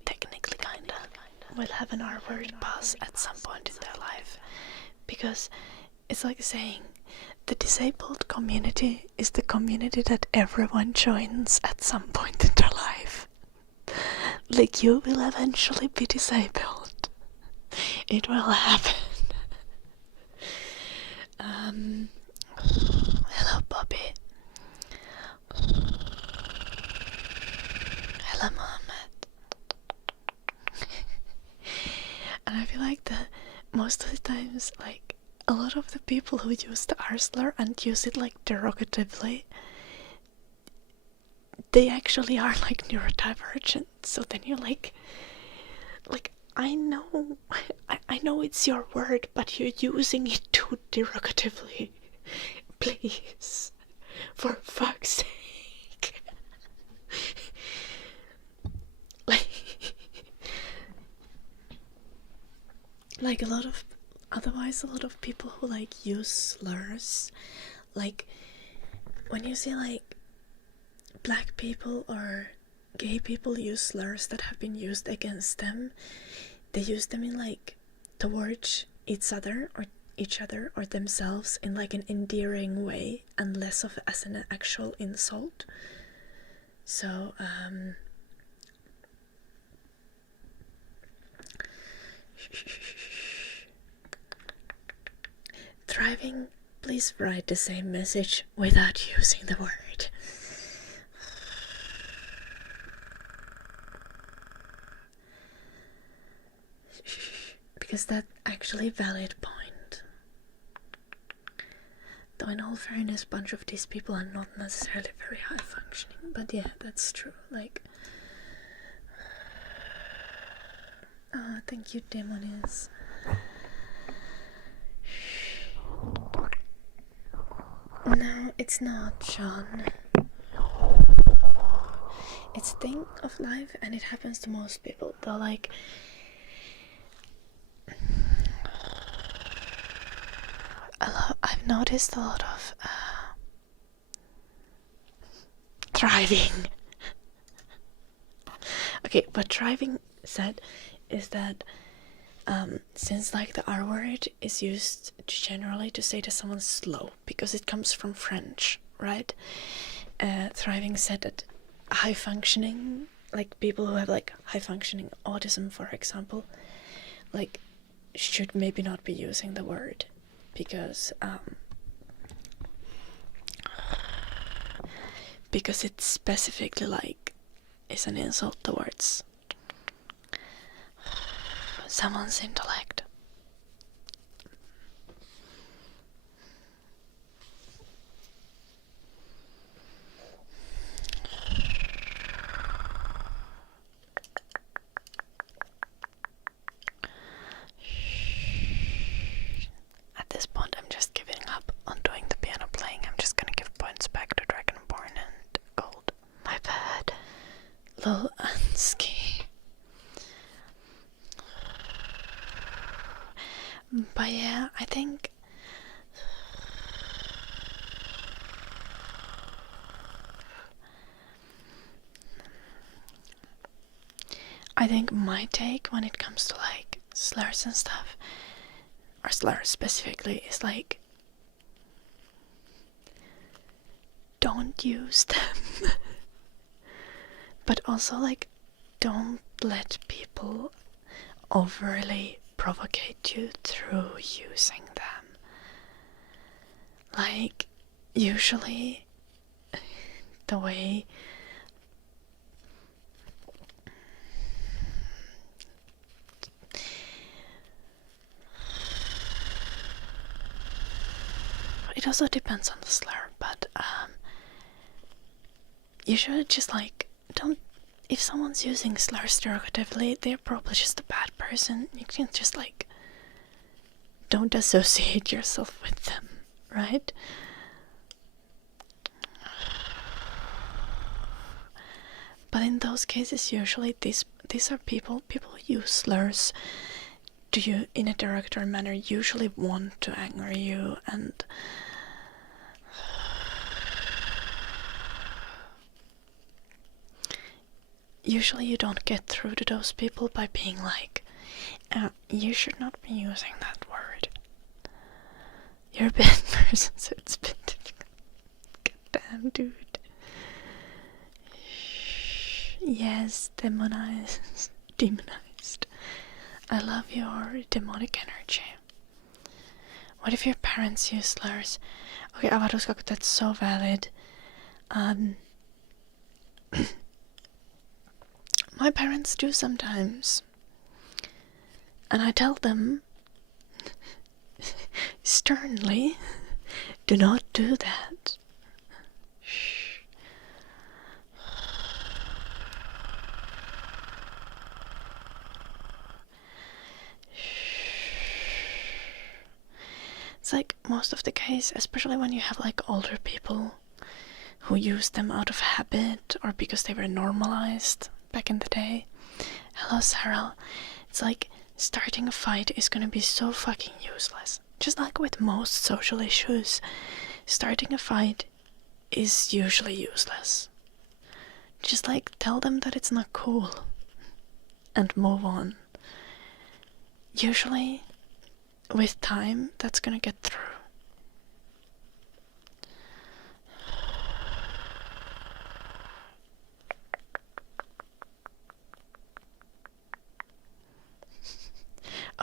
technically kinda will have an R word pass at some point in their life, because it's like saying the disabled community is the community that everyone joins at some point in their life. Like, you will eventually be disabled. It will happen. Hello, Bobby. Hello, Mohammed. And I feel like that most of the times, like, a lot of the people who use the R slur and use it like derogatively, they actually are like neurodivergent. So then you're like I know it's your word, but you're using it too derogatively. Please, for fuck's sake. like a lot of people who like use slurs, like when you see like black people or gay people use slurs that have been used against them, they use them in like towards each other or themselves in like an endearing way and less of as an actual insult. So thriving, please write the same message without using the word. Because that's actually a valid point. Though in all fairness, a bunch of these people are not necessarily very high functioning. But yeah, that's true. Like, oh, thank you, Demonis. No, it's not, Sean. It's a thing of life, and it happens to most people. They're like, I've noticed a lot of thriving. Okay, what thriving said is that since like the R word is used generally to say that someone's slow because it comes from French, right? Thriving said that high functioning, like people who have like high functioning autism, for example, like should maybe not be using the word because because it specifically like is an insult towards someone's intellect. At this point, I'm just giving up on doing the piano playing. I'm just gonna give points back to Dragonborn and Gold. My bad. Lil Ansky. But yeah, I think my take when it comes to like slurs and stuff, or slurs specifically, is like, don't use them. But also like, don't let people overly provocate you through using them. Like, usually the way it also depends on the slur, but you should just like, don't, if someone's using slurs derogatively, they're probably just a bad person. You can't just like, don't associate yourself with them, right? But in those cases, usually these are people who use slurs to you in a derogatory manner, usually want to anger you, and usually you don't get through to those people by being like, you should not be using that word. You're a bad person, so it's been difficult. Goddamn, dude. Yes, demonized. I love your demonic energy. What if your parents use slurs? Okay, avaruuskakko, that's so valid. My parents do sometimes. And I tell them sternly, do not do that. Shh. It's like most of the case, especially when you have like older people who use them out of habit or because they were normalized back in the day. Hello, Sarah. It's like starting a fight is gonna be so fucking useless. Just like with most social issues, starting a fight is usually useless. Just like tell them that it's not cool and move on. Usually, with time, that's gonna get through.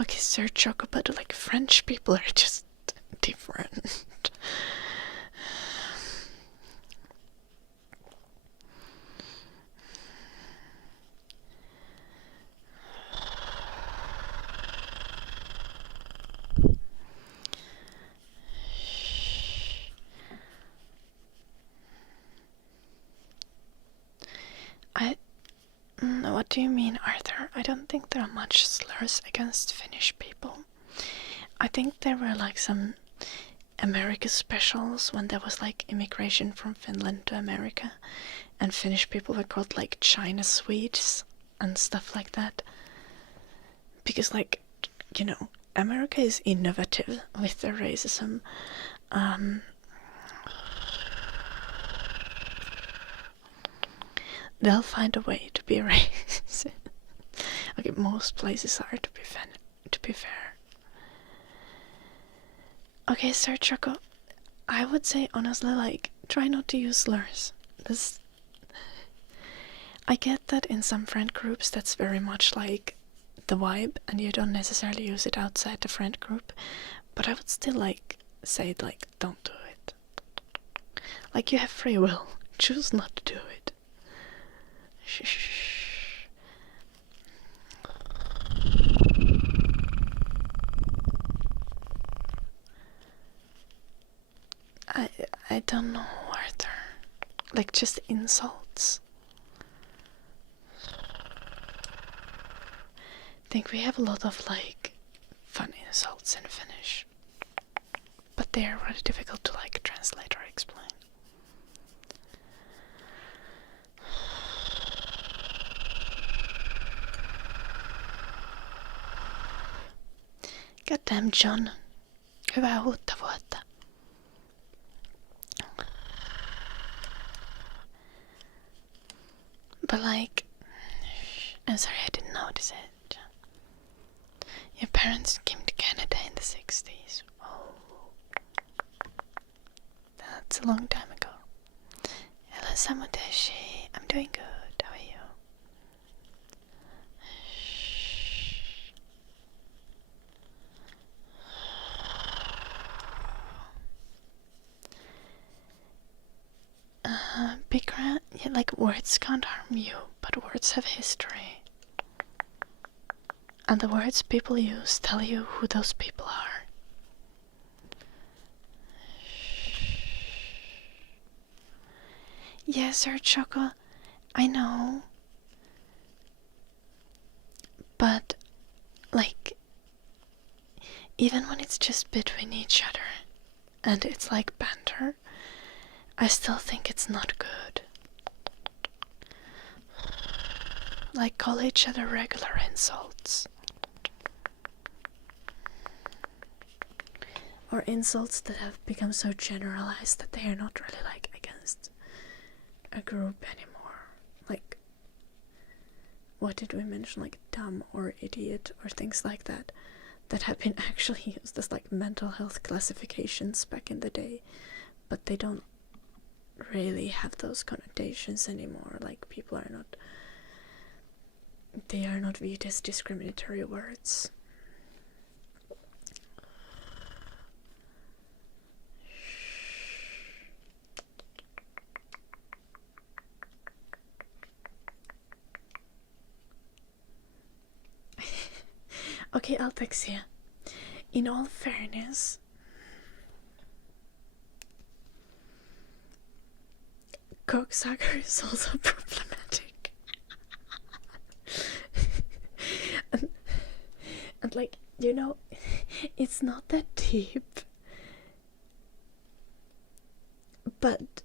Okay, Sir Choco, but like French people are just different. What do you mean, Arthur? I don't think there are much slurs against Finnish people. I think there were like some America specials when there was like immigration from Finland to America, and Finnish people were called like China Swedes and stuff like that. Because like, you know, America is innovative with their racism. They'll find a way to be racist. Okay, most places are, to be fair. Okay, Sir Choco, I would say honestly, like, try not to use slurs. I get that in some friend groups that's very much like the vibe, and you don't necessarily use it outside the friend group, but I would still like say like, don't do it. Like, you have free will. choose not to do it. Shh. I don't know, Arthur. Like, just insults. I think we have a lot of, like, fun insults in Finnish. But they are really difficult to, like, translate or explain. Goddamn John. Hyvää uutta vuotta. But like, I'm sorry I didn't notice it. Your parents came to Canada in the 60s. Oh, that's a long time ago. Hello, Samudeshi. I'm doing good. How are you? Bigger, yeah, like words can't harm you, but words have history. And the words people use tell you who those people are. Yes, Sir Choco, I know. But, like, even when it's just between each other, and it's like banter, I still think it's not good. Like, call each other regular insults. Or insults that have become so generalized that they are not really, like, against a group anymore. Like, what did we mention? Like, dumb or idiot or things like that. That have been actually used as, like, mental health classifications back in the day. But they don't really have those connotations anymore. Like, people are not, they are not viewed as discriminatory words. Okay, I'll text you. In all fairness, cocksucker is also problematic. and like, you know, it's not that deep, but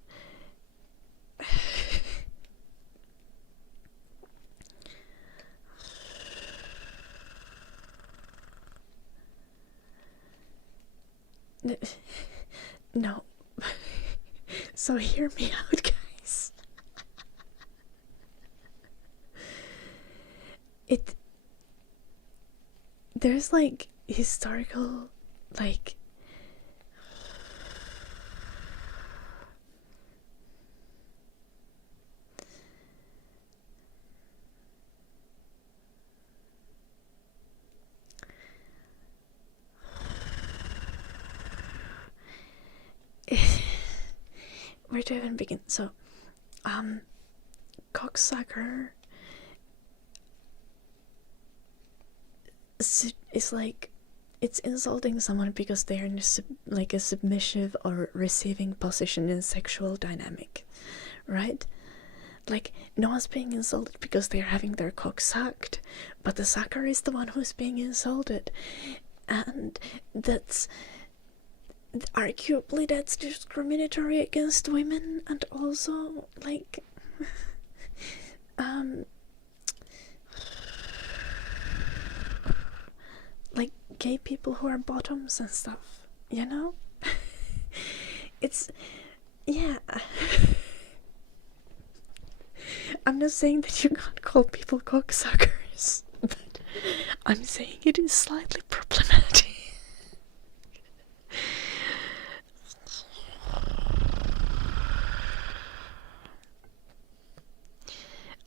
no. So hear me out, guys. There's like historical, like, where to even begin? So, cocksucker is like, it's insulting someone because they're in like a submissive or receiving position in a sexual dynamic, right? Like, no one's being insulted because they're having their cock sucked, but the sucker is the one who's being insulted, and that's arguably that's discriminatory against women, and also like like gay people who are bottoms and stuff, you know? It's, yeah. I'm not saying that you can't call people cocksuckers, but I'm saying it is slightly problematic.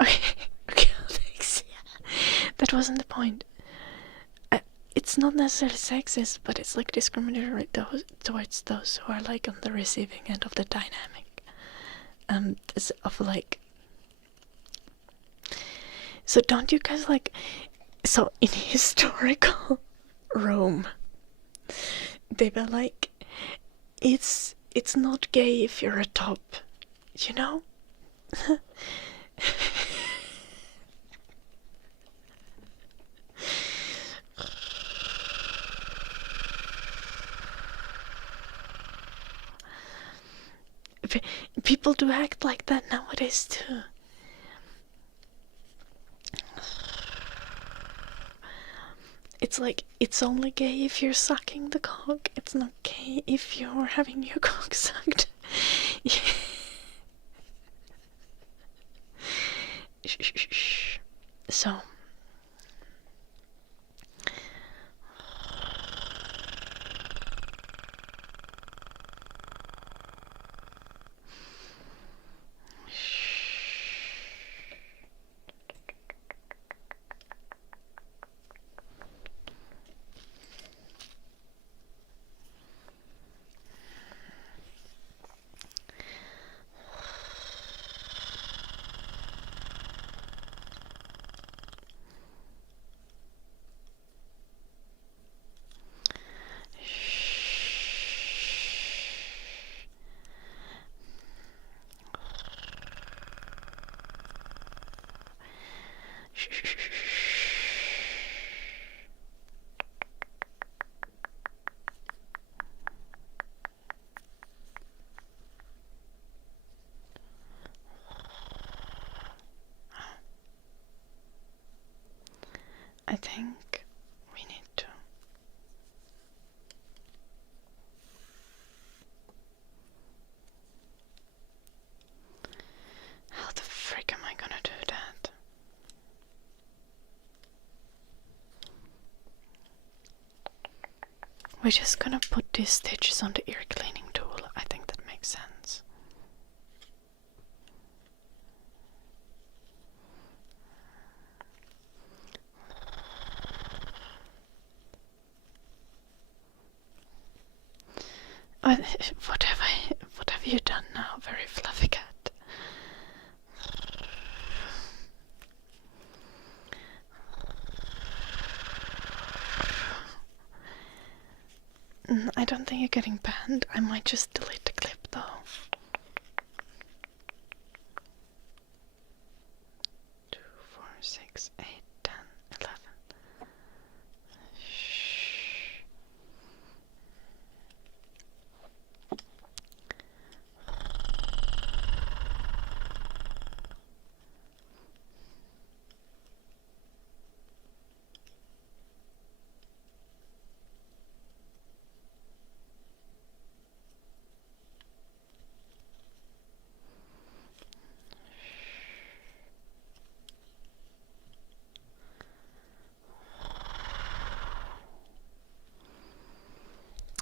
Okay, thanks. Yeah. That wasn't the point. It's not necessarily sexist, but it's like discriminatory towards those who are like on the receiving end of the dynamic. of like. So don't you guys like? So in historical Rome, they were like, it's not gay if you're a top, you know. People do act like that nowadays too. It's like, it's only gay if you're sucking the cock. It's not gay if you're having your cock sucked. So, I think we need to. How the frick am I gonna do that? We're just gonna put these stitches on the ear cleaning tool. I think that makes sense. What have you done now, very fluffy cat? I don't think you're getting banned. I might just delete the clip though. Two, 4, 6, 8, 10, 11. Shh.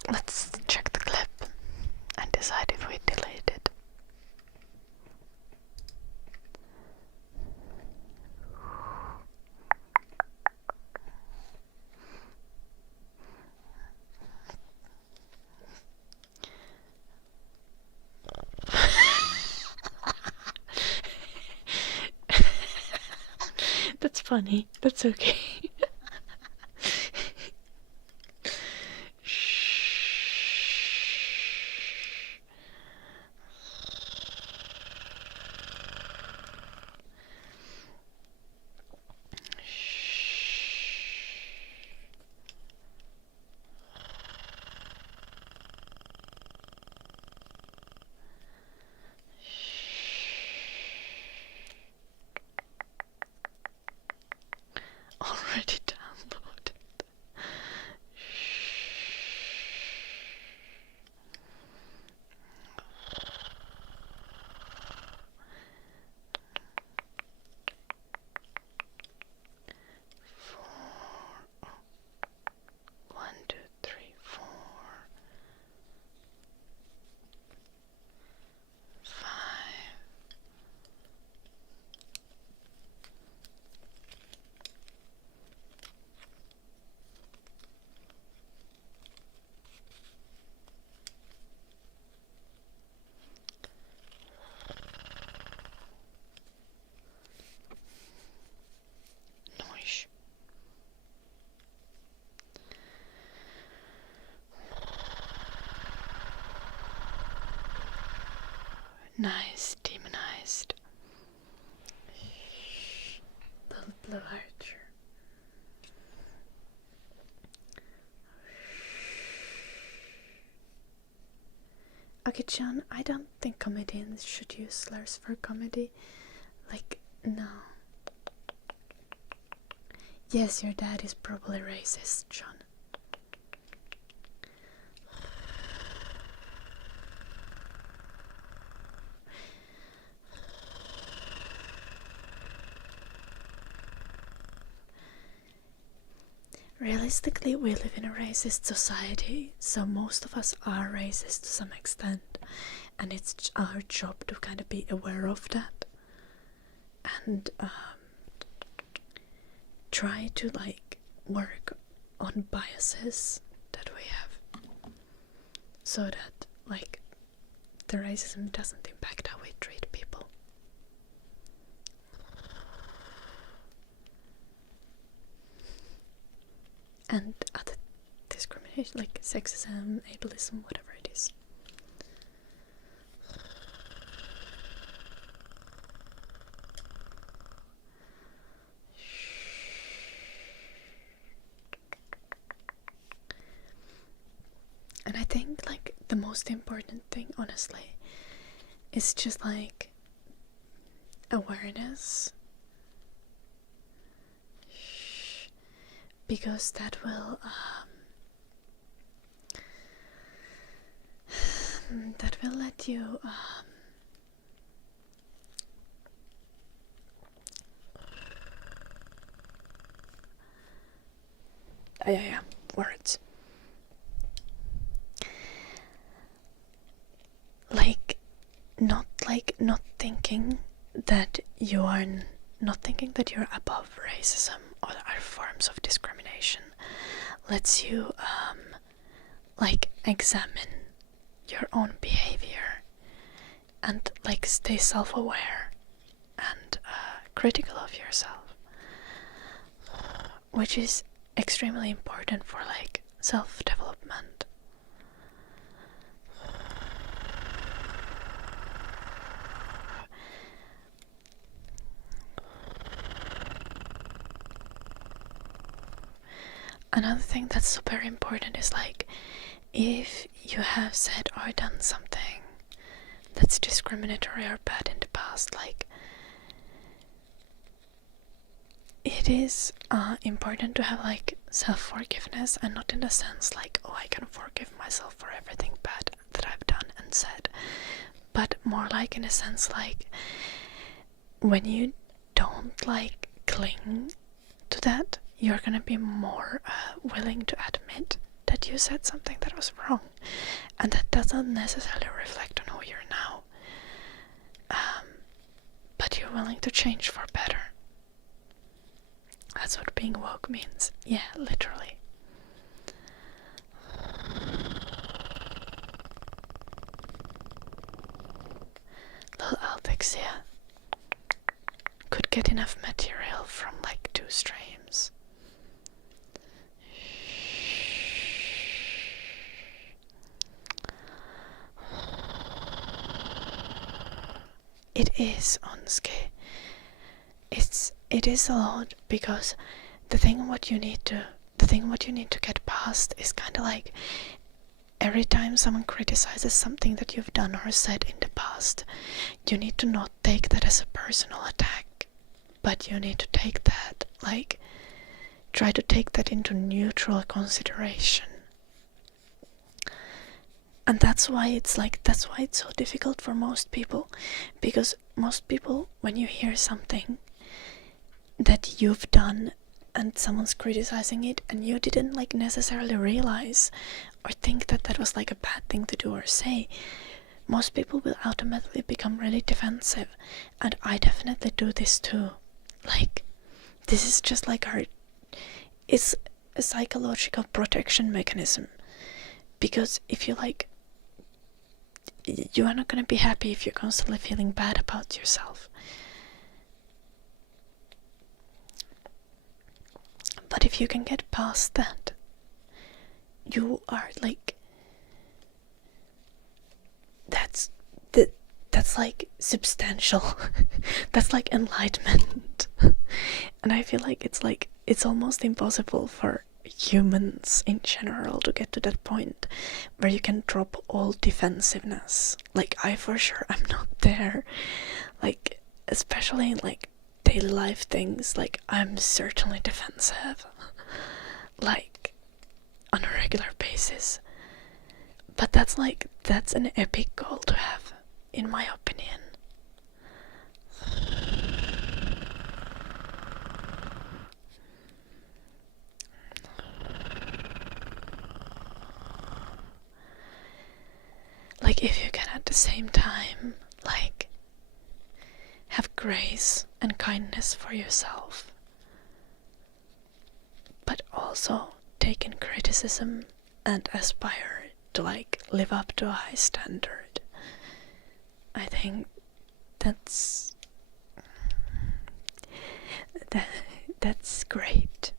Let's check the clip and decide if we delete it. That's funny. That's okay. Already downloaded. Four. 1, 2, 3, 4, 5. Nice, demonized. Little blue archer. Okay, John, I don't think comedians should use slurs for comedy. Like, no. Yes, your dad is probably racist, John. Realistically, we live in a racist society, so most of us are racist to some extent, and it's our job to kind of be aware of that and try to like work on biases that we have so that like the racism doesn't impact how we treat people. And other discrimination, like sexism, ableism, whatever it is. And I think like the most important thing, honestly, is just like awareness. Because that will let you words. Not thinking that you are not thinking that you're above racism or other forms of discrimination lets you like examine your own behavior and like stay self-aware and critical of yourself, which is extremely important for like self-development. Another thing that's super important is like if you have said or done something that's discriminatory or bad in the past, like it is important to have like self-forgiveness, and not in the sense like, oh, I can forgive myself for everything bad that I've done and said, but more like in a sense like when you don't like cling to that, you're gonna be more willing to admit that you said something that was wrong, and that doesn't necessarily reflect on who you're now, but you're willing to change for better. That's what being woke means. Yeah, literally. Little Alvexia could get enough material from like 2 streams. It is, honestly. It is a lot, because the thing what you need to get past is kind of like every time someone criticizes something that you've done or said in the past, you need to not take that as a personal attack, but you need to take that, like, try to take that into neutral consideration. And that's why it's so difficult for most people, because most people, when you hear something that you've done and someone's criticizing it and you didn't like necessarily realize or think that that was like a bad thing to do or say, most people will automatically become really defensive. And I definitely do this too. Like, this is just like it's a psychological protection mechanism, because if you like, you are not going to be happy if you're constantly feeling bad about yourself. But if you can get past that, that's that's like substantial. That's like enlightenment. And I feel like it's almost impossible for humans in general to get to that point where you can drop all defensiveness. Like, I for sure am not there. Like, especially in like daily life things, like I'm certainly defensive. Like, on a regular basis. But that's an epic goal to have, in my opinion. Like, if you can at the same time, like, have grace and kindness for yourself, but also take in criticism and aspire to like live up to a high standard, I think that's great.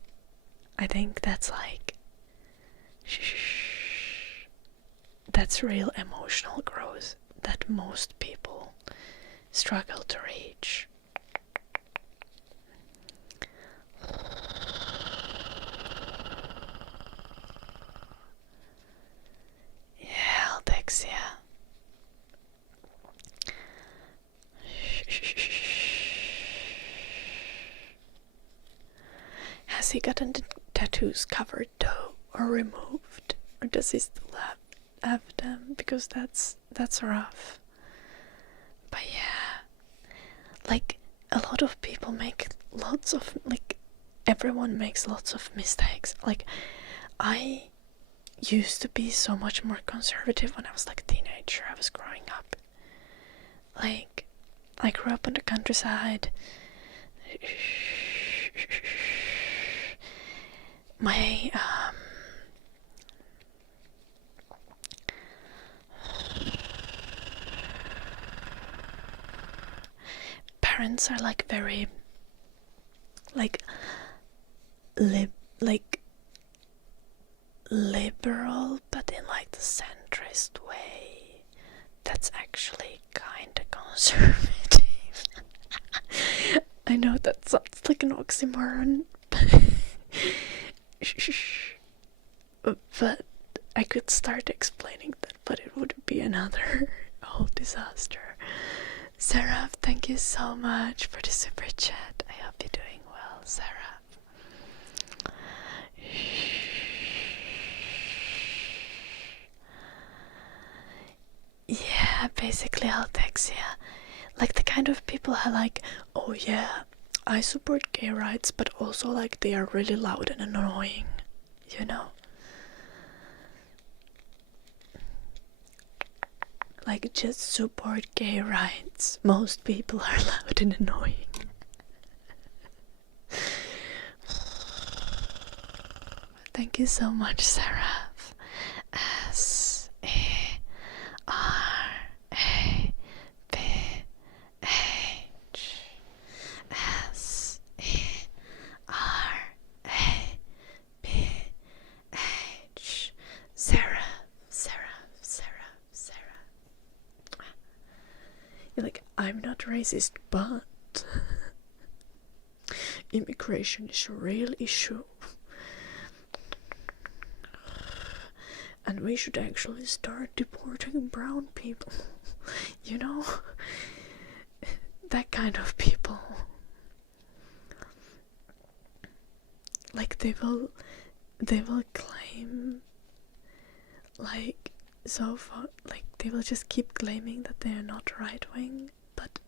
I think that's like that's real emotional growth that most people struggle to reach. Yeah, Aldexia. Has he gotten the tattoos covered though, or removed, or does he still have them? Because that's rough. But yeah, like a lot of people make lots of everyone makes lots of mistakes. Like, I used to be so much more conservative when I was like a teenager. I was growing up. Like, I grew up in the countryside. My parents are like very liberal, but in like the centrist way. That's actually kinda conservative. I know that sounds like an oxymoron, but I could start explaining that, but it would be another whole disaster. Sarah, thank you so much for the super chat. I hope you're doing well, Sarah. Yeah, basically Altexia. Like the kind of people who like, oh yeah, I support gay rights, but also like they are really loud and annoying, you know? Like, just support gay rights. Most people are loud and annoying. Thank you so much, Sarah. S-A-R-A-P-H. S-A-R-A-P-H. Sarah. You're like, I'm not racist, but immigration is a real issue. And we should actually start deporting brown people. You know? That kind of people. Like, they will claim, like, so far, like, they will just keep claiming that they are not right-wing, but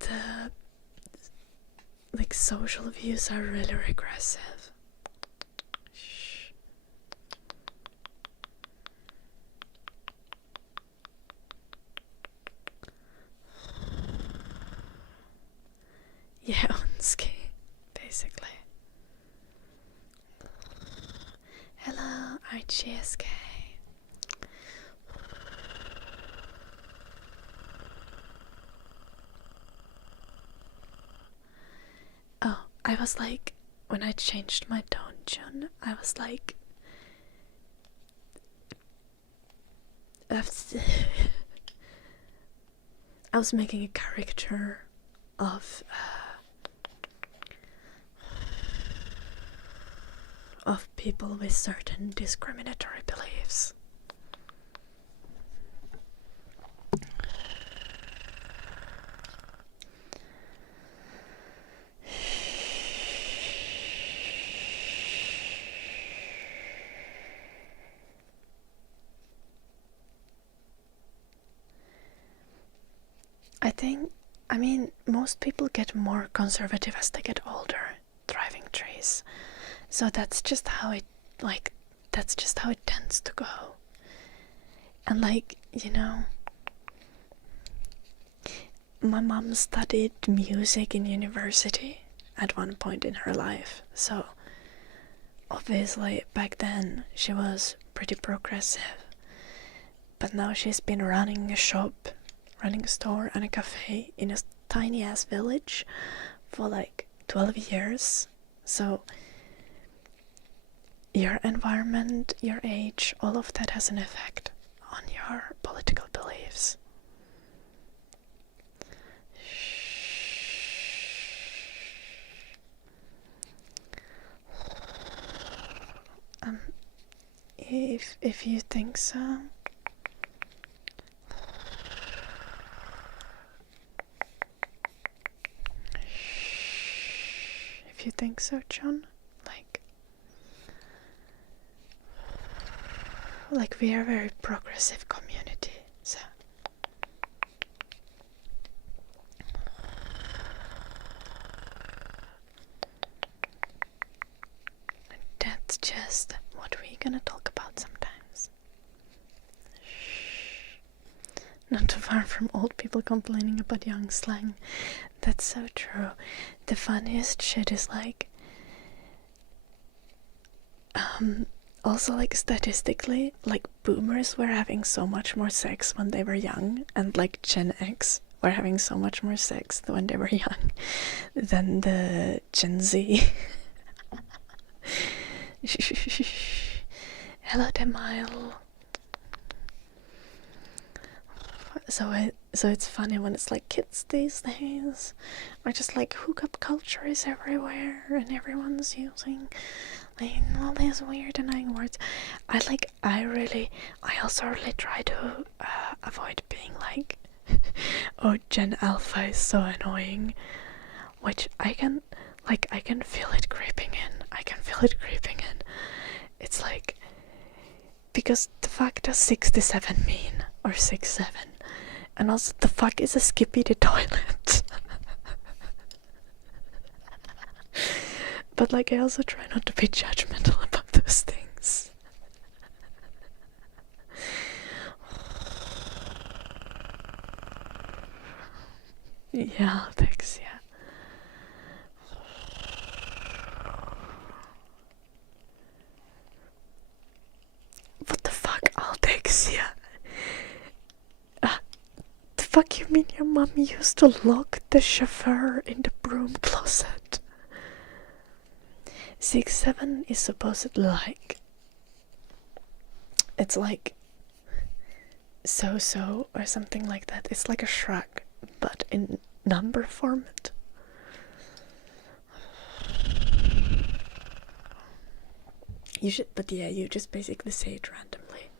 the, like, social views are really regressive. Shh. Yeah, Unski, basically. Hello, RGSK. Oh, I was like, when I changed my tone tune, I was like, I was making a caricature of people with certain discriminatory beliefs. I mean, most people get more conservative as they get older, driving trees. So that's just how it tends to go. And my mom studied music in university at one point in her life. So obviously back then she was pretty progressive. But now she's been running a store and a cafe in a tiny ass village for 12 years. So your environment, your age, all of that has an effect on your political beliefs. If you think so. If you think so, John, we are a very progressive community, so and that's just what we're gonna talk about sometimes. Not too far from old people complaining about young slang. That's so true. The funniest shit is also statistically, boomers were having so much more sex when they were young, and Gen X were having so much more sex when they were young than the Gen Z. Hello, Demile. So it's funny when it's kids these days are just hookup culture is everywhere and everyone's using all these weird annoying words. I also really try to avoid being oh, Gen Alpha is so annoying, which I can feel it creeping in. It's because the fuck does 67 mean, or 67? And also, the fuck is a skippy the toilet? But I also try not to be judgmental about those things. Yeah, thanks, yeah. What the fuck, Aldexia? The fuck you mean your mom used to lock the chauffeur in the broom closet? 6'7" is supposedly it's so or something like that. It's like a shrug, but in number format. You should, but yeah, you just basically say it randomly.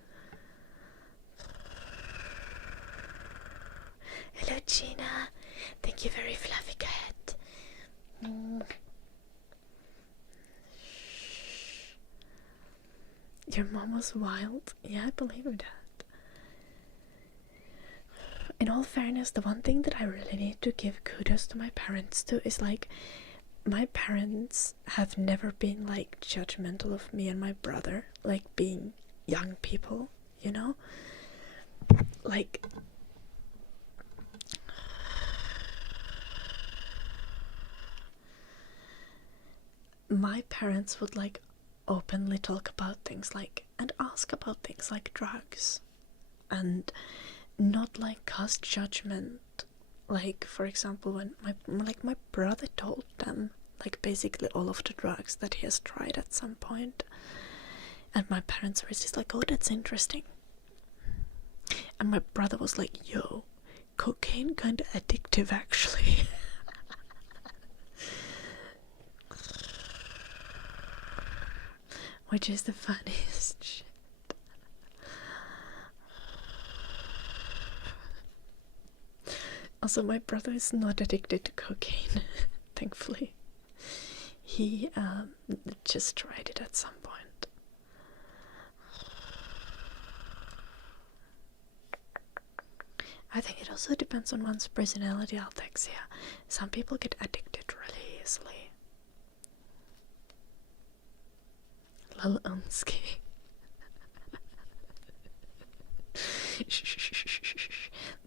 Hello, Gina. Thank you, very fluffy cat. Your mom was wild. Yeah, I believe that. In all fairness, the one thing that I really need to give kudos to my parents to is my parents have never been judgmental of me and my brother, being young people, you know? My parents would openly talk about things and ask about things like drugs, and not cast judgment. For example, when my brother told them basically all of the drugs that he has tried at some point, and my parents were just oh, that's interesting. And my brother was yo, cocaine kind of addictive, actually. Which is the funniest shit. Also, my brother is not addicted to cocaine, thankfully. He just tried it at some point. I think it also depends on one's personality, Altexia. Some people get addicted really easily. Lil Unsky.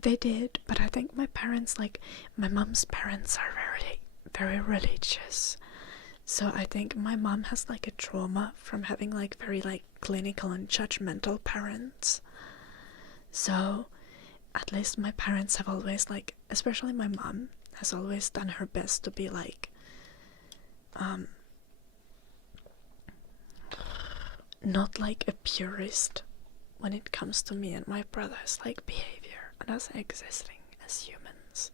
They did, but I think my parents, like, my mom's parents are very religious. So I think my mom has, like, a trauma from having, like, very, like, clinical and judgmental parents. So at least my parents have always, like, especially my mom has always done her best to be, like, not like a purist when it comes to me and my brother's, like, behavior and us existing as humans.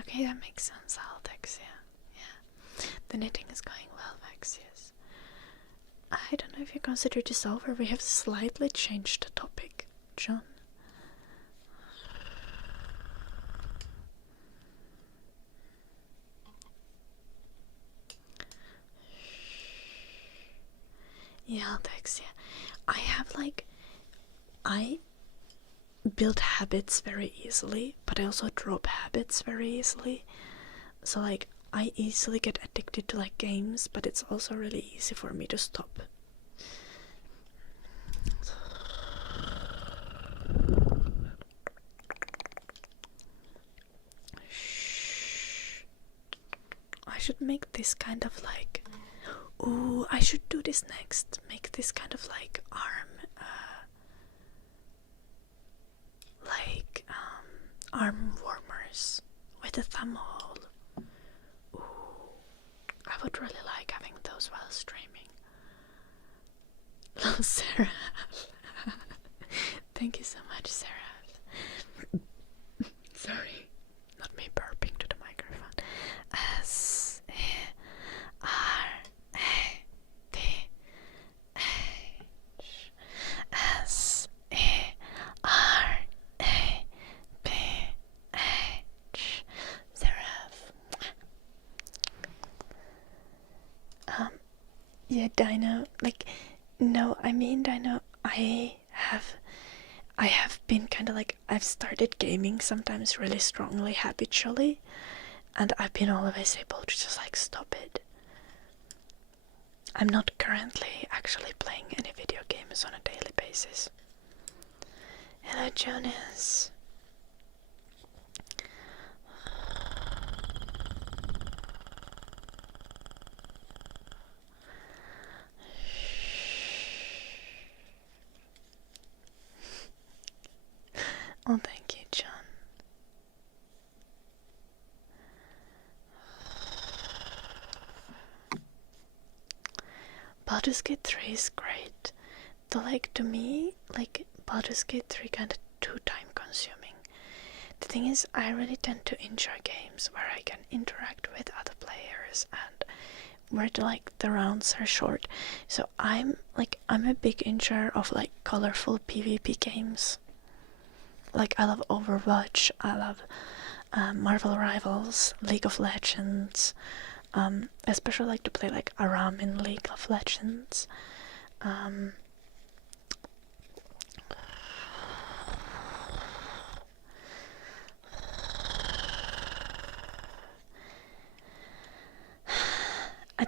Okay, that makes sense, Aldex, yeah. The knitting is going well, Vaxius. I don't know if you consider this over. We have slightly changed the topic, John. Yeah, Alexia. I build habits very easily, but I also drop habits very easily. So, like, I easily get addicted to, like, games, but it's also really easy for me to stop. Shh. I should make this kind of, like... Ooh, I should do this next. Make this kind of, like, arm warmers with a thumb hole. Ooh, I would really like having those while streaming. Love Sarah. Thank you so much, Sarah. Sorry, not me burping to the microphone. Yeah, Dino, like, no, I mean, Dino, I have been kind of like, I've started gaming sometimes really strongly habitually, and I've been always able to just, like, stop it. I'm not currently actually playing any video games on a daily basis. Hello, Jonas. Oh, thank you, John. Baldur's Gate 3 is great. Though, like, to me, like, Baldur's Gate 3 kinda too time consuming. The thing is, I really tend to enjoy games where I can interact with other players and where the rounds are short. So I'm a big enjoyer of, like, colorful PvP games. Like, I love Overwatch, I love Marvel Rivals, League of Legends, especially like to play, like, Aram in League of Legends. I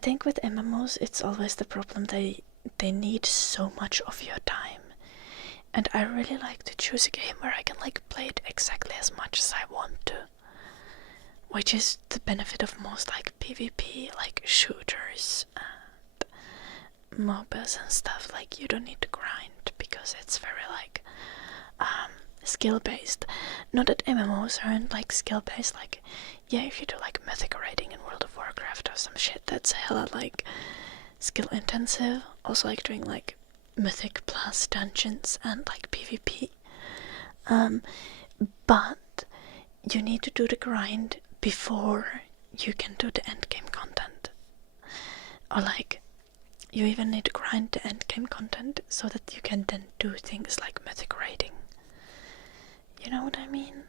think with MMOs it's always the problem they need so much of your time. And I really like to choose a game where I can, like, play it exactly as much as I want to. Which is the benefit of most, like, PvP, like, shooters and MOBAs and stuff. Like, you don't need to grind because it's very, like, skill-based. Not that MMOs aren't like skill-based, like, yeah, if you do like mythic raiding in World of Warcraft or some shit, that's hella like skill-intensive. Also like doing like mythic plus dungeons and like PvP. But you need to do the grind before you can do the endgame content. Or like, you even need to grind the endgame content so that you can then do things like mythic raiding. You know what I mean?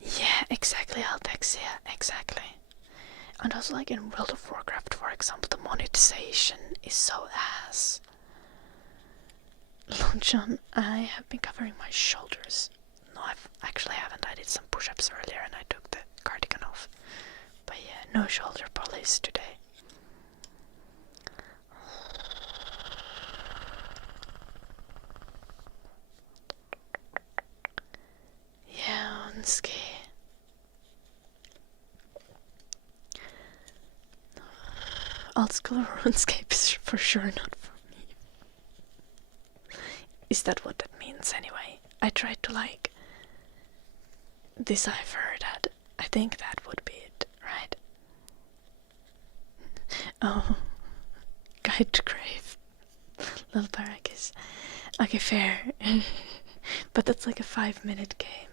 Yeah, exactly, Altexia, exactly. And also like in World of Warcraft, for example, the monetization is so ass. Luncheon, I have been covering my shoulders. No, I actually haven't. I did some push-ups earlier and I took the cardigan off. But yeah, no shoulder polish today. Yeah, on ski. Old school RuneScape is for sure not for me. Is that what that means anyway? I tried to like decipher that. I think that would be it, right? Oh, Guide to Grave. Little Barrackis. Okay, fair. But that's like a 5-minute game.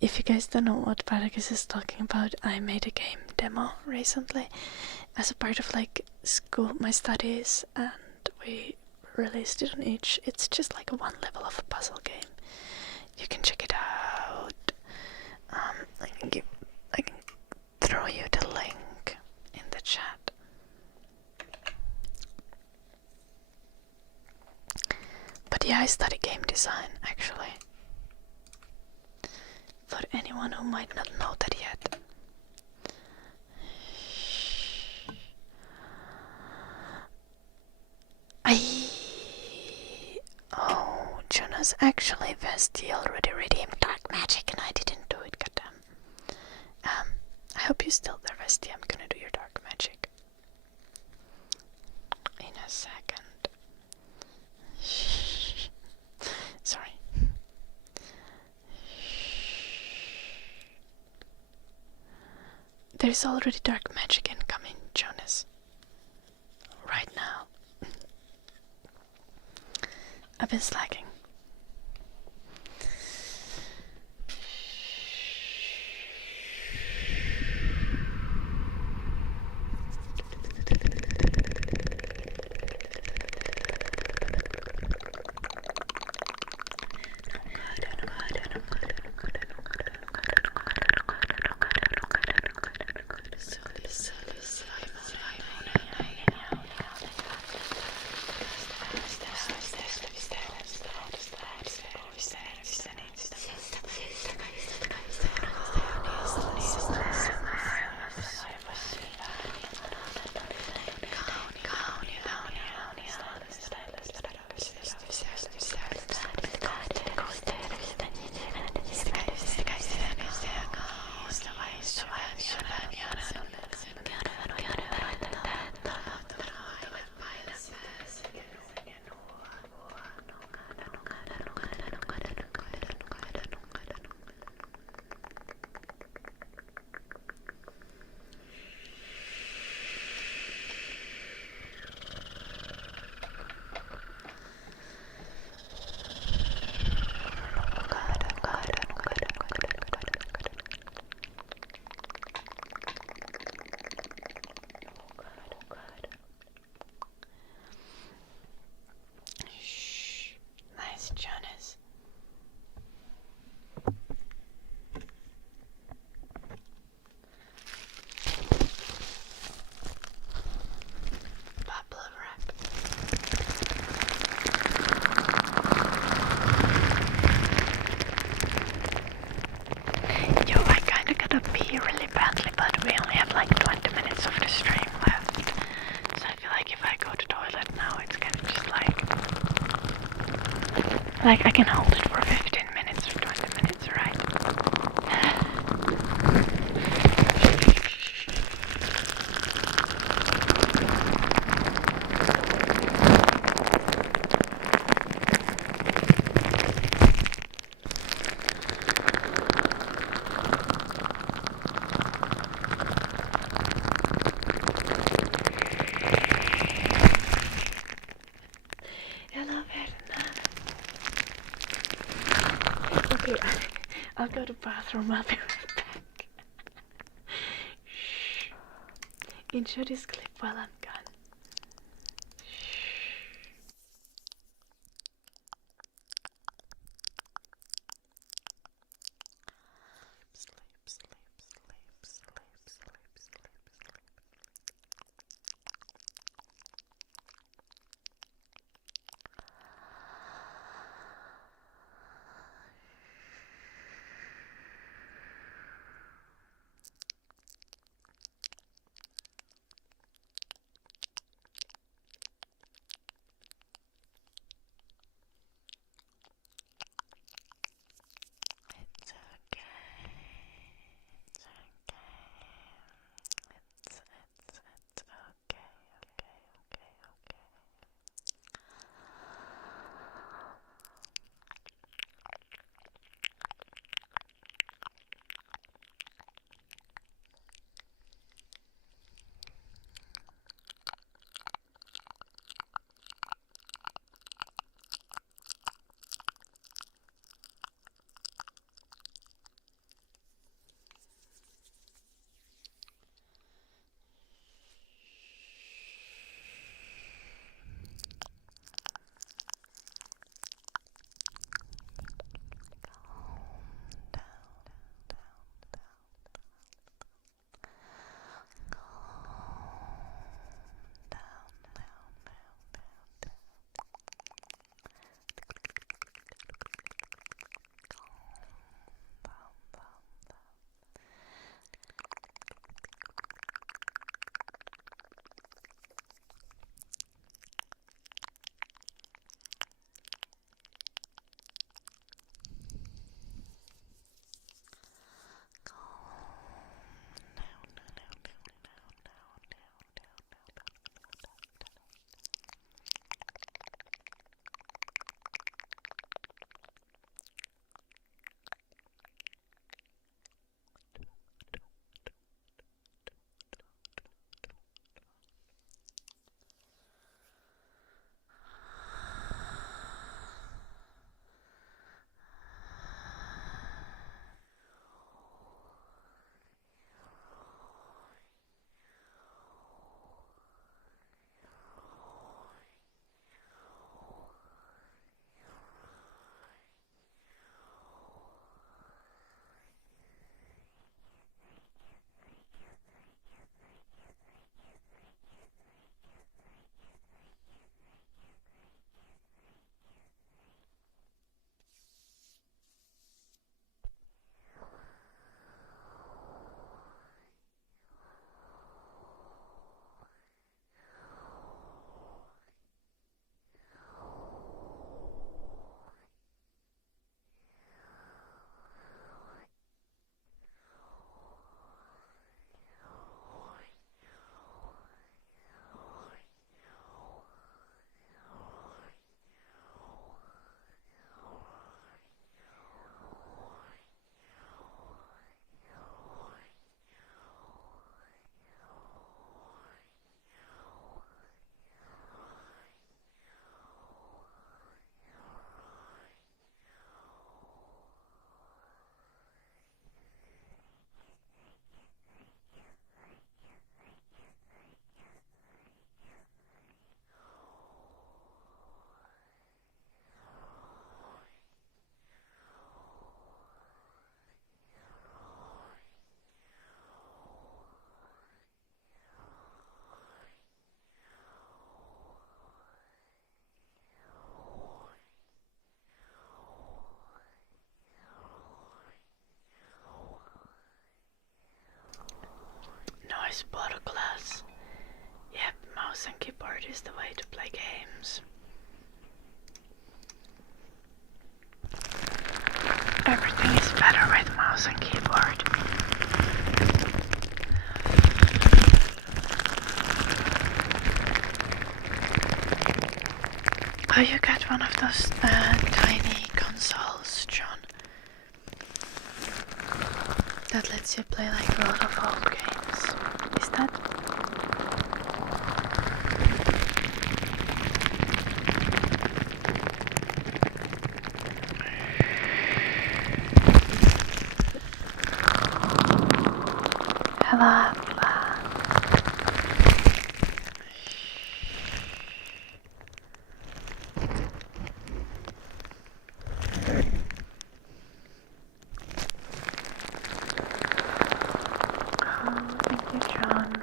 If you guys don't know what Barrackis is talking about, I made a game demo recently as a part of like school, my studies, and we released it on itch. It's just like one level of a puzzle game. You can check it out. I can throw you the link in the chat. But yeah, I study game design actually. For anyone who might not know that yet. Oh, Jonas, actually Vesti already redeemed Dark Magic and I didn't do it, goddamn. I hope you're still there, Vesti. I'm gonna do your Dark Magic in a second. Sorry. There's already Dark Magic incoming, Jonas. Right now. I've been slacking. Jonas. Bubble wrap. Yo, I kinda gotta pee really badly, but we only have like 20 minutes of the stream left. So I feel like if I go to toilet now, it's gonna just like I can hold it for 15 minutes or 20 minutes, right? I'll go to the bathroom. I'll be right back. Shh. Enjoy this clip while I'm gone. Nice bottle glass. Yep, mouse and keyboard is the way to play games. Everything is better with mouse and keyboard. Oh, you got one of those tiny consoles, John, that lets you play like a lot of old games. Is that? Hello. Oh, thank you, John.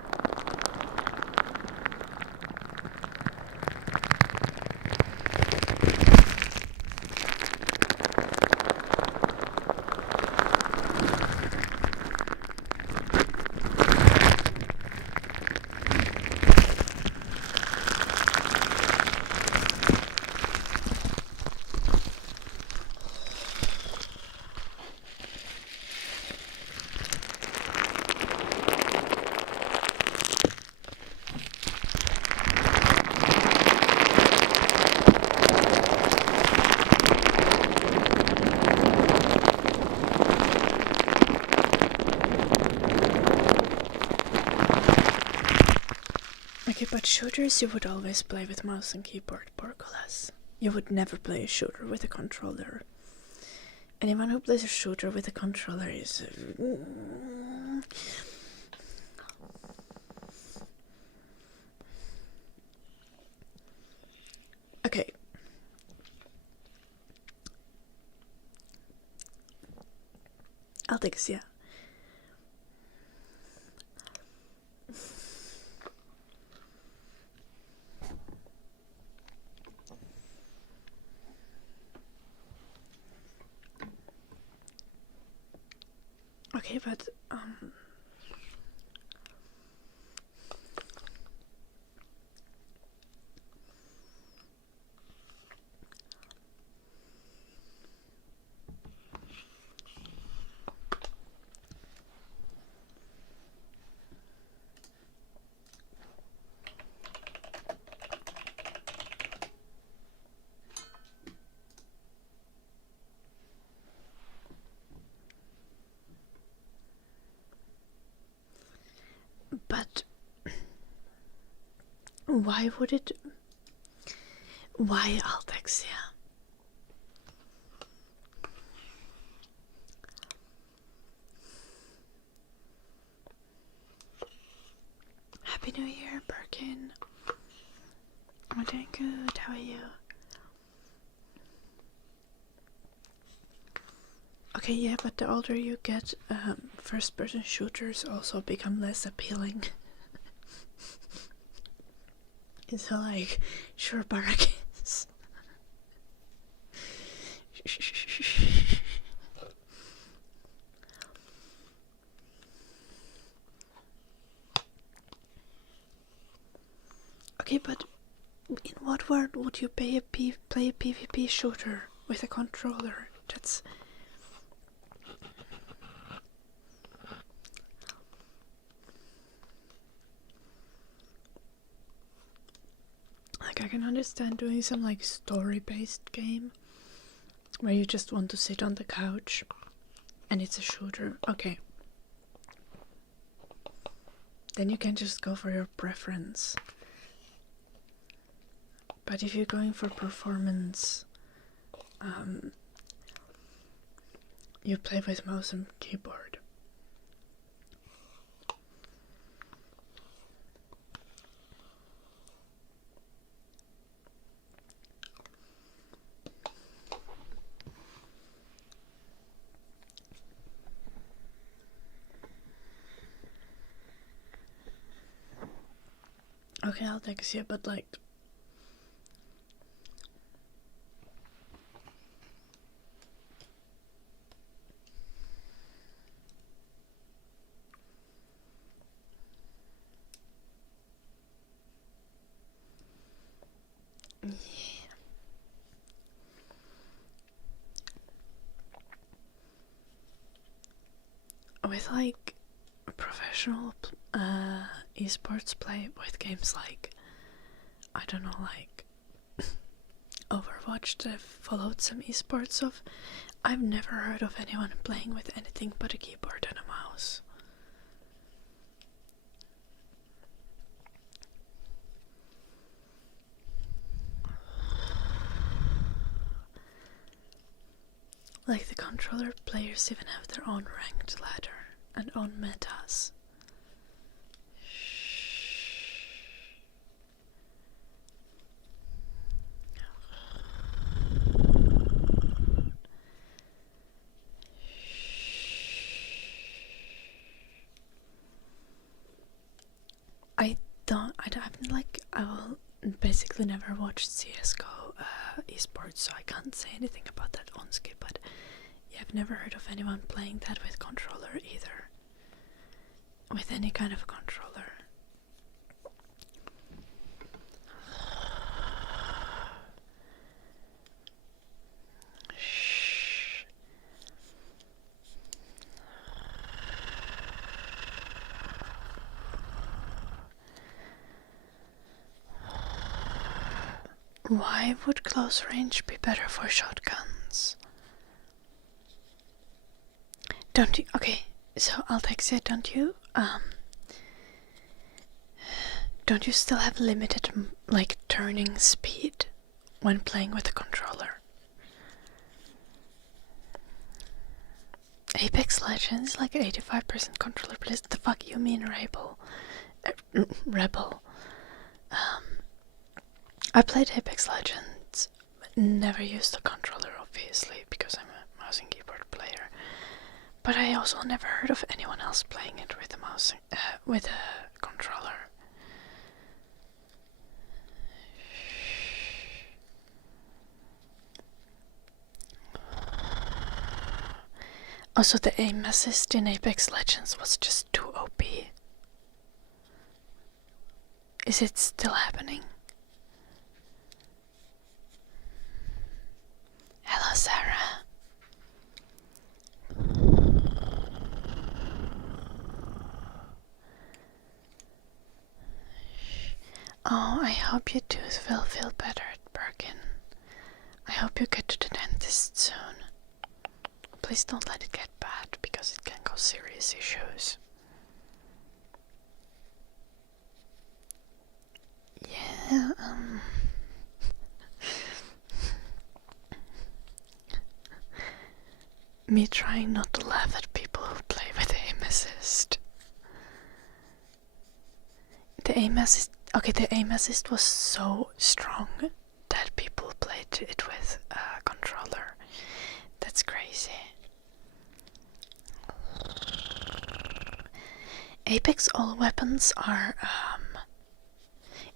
Okay, but shooters you would always play with mouse and keyboard, Porcolas. You would never play a shooter with a controller. Anyone who plays a shooter with a controller is... Okay. I'll take a yeah. Okay, but why would it... Why Altexia? Happy New Year, Birkin. I'm doing good, how are you? Okay, yeah, but the older you get, first-person shooters also become less appealing. It's like, sure, Barrackins. Okay, but in what world would you play a PvP shooter with a controller? That's... Like, I can understand doing some, like, story-based game where you just want to sit on the couch and it's a shooter. Okay. Then you can just go for your preference. But if you're going for performance, you play with mouse and keyboard. Okay, I'll take a seat, but like... Yeah. With like professional esports play with games like, I don't know, like Overwatch, I've followed some esports of. I've never heard of anyone playing with anything but a keyboard and a mouse. Like, the controller players even have their own ranked ladder and own metas. I will basically never watched CSGO esports, so I can't say anything about that on skip, but yeah, I've never heard of anyone playing that with controller either. With any kind of controller. Why would close range be better for shotguns? Don't you? Okay, so I'll text it. Don't you still have limited like turning speed when playing with a controller? Apex Legends like 85% controller plays. The fuck you mean, Rebel? I played Apex Legends, but never used a controller, obviously, because I'm a mouse and keyboard player. But I also never heard of anyone else playing it with with a controller. Also, the aim assist in Apex Legends was just too OP. Is it still happening? Hello, Sarah. Oh, I hope you too will feel better at Birkin. I hope you get to the dentist soon. Please don't let it get bad, because it can cause serious issues. Yeah, me trying not to laugh at people who play with aim assist. The aim assist was so strong that people played it with a controller. That's crazy. Apex all weapons are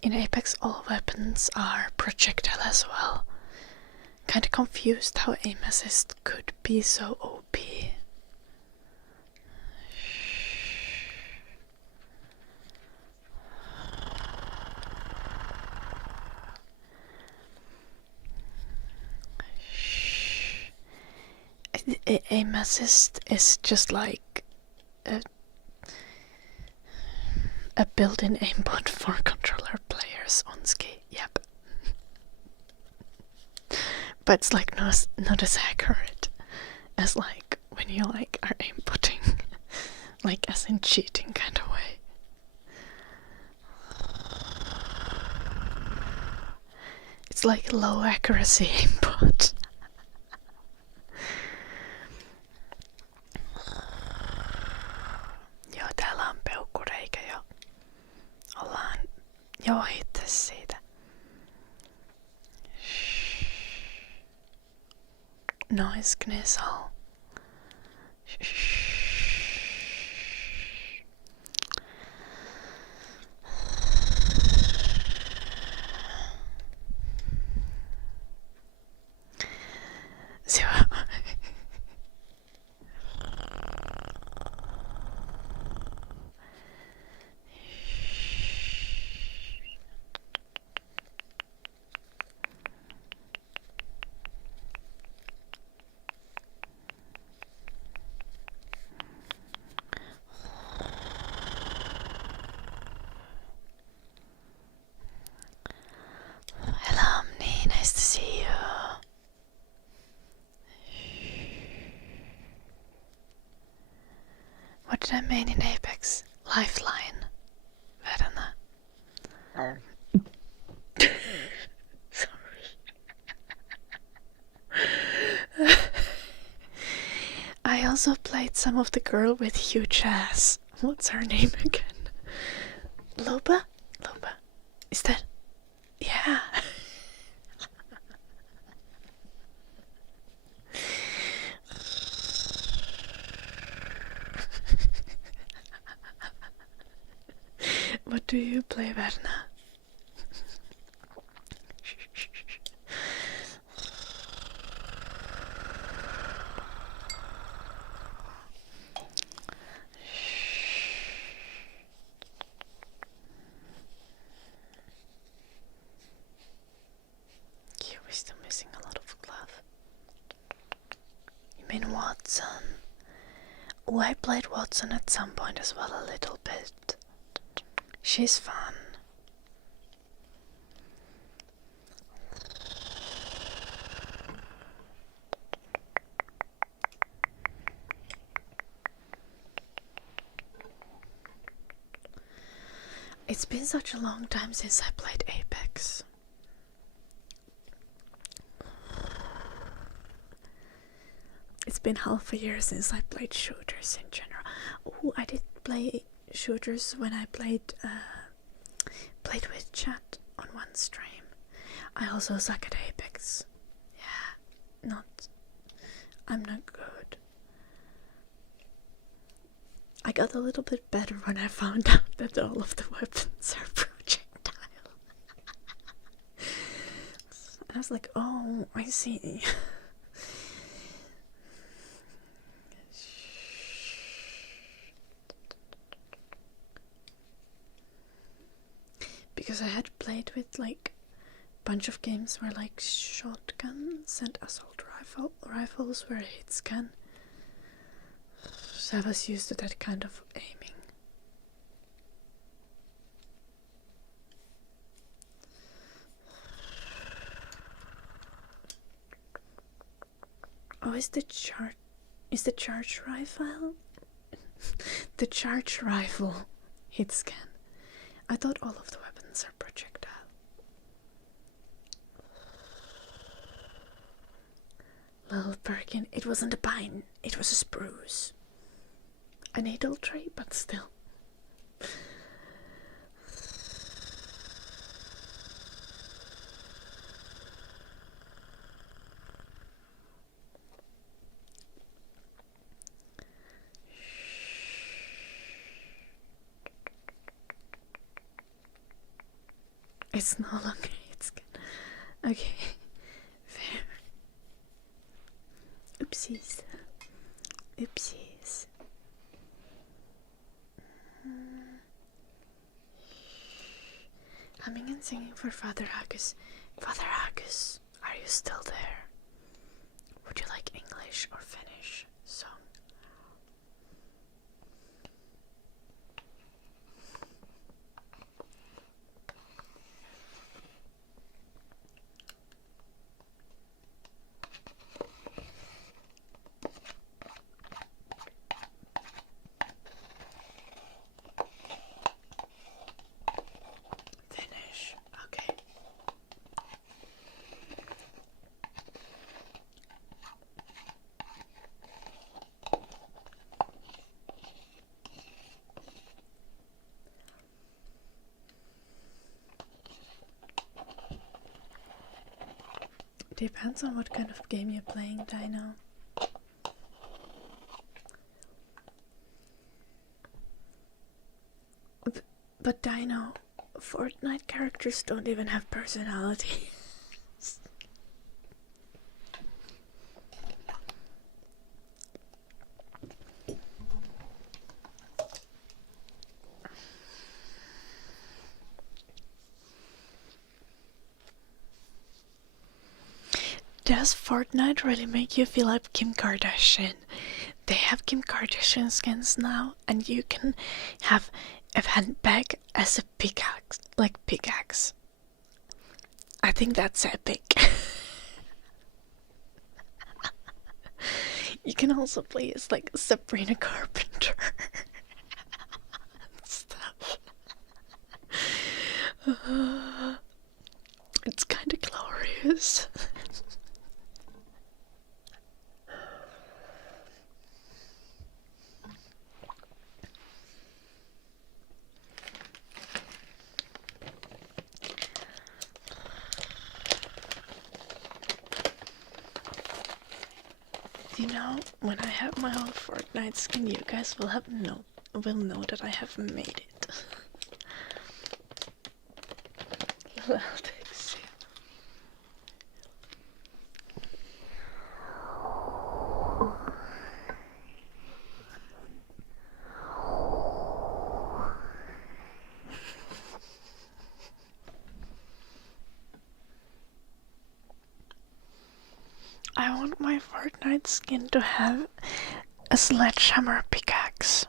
in Apex all weapons are projectile as well. Kinda confused how aim assist could be so OP. Aim assist is just like a built-in aimbot for controller players on ski. Yep. But it's like not as accurate as like when you like are aimbotting, like as in cheating kind of way. It's like low accuracy aimbot. Joo, täällä on peukkureikä jo. Ollaan jo itse siitä. Noise Gnissel. What did I main in Apex? Lifeline. Verna. Sorry. I also played some of the girl with huge ass. What's her name again? Loba? Loba. Is that? Yeah. But What do you play, Verna? We're still missing a lot of glove. You mean Watson? Oh, I played Watson at some point as well, a little bit. She's fun. It's been such a long time since I played Apex. It's been half a year since I played shooters in general. Oh, I did play shooters when I played with chat on one stream. I also suck at Apex. Yeah, I'm not good. I got a little bit better when I found out that all of the weapons are projectile. And I was like, oh, I see. Because I had played with like a bunch of games where like shotguns and assault rifles were a hit scan. So I was used to that kind of aiming. Oh, is the charge rifle? The charge rifle hit scan. I thought all of the weapons are projectile. Little Birkin, it wasn't a pine, it was a spruce. A needle tree, but still. It's no longer, it's good. Okay, fair. Oopsies. Oopsies. Humming and singing for Father Agus. Father Agus, are you still there? Would you like English or Finnish song? Finnish, okay. Depends on what kind of game you're playing, Dino. But Dino, Fortnite characters don't even have personality. Does Fortnite really make you feel like Kim Kardashian? They have Kim Kardashian skins now, and you can have a handbag as a pickaxe. I think that's epic. You can also play as like Sabrina Carpenter and stuff. It's kind of glorious. You know, when I have my own Fortnite skin, you guys will know that I have made it. I'll text you. I want my Fortnite skin to have a sledgehammer pickaxe.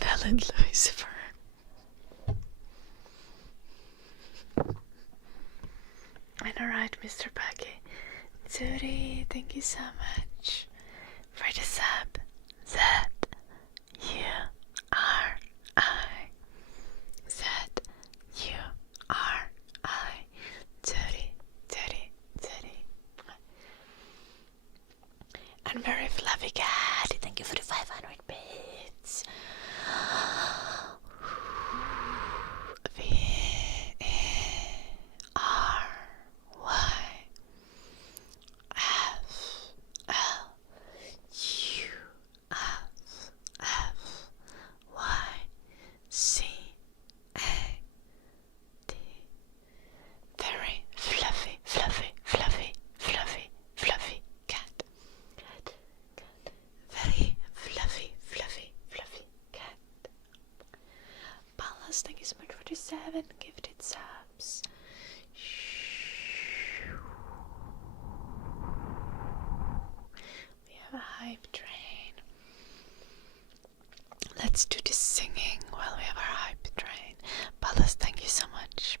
Talent Lucifer. I know, right, Mr. Puggy? Turi, thank you so much for the sub. Z-U-R-I. Z-U-R-I. Turi. And very fluffy cat, thank you for the 500 bits. V-A-R-Y-F-L-U-F-Y-C-A-T. Very fluffy cat. Very fluffy cat. Palas, thank you so much for the 7 gifted subs. We have a hype train. Let's do the singing while we have our hype train. Palas, thank you so much.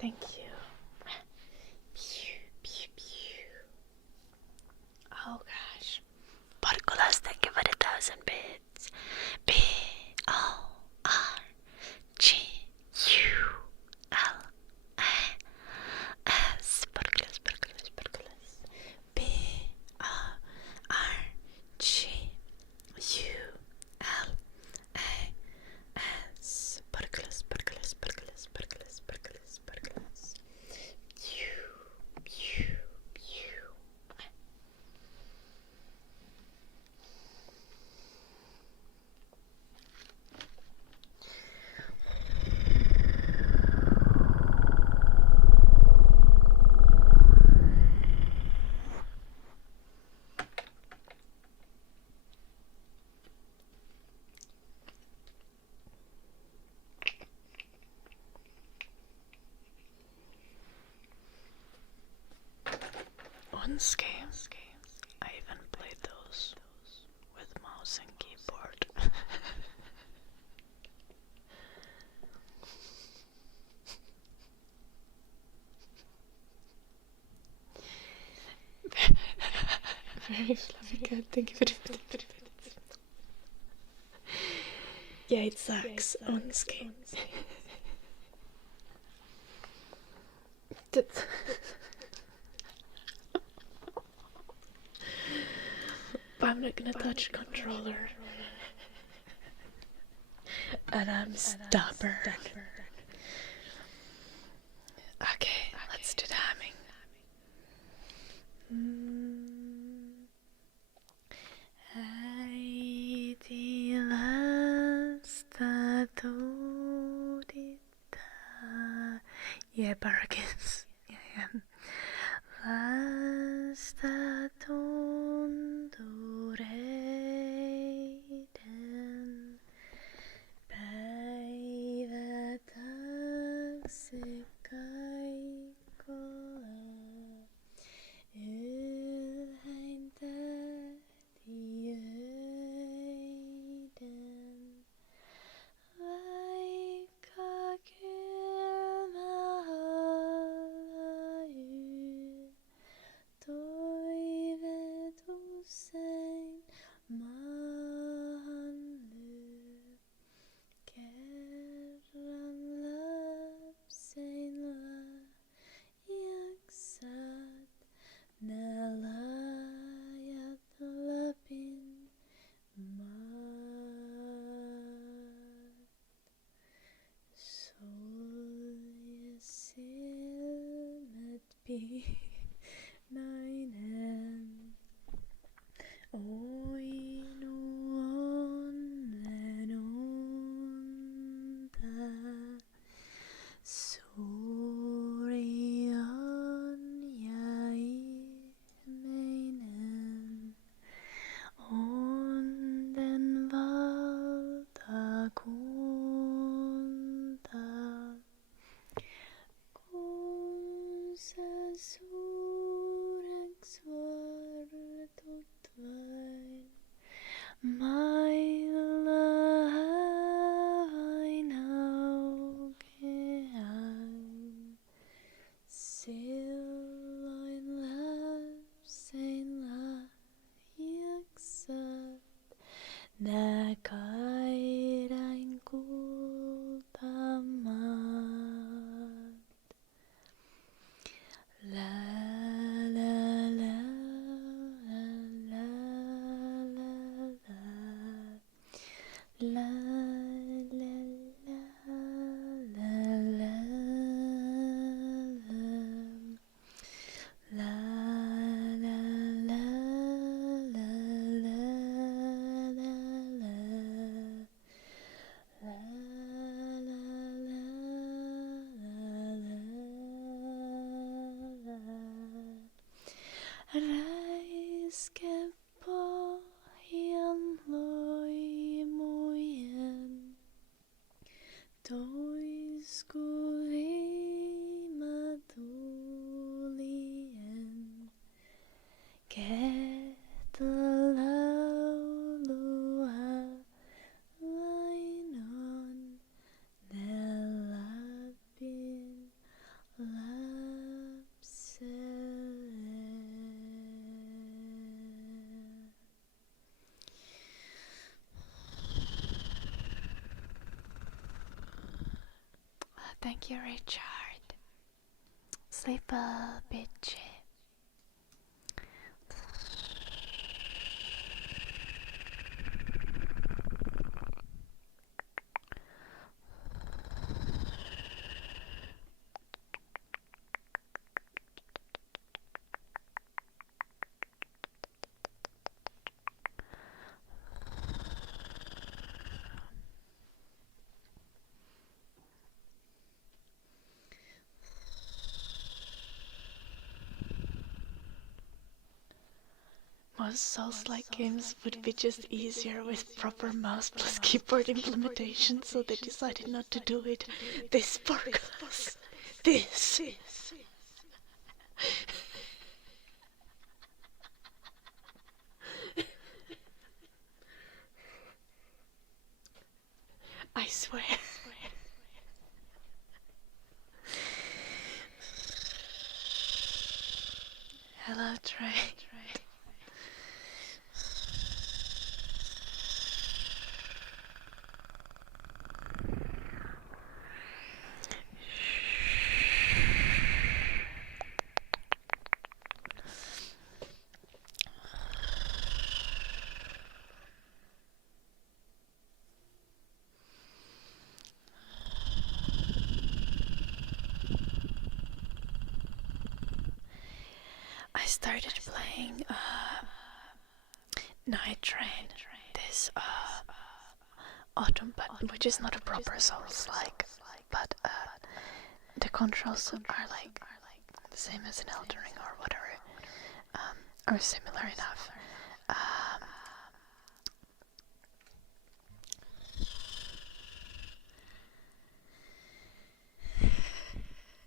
Thank you. Oh gosh. Porculas, thank you for the 1,000 bits. Porculas. Porculas. Once games, I even played those with mouse and keyboard. Very fluffy cat, thank you for the yeah, it sucks on game. But I'm not gonna touch controller. And I'm stubborn. Okay, let's do the humming. Hai ti lasta todita. Yeah, Bargains. Yeah. Lasta tondoreiden. Päivä taaksepäin. nainen. Oinu onnen unta. Suuri on ja ihmeinen. Onnen valtakunta. Kun sä suureks vartut vain, mailla vain aukeaa. Silloin lapsen lahjaksat nää kaidain kultamaat. La la la la la la la la la la la la la la Räiske pohjan loimujen, toisku viimatulien, kehtolaulua vain on ne Lapin lapselle. Thank you, Richard. Sleep well, bitchy. Most Souls-like games would be just easier with proper mouse plus keyboard implementation, so they decided not to do it. This sparkles. This. I swear. Hello, Trey. I started playing Night Train this autumn, but which is not a proper Souls-like, but the controls are like the same as in Elden Ring or whatever, or similar enough.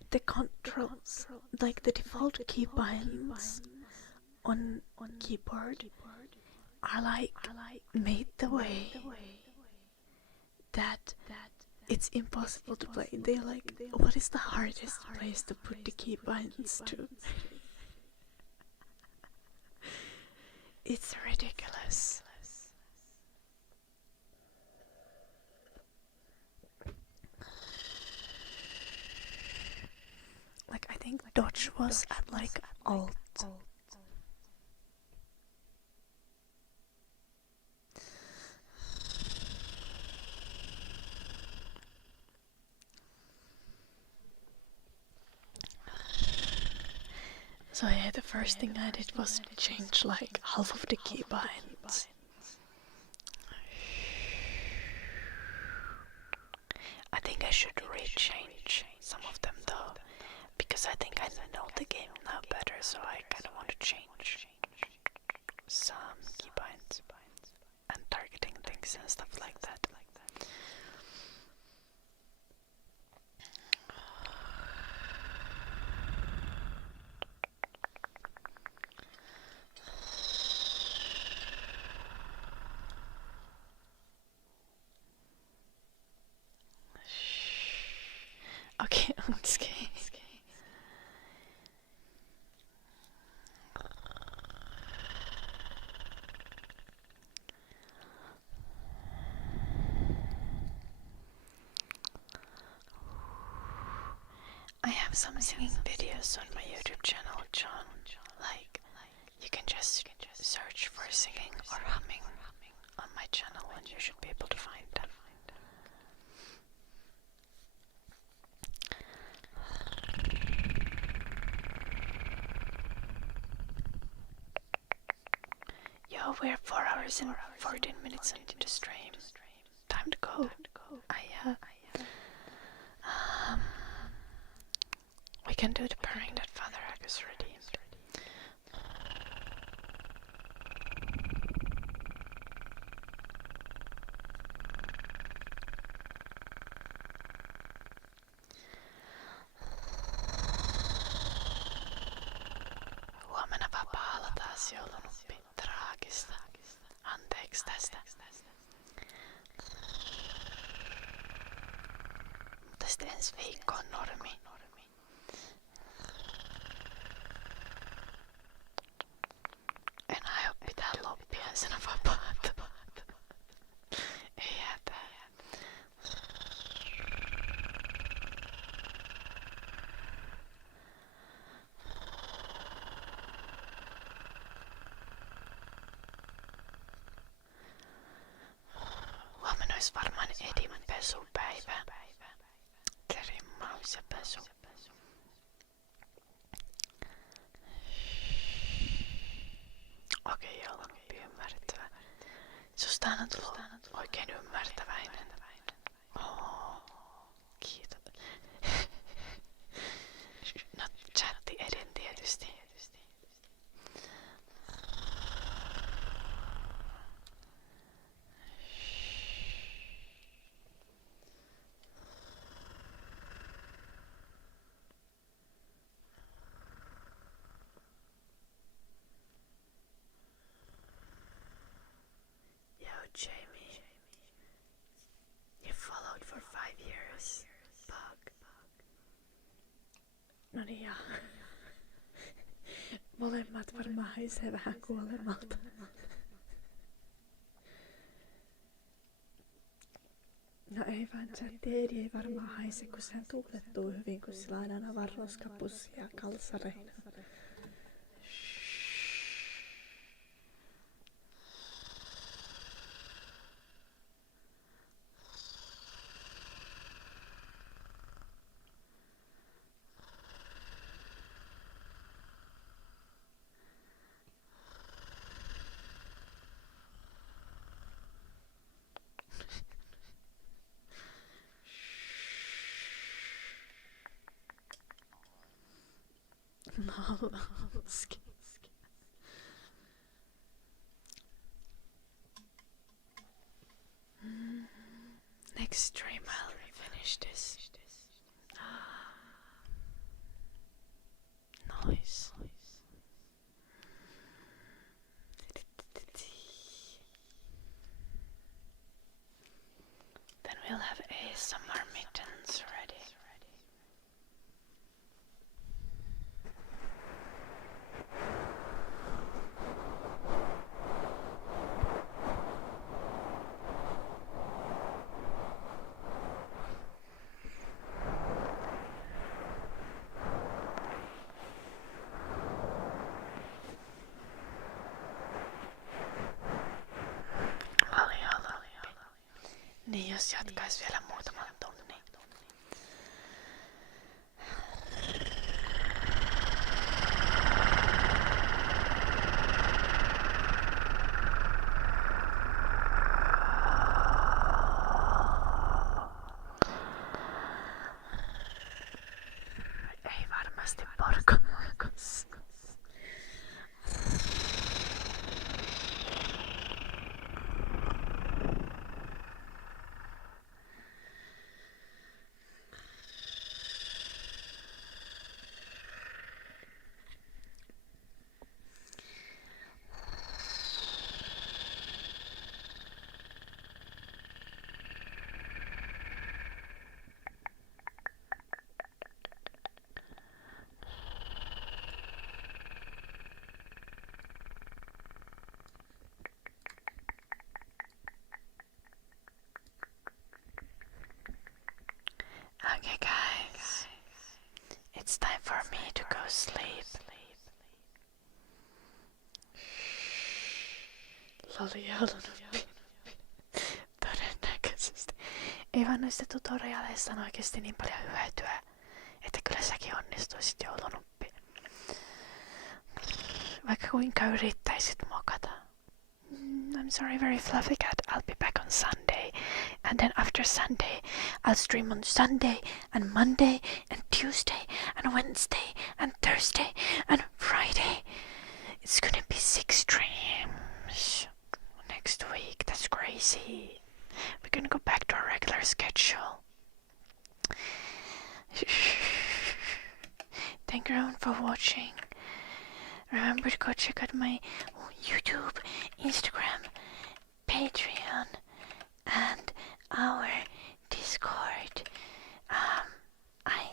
The controls, like the default keybinds on keyboard, are like made the way that it's impossible to play. They're like, what is the hardest place to put the keybinds to? It's ridiculous. Like, I think dodge was at like alt. So yeah, the first thing I did was change like half of the keybinds. I think I should rechange some of them though, because I think I know the game now better, so I kind of want to change some keybinds and targeting things and stuff like that. Okay, I'm scared. I have some singing videos on my YouTube channel, John. Like, you can just search for singing or humming on my channel and you should be able to find them. Yo, we're 4 hours and 14 minutes into the stream. Time to go. We can do the pairing that Father Agus redeemed. Huomenna vapaalla taas joulunuppi. Traagista. Anteeksi tästä. Mutta sitten ensi viikko on normi. En aio pitää loppiaisena vapaata. Ei hätää. Huomenna olisi varmaan Edin pesupäivä. Trimmaus ja pesu. Okei, joulunuppi ymmärrettävä. Susta on tullut oikein ymmärtäväinen. Kiitos. No, chatti Edin tietysti. Jamie, you followed for 5 years. Bug. No niin ja. Molemmat varmaan haisee vähän kuolemalta. No ei vaan chatti, Edi ei varmaan haise, kun sehän tuulettuu hyvin, kun sillä on aina vaan roskapussia kalsareina. No, next stream I'll finish this. Nice. Then we'll have ASMR mittens ready. Niin jos jatkais vielä muutaman tunnin. Okay, guys. It's time for me to go sleep. Loli joulunoppi. Todennäköisesti. Ei vaan noista tutorialeista on oikeesti niin paljon hyötyä, että kyllä säkin onnistuisit joulunoppi. Vaikka kuinka yrittäisit mokata. I'm sorry, very fluffy cat. I'll be back on Sunday. And then after Sunday, I'll stream on Sunday and Monday and Tuesday and Wednesday and Thursday and Friday. It's gonna be 6 streams next week. That's crazy. We're gonna go back to our regular schedule. Thank you everyone for watching. Remember to go check out my YouTube, Instagram, Patreon, and our Discord. I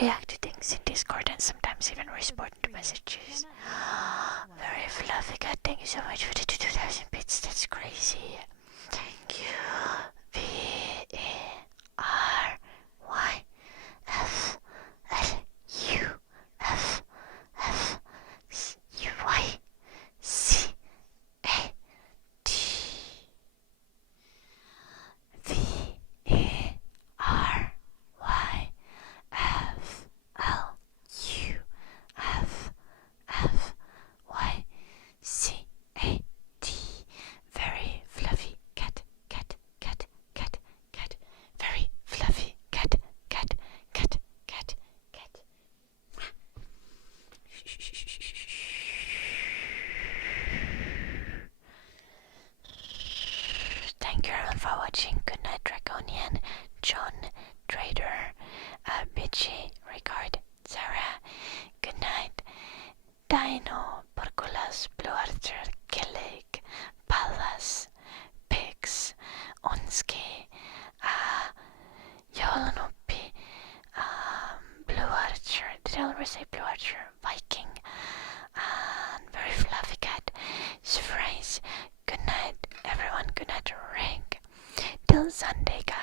react to things in Discord and sometimes even respond to messages. Very fluffy cat, thank you so much for the 2000 bits, that's crazy. Thank you. Very fluffy cat, cat, cat, cat, cat. Very fluffy cat, cat, cat, cat, cat. Thank you everyone for watching. Good night, Draconian, John, Trader, Bitchy, Ricard, Sarah. Good night, Dino, Porculas, Blue Archer, Killig, Pallas, Pigs, Onski, Joulunoppi, Blue Archer, did I already say Blue Archer? Viking, and Very Fluffy Cat, Surprise. Good night, everyone. Good night, Rank. Till Sunday, guys.